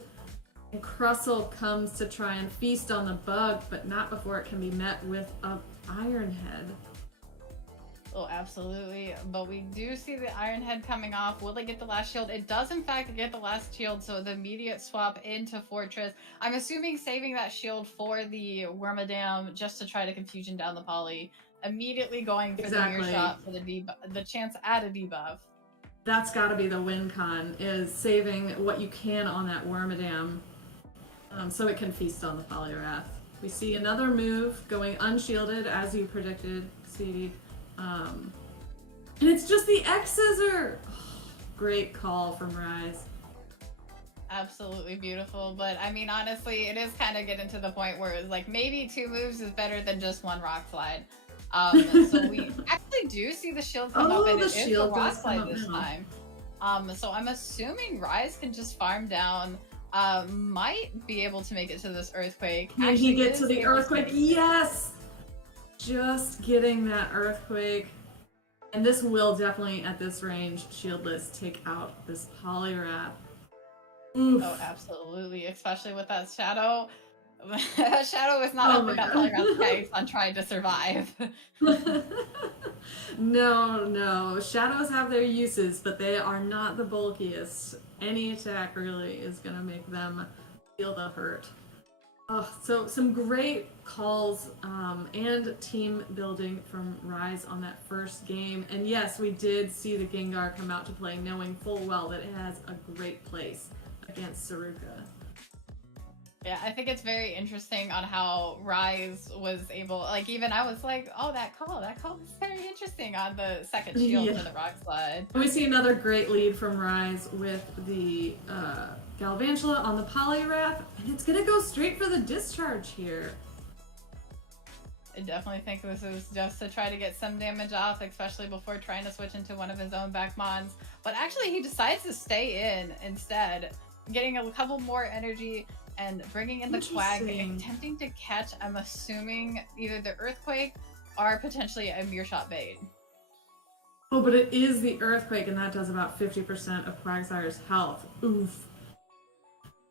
and Crustle comes to try and feast on the bug, but not before it can be met with a Iron Head. Oh, absolutely. But we do see the Iron Head coming off. Will they get the last shield? It does, in fact, get the last shield, so the immediate swap into Fortress. I'm assuming saving that shield for the Wormadam just to try to confusion down the poly. Immediately going for the Mirror Shot for the chance at a debuff. That's got to be the win con, is saving what you can on that Wormadam so it can feast on the Polyrath. We see another move going unshielded, as you predicted, Sadie. And it's just the X Scissor! Great call from Rise. Absolutely beautiful, but I mean, honestly, it is kind of getting to the point where it's like maybe 2 moves is better than just 1 rock slide. So we actually do see the shield come up, and it is the rock slide this time. So I'm assuming Rise can just farm down. Might be able to make it to this earthquake. Can he get to the earthquake? Yes! Just getting that earthquake. And this will definitely, at this range, shieldless, take out this Polyrath. Oof. Oh, absolutely, especially with that Shadow. Shadow is not up in that Polyrath case on trying to survive. No. Shadows have their uses, but they are not the bulkiest. Any attack really is going to make them feel the hurt. Oh, so some great calls and team building from Rise on that first game. And yes, we did see the Gengar come out to play, knowing full well that it has a great place against Saruka. Yeah, I think it's very interesting on how Rise was able, like, even I was like, oh, that call is very interesting on the second shield for the rock slide. And we see another great lead from Rise with the Galvantula on the Polyrath, and it's gonna go straight for the discharge here. I definitely think this is just to try to get some damage off, especially before trying to switch into one of his own back mons. But actually, he decides to stay in instead, getting a couple more energy and bringing in the Quag, attempting to catch, I'm assuming, either the Earthquake or potentially a Mere Shot bait. Oh, but it is the Earthquake, and that does about 50% of Quagsire's health. Oof.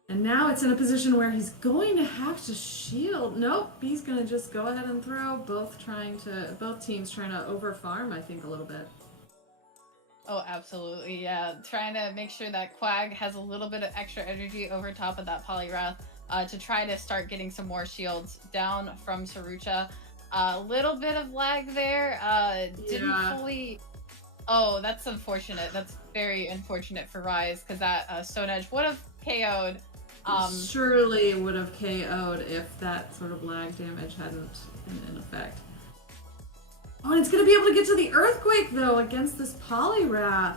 And now it's in a position where he's going to have to shield. Nope, he's going to just go ahead and throw. Both teams trying to over-farm, I think, a little bit. Oh, absolutely, yeah. Trying to make sure that Quag has a little bit of extra energy over top of that Polyrath to try to start getting some more shields down from Sarucha. A little bit of lag there. Didn't fully... Oh, that's unfortunate. That's very unfortunate for Rise, because that Stone Edge would have KO'd. Surely would have KO'd if that sort of lag damage hadn't been in effect. Oh, and it's going to be able to get to the Earthquake, though, against this Polyrath.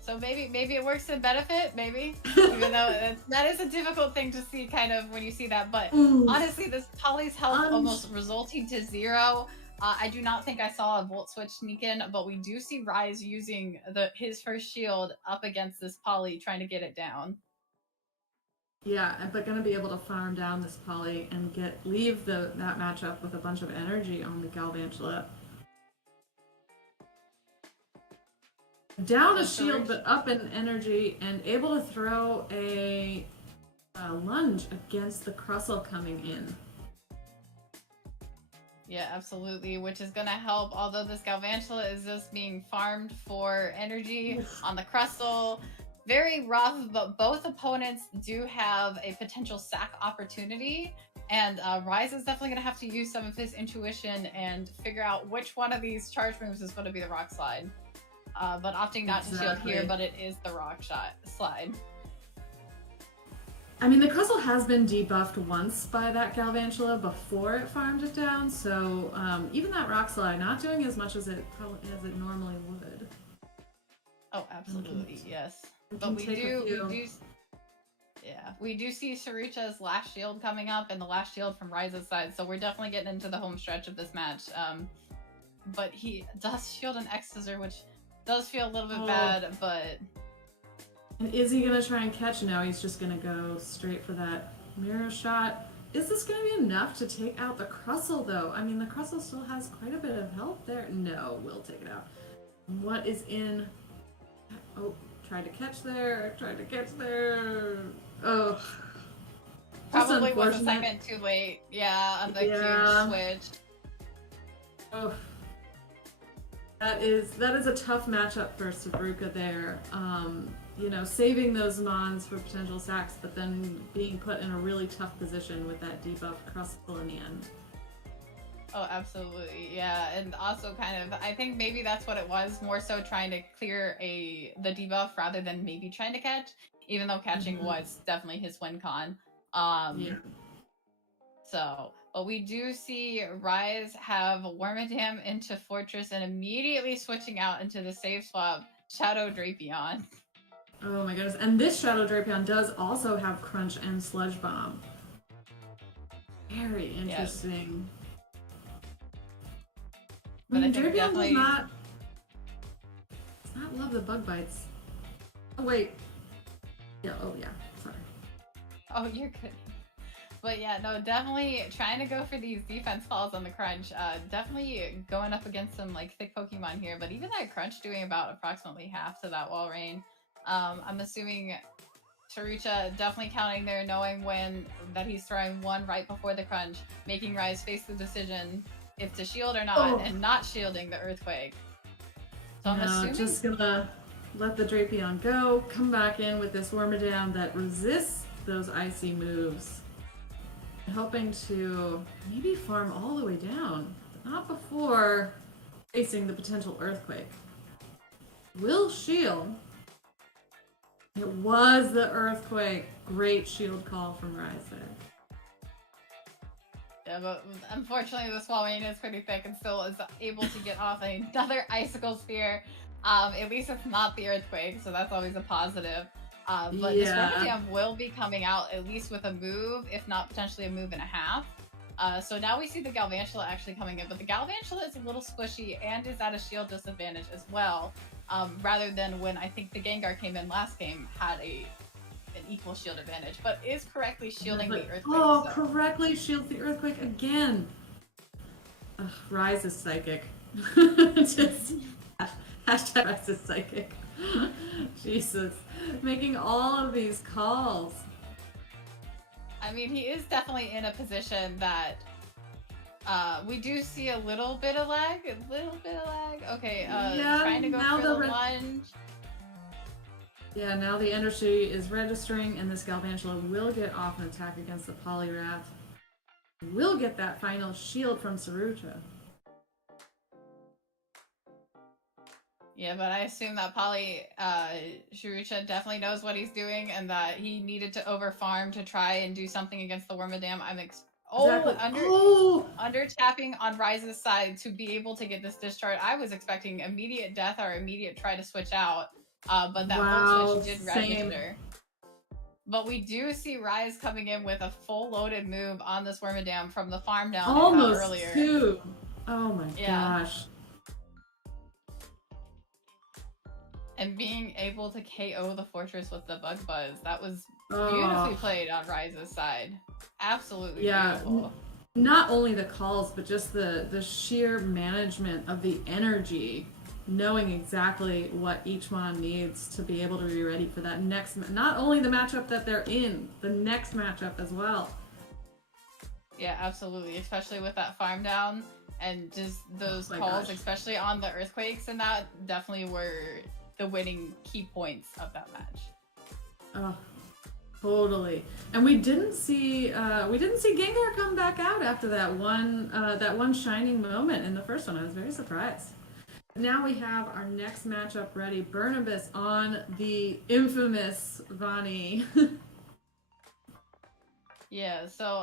So maybe it works in benefit, maybe. Even though that is a difficult thing to see kind of when you see that. But honestly, this Poly's health almost resulting to 0. I do not think I saw a Volt Switch sneak in, but we do see Rise using his first shield up against this Poly, trying to get it down. Yeah, but gonna be able to farm down this Poly and leave that matchup with a bunch of energy on the Galvantula. Down a shield, but up in energy, and able to throw a lunge against the Crustle coming in. Yeah, absolutely, which is going to help, although this Galvantula is just being farmed for energy on the Crustle. Very rough, but both opponents do have a potential sack opportunity, and Rise is definitely going to have to use some of his intuition and figure out which one of these charge moves is going to be the rock slide. But opting not to shield here, but it is the rock slide. I mean, the Crustle has been debuffed once by that Galvantula before it farmed it down, so even that rock slide not doing as much as it normally would. Oh, absolutely, yes. But we do see Sarucha's last shield coming up and the last shield from Rise's side, so we're definitely getting into the home stretch of this match. But he does shield an X Scissor, which does feel a little bit bad, but... And is he gonna try and catch? No, he's just gonna go straight for that mirror shot. Is this gonna be enough to take out the Crustle, though? I mean, the Crustle still has quite a bit of health there. No, we'll take it out. What is in... Oh, tried to catch there. Oh. Probably was a second too late. Yeah, on the huge switch. Oh. That is a tough matchup for Sabruka there. You know, saving those mons for potential sacks, but then being put in a really tough position with that debuff Crustle in the end. Oh, absolutely, yeah, and also kind of, I think maybe that's what it was, more so trying to clear the debuff rather than maybe trying to catch, even though catching was definitely his win con. Yeah. So, but we do see Rise have Wormadam into Fortress and immediately switching out into the save swap Shadow Drapion. Oh my goodness. And this Shadow Drapion does also have Crunch and Sludge Bomb. Very interesting. But I think Drapion definitely... does not love the bug bites. Oh wait. Yeah, oh yeah. Sorry. Oh, you're good. But yeah, no, definitely trying to go for these defense calls on the Crunch. Definitely going up against some like thick Pokemon here, but even that Crunch doing about approximately half to that wall rain. I'm assuming Sarucha definitely counting there, knowing when that he's throwing one right before the Crunch, making Rise face the decision if to shield or not, and not shielding the Earthquake. So I'm assuming just gonna let the Drapion go, come back in with this Wormadam that resists those icy moves. Hoping to maybe farm all the way down, but not before facing the potential Earthquake. Will shield. It was the Earthquake. Great shield call from Rise there. Yeah, but unfortunately this wall rain is pretty thick and still is able to get off another Icicle Sphere. At least it's not the Earthquake, so that's always a positive. But this Wormadam will be coming out at least with a move, if not potentially a move and a half. So now we see the Galvantula actually coming in, but the Galvantula is a little squishy and is at a shield disadvantage as well. Rather than when I think the Gengar came in last game had an equal shield advantage, but is correctly shielding the Earthquake. Oh, so. Correctly shields the Earthquake again. Ugh, Rise is psychic. Just hashtag Rise is psychic. Jesus. Making all of these calls. I mean, he is definitely in a position that we do see a little bit of lag. Okay, trying to go for the lunge. Yeah, now the energy is registering, and this Galvantula will get off an attack against the Poliwrath. Will get that final shield from Sarucha. Yeah, but I assume that Sarucha definitely knows what he's doing and that he needed to overfarm to try and do something against the Wormadam. Under tapping on Rise's side to be able to get this discharge. I was expecting immediate death or immediate try to switch out, but that full switch did register. But we do see Rise coming in with a full loaded move on this Wormadam from the farm down almost earlier. Two. Oh my gosh. And being able to KO the Fortress with the Bug Buzz, that was beautifully played on Rise's side. Absolutely beautiful. Not only the calls, but just the sheer management of the energy, knowing exactly what each mon needs to be able to be ready for that next, not only the matchup that they're in, the next matchup as well. Yeah, absolutely, especially with that farm down and just those calls, especially on the Earthquakes, and that definitely were the winning key points of that match. Oh, totally. And we didn't see Gengar come back out after that one shining moment in the first one. I was very surprised. Now we have our next matchup ready. Burnibus on the infamous Vani. Yeah, so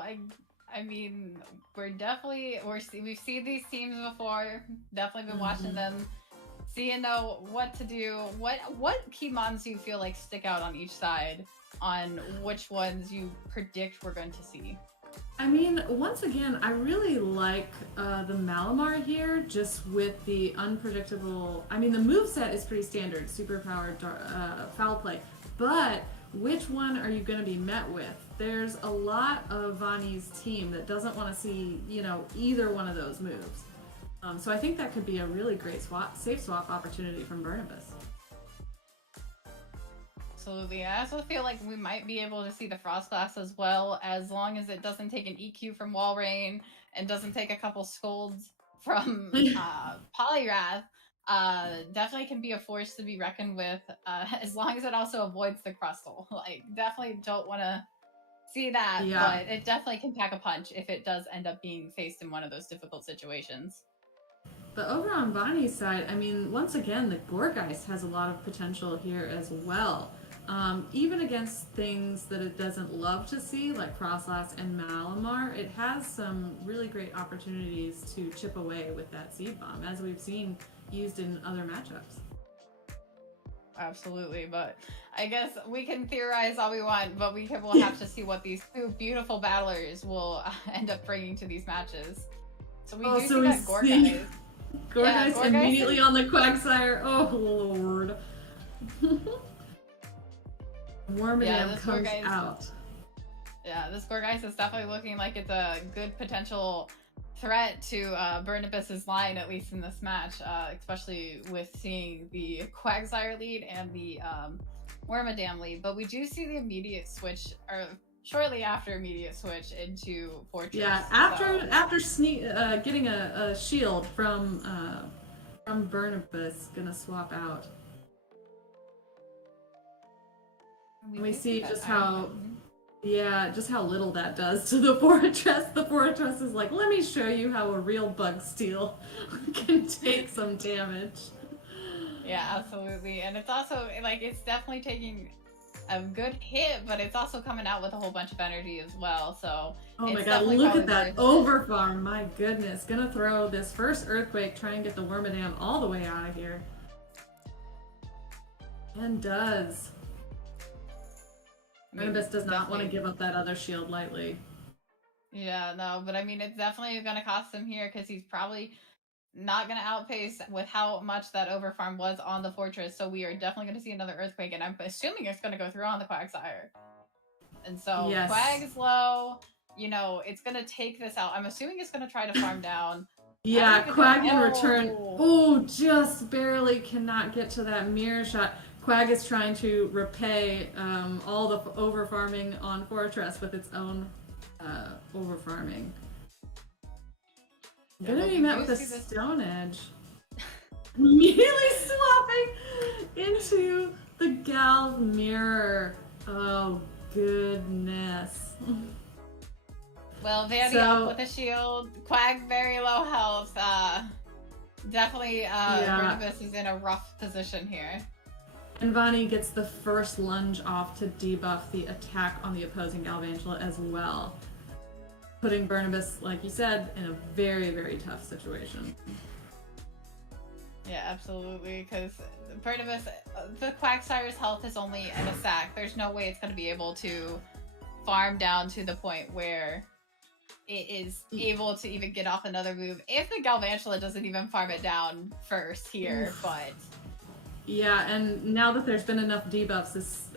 I mean, we've seen these teams before. Definitely been watching them. So you know what to do. What key mons do you feel like stick out on each side on which ones you predict we're going to see? I mean, once again, I really like the Malamar here, just with the unpredictable... I mean, the moveset is pretty standard, superpowered foul play, but which one are you going to be met with? There's a lot of Vani's team that doesn't want to see, either one of those moves. So I think that could be a really great safe swap opportunity from Burnibus. Absolutely. I also feel like we might be able to see the Frost Glass as well, as long as it doesn't take an EQ from Walrein and doesn't take a couple scolds from Poliwrath. Definitely can be a force to be reckoned with, as long as it also avoids the Crustle. Like, definitely don't want to see that, but it definitely can pack a punch if it does end up being faced in one of those difficult situations. But over on Vani's side, I mean, once again, the Gourgeist has a lot of potential here as well. even against things that it doesn't love to see, like Crosslass and Malamar, it has some really great opportunities to chip away with that Seed Bomb, as we've seen used in other matchups. Absolutely, but I guess we can theorize all we want, but we'll have to see what these two beautiful battlers will end up bringing to these matches. So we do see that Gorgeist. Gorgeist immediately on the Quagsire. Oh lord. Wormadam comes out. Yeah, this Gorgeist is definitely looking like it's a good potential threat to Burnibus's line, at least in this match, especially with seeing the Quagsire lead and the Wormadam lead. But we do see the immediate switch, or shortly after immediate switch into Fortress. Yeah, after getting a shield from Burnibus, gonna swap out. We see just how. Yeah, just how little that does to the Fortress. The Fortress is like, let me show you how a real bug steel can take some damage. Yeah, absolutely. And it's also, like, it's definitely taking a good hit, but it's also coming out with a whole bunch of energy as well, so... Oh my god, look at that overfarm, my goodness. Gonna throw this first Earthquake, try and get the Wormadam all the way out of here. And does. Burnibus does not want to give up that other shield lightly. Yeah, no, but I mean, it's definitely going to cost him here because he's probably not going to outpace with how much that overfarm was on the Fortress. So we are definitely going to see another Earthquake, and I'm assuming it's going to go through on the Quagsire. And so yes. Quag is low, you know, it's going to take this out. I'm assuming it's going to try to farm down. Yeah, Quag in return. Oh, just barely cannot get to that mirror shot. Quag is trying to repay all the overfarming on Fortress with its own overfarming. Gonna be met with a Stone Edge. Immediately swapping into the Galv Mirror. Oh, goodness. Well, Vandy up with a shield. Quag very low health. Definitely Burnibus is in a rough position here. And Vani gets the first lunge off to debuff the attack on the opposing Galvantula as well. Putting Burnibus, like you said, in a very, very tough situation. Yeah, absolutely, because Burnibus, the Quagsire's health is only in a sack. There's no way it's going to be able to farm down to the point where it is able to even get off another move. If the Galvantula doesn't even farm it down first here, but... Yeah, and now that there's been enough debuffs, this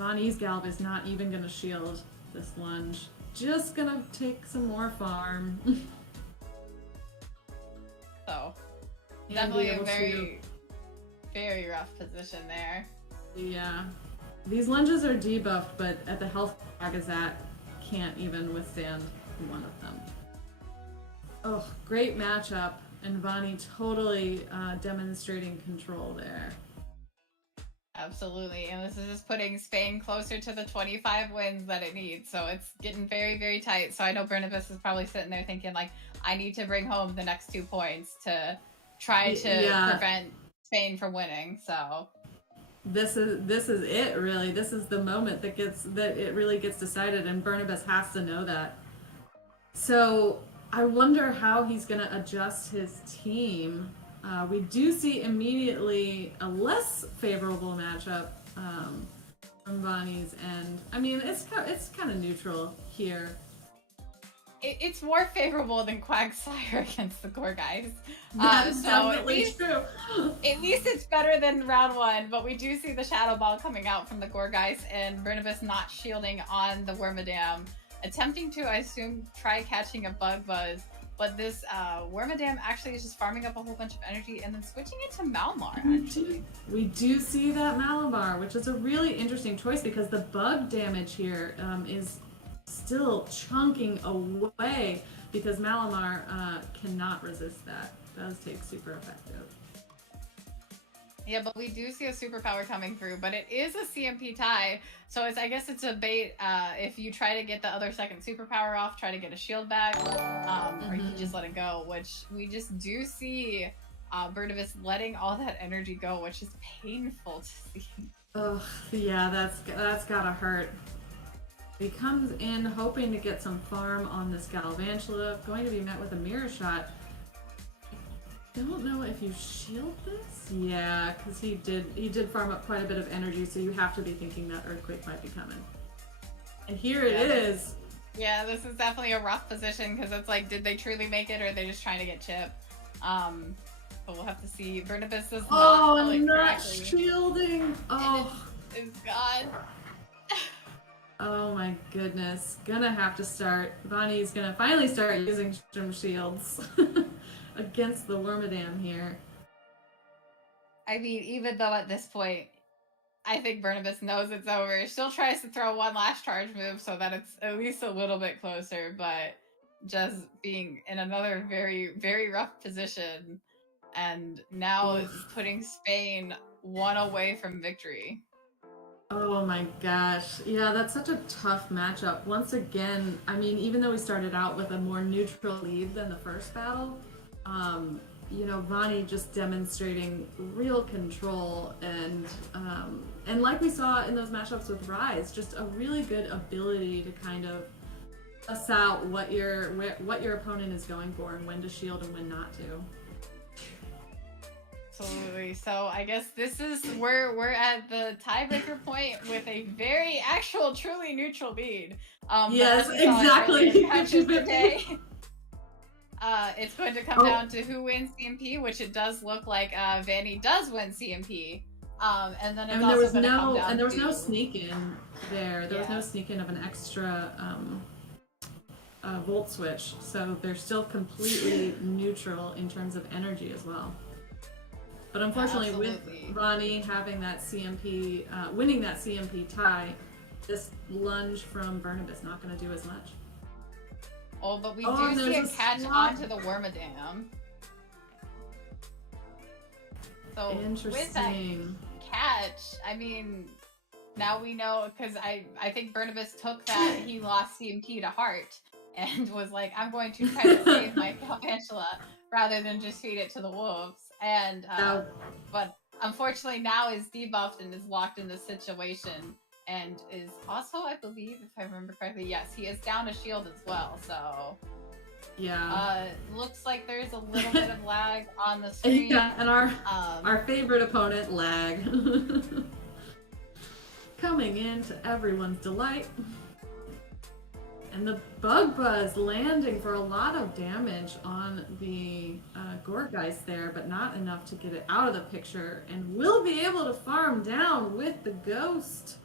Vani's Galv is not even going to shield this lunge. Just going to take some more farm. So, definitely a very, very rough position there. Yeah. These lunges are debuffed, but at the health Quag is at, can't even withstand one of them. Oh, great matchup. And Vani totally demonstrating control there. Absolutely, and this is just putting Spain closer to the 25 wins that it needs, so it's getting very, very tight. So I know Burnibus is probably sitting there thinking, like, I need to bring home the next 2 points to try to prevent Spain from winning, so... This is it, really. This is the moment that it really gets decided, and Burnibus has to know that. So... I wonder how he's going to adjust his team. We do see immediately a less favorable matchup from Vani's end. I mean, it's kind of neutral here. It's more favorable than Quagsire against the Gorgeist. That's definitely true. At least it's better than round 1, but we do see the Shadow Ball coming out from the Gorgeist and Burnibus not shielding on the Wormadam. Attempting to, I assume, try catching a Bug Buzz, but this Wormadam actually is just farming up a whole bunch of energy and then switching it to Malamar, actually. We do see that Malamar, which is a really interesting choice because the bug damage here is still chunking away because Malamar cannot resist that. It does take super effective. Yeah, but we do see a superpower coming through, but it is a CMP tie, so I guess it's a bait if you try to get the other second superpower off, try to get a shield back, or you can just let it go, which we just do see Burnibus letting all that energy go, which is painful to see. Ugh, yeah, that's gotta hurt. He comes in hoping to get some farm on this Galvantula, going to be met with a mirror shot. I don't know if you shield this? Yeah, because he did farm up quite a bit of energy, so you have to be thinking that Earthquake might be coming. And here it is. Yeah, this is definitely a rough position because it's like, did they truly make it or are they just trying to get Chip? But we'll have to see. Burnibus does not not shielding. Oh, it's gone. Oh my goodness. Gonna have to start. Bonnie's gonna finally start using some shields against the Wormadam here. I mean, even though at this point, I think Burnibus knows it's over. Still tries to throw one last charge move so that it's at least a little bit closer, but just being in another very, very rough position. And now putting Spain one away from victory. Oh my gosh. Yeah, that's such a tough matchup. Once again, I mean, even though we started out with a more neutral lead than the first battle, you know, Vani just demonstrating real control and like we saw in those matchups with Rise, just a really good ability to kind of suss out what your opponent is going for and when to shield and when not to. Absolutely. So I guess this is where we're at the tiebreaker point with a very actual, truly neutral lead. Yes, exactly. It's going to come down to who wins CMP, which it does look like Vanny does win CMP. And then there was no sneak in there. There was no sneak in of an extra volt switch, so they're still completely neutral in terms of energy as well. But unfortunately, with Ronnie having that CMP, winning that CMP tie, this lunge from Burnibus not going to do as much. Oh, but we do see a catch onto the Wormadam. So with that catch, I mean, now we know, because I think Burnibus took that he lost CMP to Heart and was like, I'm going to try to save my Galvantula rather than just feed it to the wolves. And but unfortunately now is debuffed and is locked in this situation and is also, I believe, if I remember correctly, yes, he is down a shield as well. So yeah, looks like there's a little bit of lag on the screen. Yeah, and our favorite opponent, lag, coming in to everyone's delight. And the Bug Buzz landing for a lot of damage on the Gorgeist there, but not enough to get it out of the picture. And will be able to farm down with the Ghost.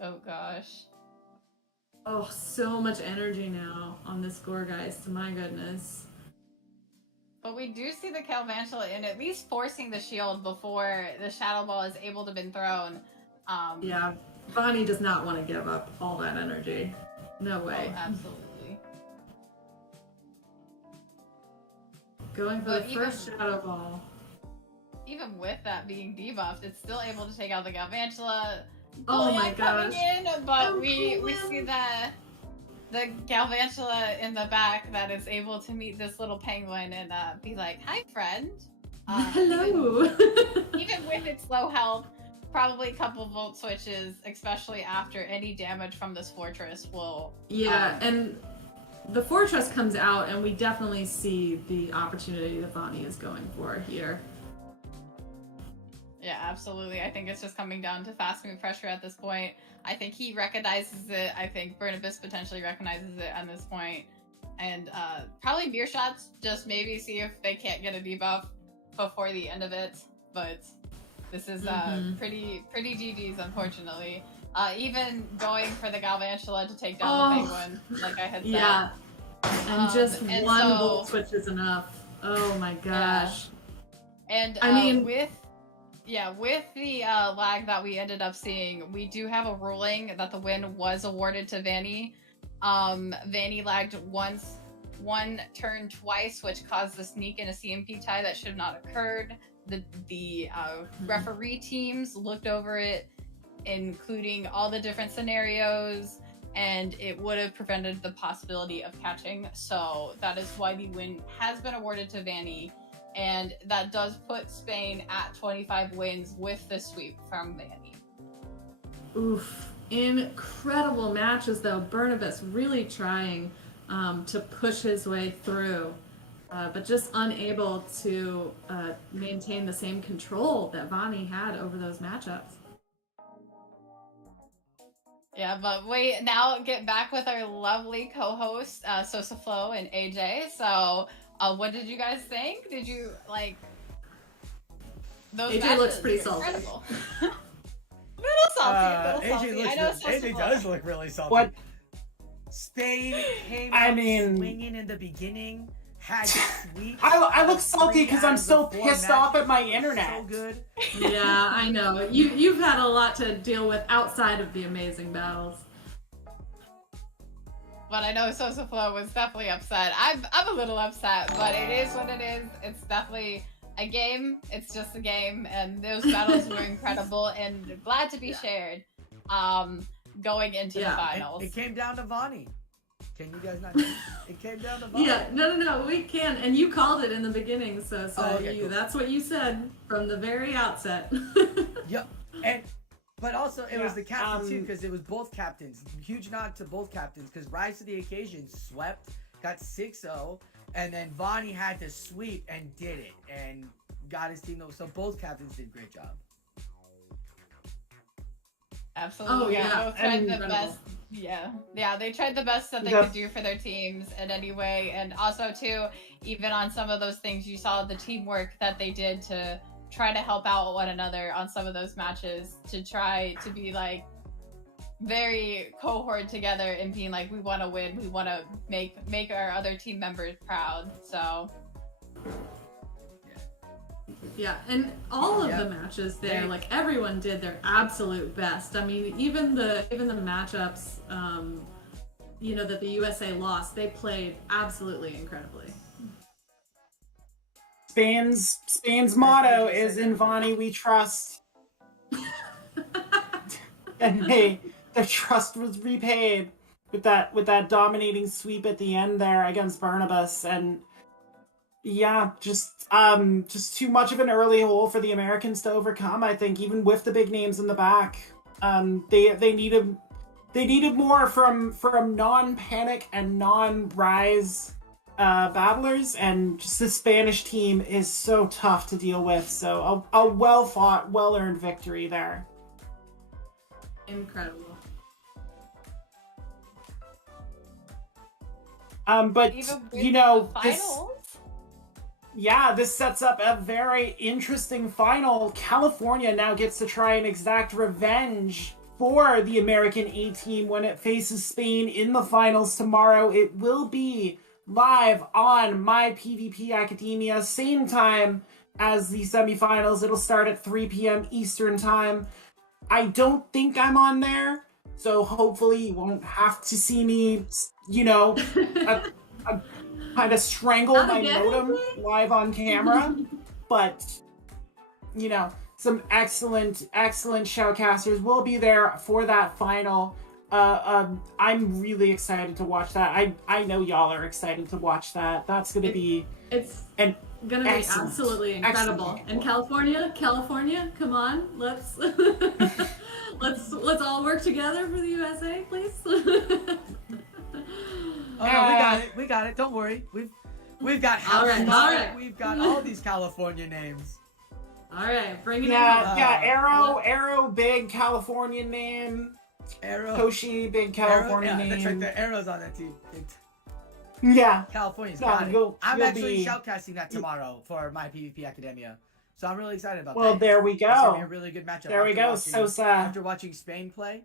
Oh gosh. Oh, so much energy now on this Gorgeist, my goodness. But we do see the Galvantula in at least forcing the shield before the Shadow Ball is able to be thrown. Yeah, Bonnie does not want to give up all that energy. No way. Oh, absolutely. Going for the first Shadow Ball. Even with that being debuffed, it's still able to take out the Galvantula. Oh my gosh. Coming in, but we see the Galvantula in the back that is able to meet this little penguin and be like, hi, friend. Hello. Even with its low health, probably a couple volt switches, especially after any damage from this fortress will... Yeah, and the fortress comes out and we definitely see the opportunity that Bonnie is going for here. Yeah, absolutely. I think it's just coming down to fast move pressure at this point. I think he recognizes it. I think Burnibus potentially recognizes it at this point. And probably Beer Shots, just maybe see if they can't get a debuff before the end of it. But this is pretty GG's, unfortunately. Even going for the Galvantula to take down the penguin, like I had said. Yeah, and just one volt switch is enough. Oh my gosh. Yeah. And I mean, with the lag that we ended up seeing, we do have a ruling that the win was awarded to Vanny. Vanny lagged one turn twice, which caused the sneak in a CMP tie that should have not occurred. The referee teams looked over it, including all the different scenarios, and it would have prevented the possibility of catching. So that is why the win has been awarded to Vanny. And that does put Spain at 25 wins with the sweep from Vanny. Oof. Incredible matches, though. Barnabas really trying to push his way through, but just unable to maintain the same control that Vani had over those matchups. Yeah, but we now get back with our lovely co-hosts, Sosa Flo and AJ. So, what did you guys think? Did you like those AJ matches? looks pretty Were salty. incredible. Little salty, little salty. I know AJ does look really salty. What? Spain came I out mean- swinging in the beginning. Had sweet. I look salty because I'm so Three out of the four pissed off at my matches. internet. So good. Yeah, I know. You've had a lot to deal with outside of the amazing battles. But I know Sosa Flo was definitely upset. I'm a little upset, but it is what it is. It's definitely a game. It's just a game, and those battles were incredible and glad to be shared. Going into the finals. It came down to Vani. Can you guys not? It came down to Vani. Yeah, no, we can. And you called it in the beginning, so okay, cool. That's what you said from the very outset. Yep. But also it was the captain too, because it was both captains. Huge nod to both captains, because Rise to the Occasion swept, got 6-0, and then Vani had to sweep and did it and got his team over. So both captains did a great job. Absolutely. Oh, yeah. Both tried the Incredible. best. Yeah, they tried the best that they could do for their teams in any way. And also, too, even on some of those things, you saw the teamwork that they did to try to help out one another on some of those matches, to try to be like very cohort together and being like, we want to win, we want to make our other team members proud. So Yeah, and all of the matches there, like everyone did their absolute best. I mean, even the matchups, that the USA lost, they played absolutely incredibly. Spain's motto is "In Vani we trust," and hey, their trust was repaid with that dominating sweep at the end there against Barnabas, and yeah, just too much of an early hole for the Americans to overcome. I think even with the big names in the back, they needed more from non-panic and non-rise battlers, and just the Spanish team is so tough to deal with. So a well-fought, well-earned victory there. Incredible. But even with you know, the this sets up a very interesting final. California now gets to try and exact revenge for the American A team when it faces Spain in the finals tomorrow. It will be live on My PvP Academia, same time as the semifinals. It'll start at 3 p.m. Eastern time. I don't think I'm on there, so hopefully you won't have to see me, kind of strangle Not my again, modem live on camera. But, some excellent shoutcasters will be there for that final. I'm really excited to watch that. I know y'all are excited to watch that. That's going to be... It's an gonna be excellent, absolutely incredible. excellent. And California, come on, let's let's all work together for the USA, please. Oh, no, we got it. Don't worry. We've got All right. We've got all these California names. All right, bring it in. Arrow, big Californian name. Arrow. Koshi, big California name. That's right. The Arrow's on that team. Yeah. California's No, got it. you'll actually be- shoutcasting that tomorrow for My PvP Academia. So I'm really excited about that. Well, there we It's gonna be a go. really good matchup. There we after go. watching- Sosa. After watching Spain play.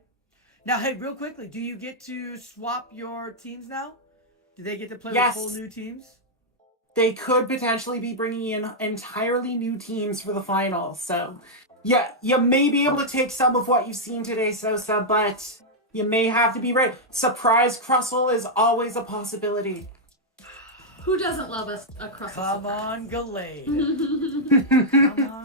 Now, hey, real quickly, do you get to swap your teams now? Do they get to play Yes. with full new teams? They could potentially be bringing in entirely new teams for the final. So, yeah, you may be able to take some of what you've seen today, Sosa, but you may have to be ready. Surprise Crustle is always a possibility. Who doesn't love a crust? Come on, Galade.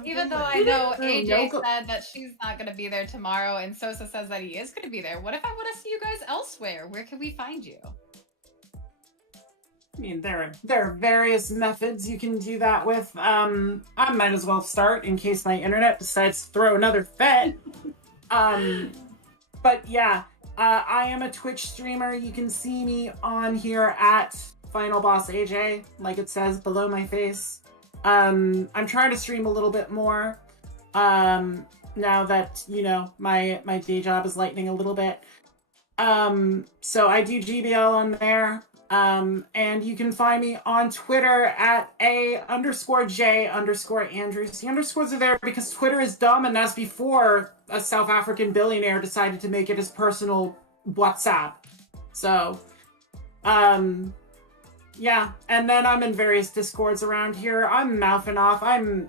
even though I know AJ No. said that she's not going to be there tomorrow, and Sosa says that he is going to be there, what if I want to see you guys elsewhere? Where can we find you? I mean, there are various methods you can do that with. I might as well start in case my internet decides to throw another fit. But yeah, I am a Twitch streamer. You can see me on here at Final Boss AJ, like it says below my face. I'm trying to stream a little bit more now that, you know, my day job is lightening a little bit. So I do GBL on there. And you can find me on Twitter at _J_Andrews. The underscores are there because Twitter is dumb, and that's before a South African billionaire decided to make it his personal WhatsApp. So, yeah. And then I'm in various Discords around here. I'm mouthing off. I'm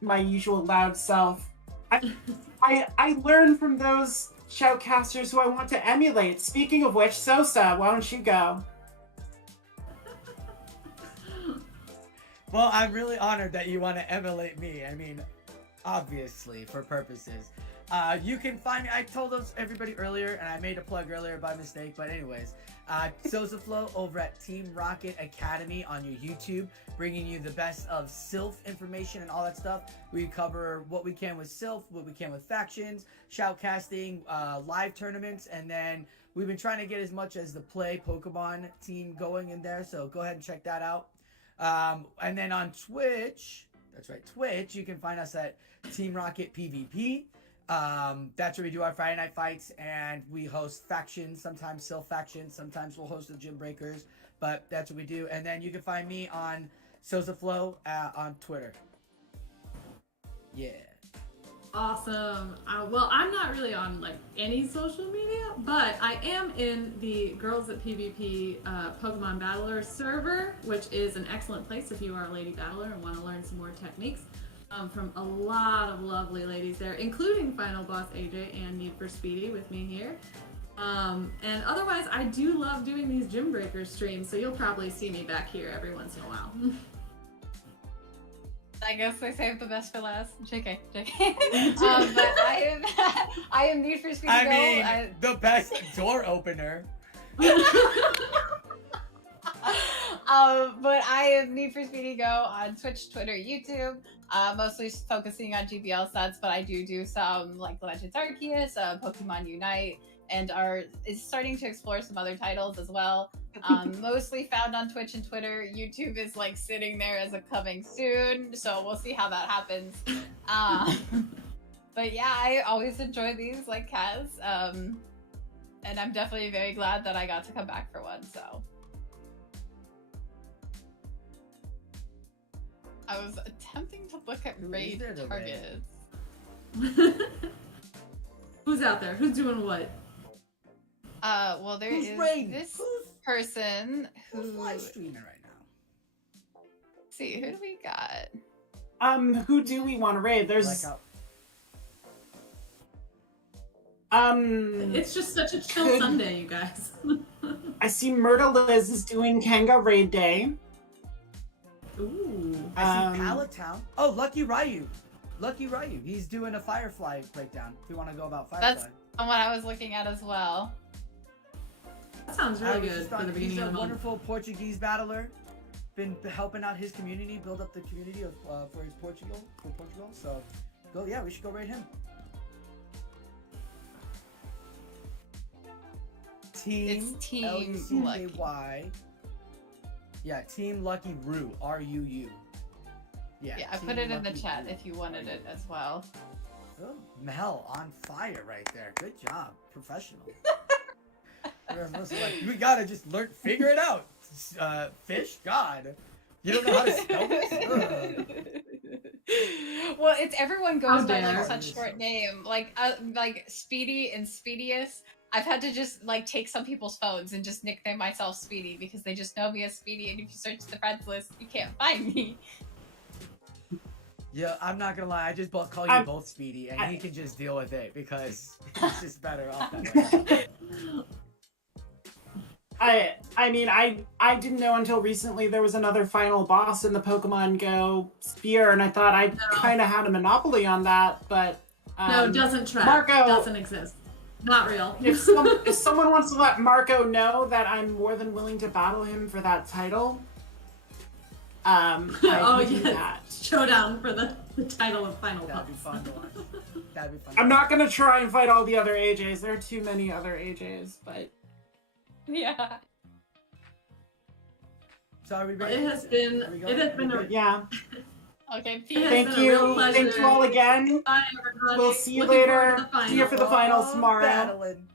my usual loud self. I learn from those shoutcasters who I want to emulate. Speaking of which, Sosa, why don't you go? Well, I'm really honored that you want to emulate me. I mean, obviously, for purposes. You can find me. I told everybody earlier, and I made a plug earlier by mistake, but anyways. Sosa Flow over at Team Rocket Academy on your YouTube, bringing you the best of Sylph information and all that stuff. We cover what we can with Sylph, what we can with factions, shoutcasting, live tournaments, and then we've been trying to get as much as the Play Pokemon team going in there, so go ahead and check that out. And then on Twitch, that's right, Twitch, you can find us at Team Rocket PvP. That's where we do our Friday night fights, and we host factions, sometimes Sylph factions, sometimes we'll host the Gymbreakers, but that's what we do. And then you can find me on Sosa Flow on Twitter. Yeah. Awesome. Well, I'm not really on like any social media, but I am in the Girls at PvP Pokemon Battler server, which is an excellent place if you are a lady battler and want to learn some more techniques from a lot of lovely ladies there, including Final Boss AJ and Need for Speedy with me here. And otherwise, I do love doing these Gymbreakers streams, so you'll probably see me back here every once in a while. I guess I saved the best for last. JK. But I am Need for Speed I Go. mean, the best door opener. But I am Need for Speedy Go on Twitch, Twitter, YouTube. Mostly focusing on GBL sets, but I do some like Legends Arceus, Pokemon Unite, and is starting to explore some other titles as well. Mostly found on Twitch and Twitter. YouTube is like sitting there as a coming soon, so we'll see how that happens. But yeah, I always enjoy these like Kaz, and I'm definitely very glad that I got to come back for one. So I was attempting to look at raid targets. Who's out there? Who's doing what? Well, there is this person who's live streaming right now. Let's see, who do we got? Who do we want to raid? There's It's just such a chill Sunday, you guys. I see Myrtle Liz is doing Kanga raid day. Ooh. I see Pallet Town. Oh, Lucky Ryu. He's doing a Firefly breakdown. If you want to go about Firefly. That's what I was looking at as well. That sounds really good for the beginning He's of a the month. wonderful Portuguese battler. Been helping out his community, build up the community of for Portugal. So, we should go raid him. It's Team Lucky. Yeah, Team Lucky Roo. RUU. Yeah, I put it in the chat if you wanted it as well. Oh, Mel on fire right there. Good job, professional. We gotta just figure it out. Fish, God, you don't know how to spell this. Well, it's everyone goes by dare. like such short name, like Speedy and Speedius. I've had to just like take some people's phones and just nickname myself Speedy because they just know me as Speedy, and if you search the friends list, you can't find me. Yeah, I'm not gonna lie. I just call you both Speedy, and he can just deal with it because he's just better off that way. I mean, I didn't know until recently there was another final boss in the Pokemon Go sphere, and I thought I kind of had a monopoly on that, but no, doesn't track. Marco doesn't exist. Not real. If someone wants to let Marco know that I'm more than willing to battle him for that title, I can do that. Showdown for the the title of Final That'd be Pups. fun to watch. That'd be fun. I'm not gonna try and fight all the other AJs. There are too many other AJs, but Yeah. So are we Well, ready? it has been Are we it has going? been a yeah. Okay, It peace. has Thank been a real you. pleasure. Thank you all again. Bye, everybody. We'll see you Looking forward later. to the See you for the finals. finals tomorrow. Battling.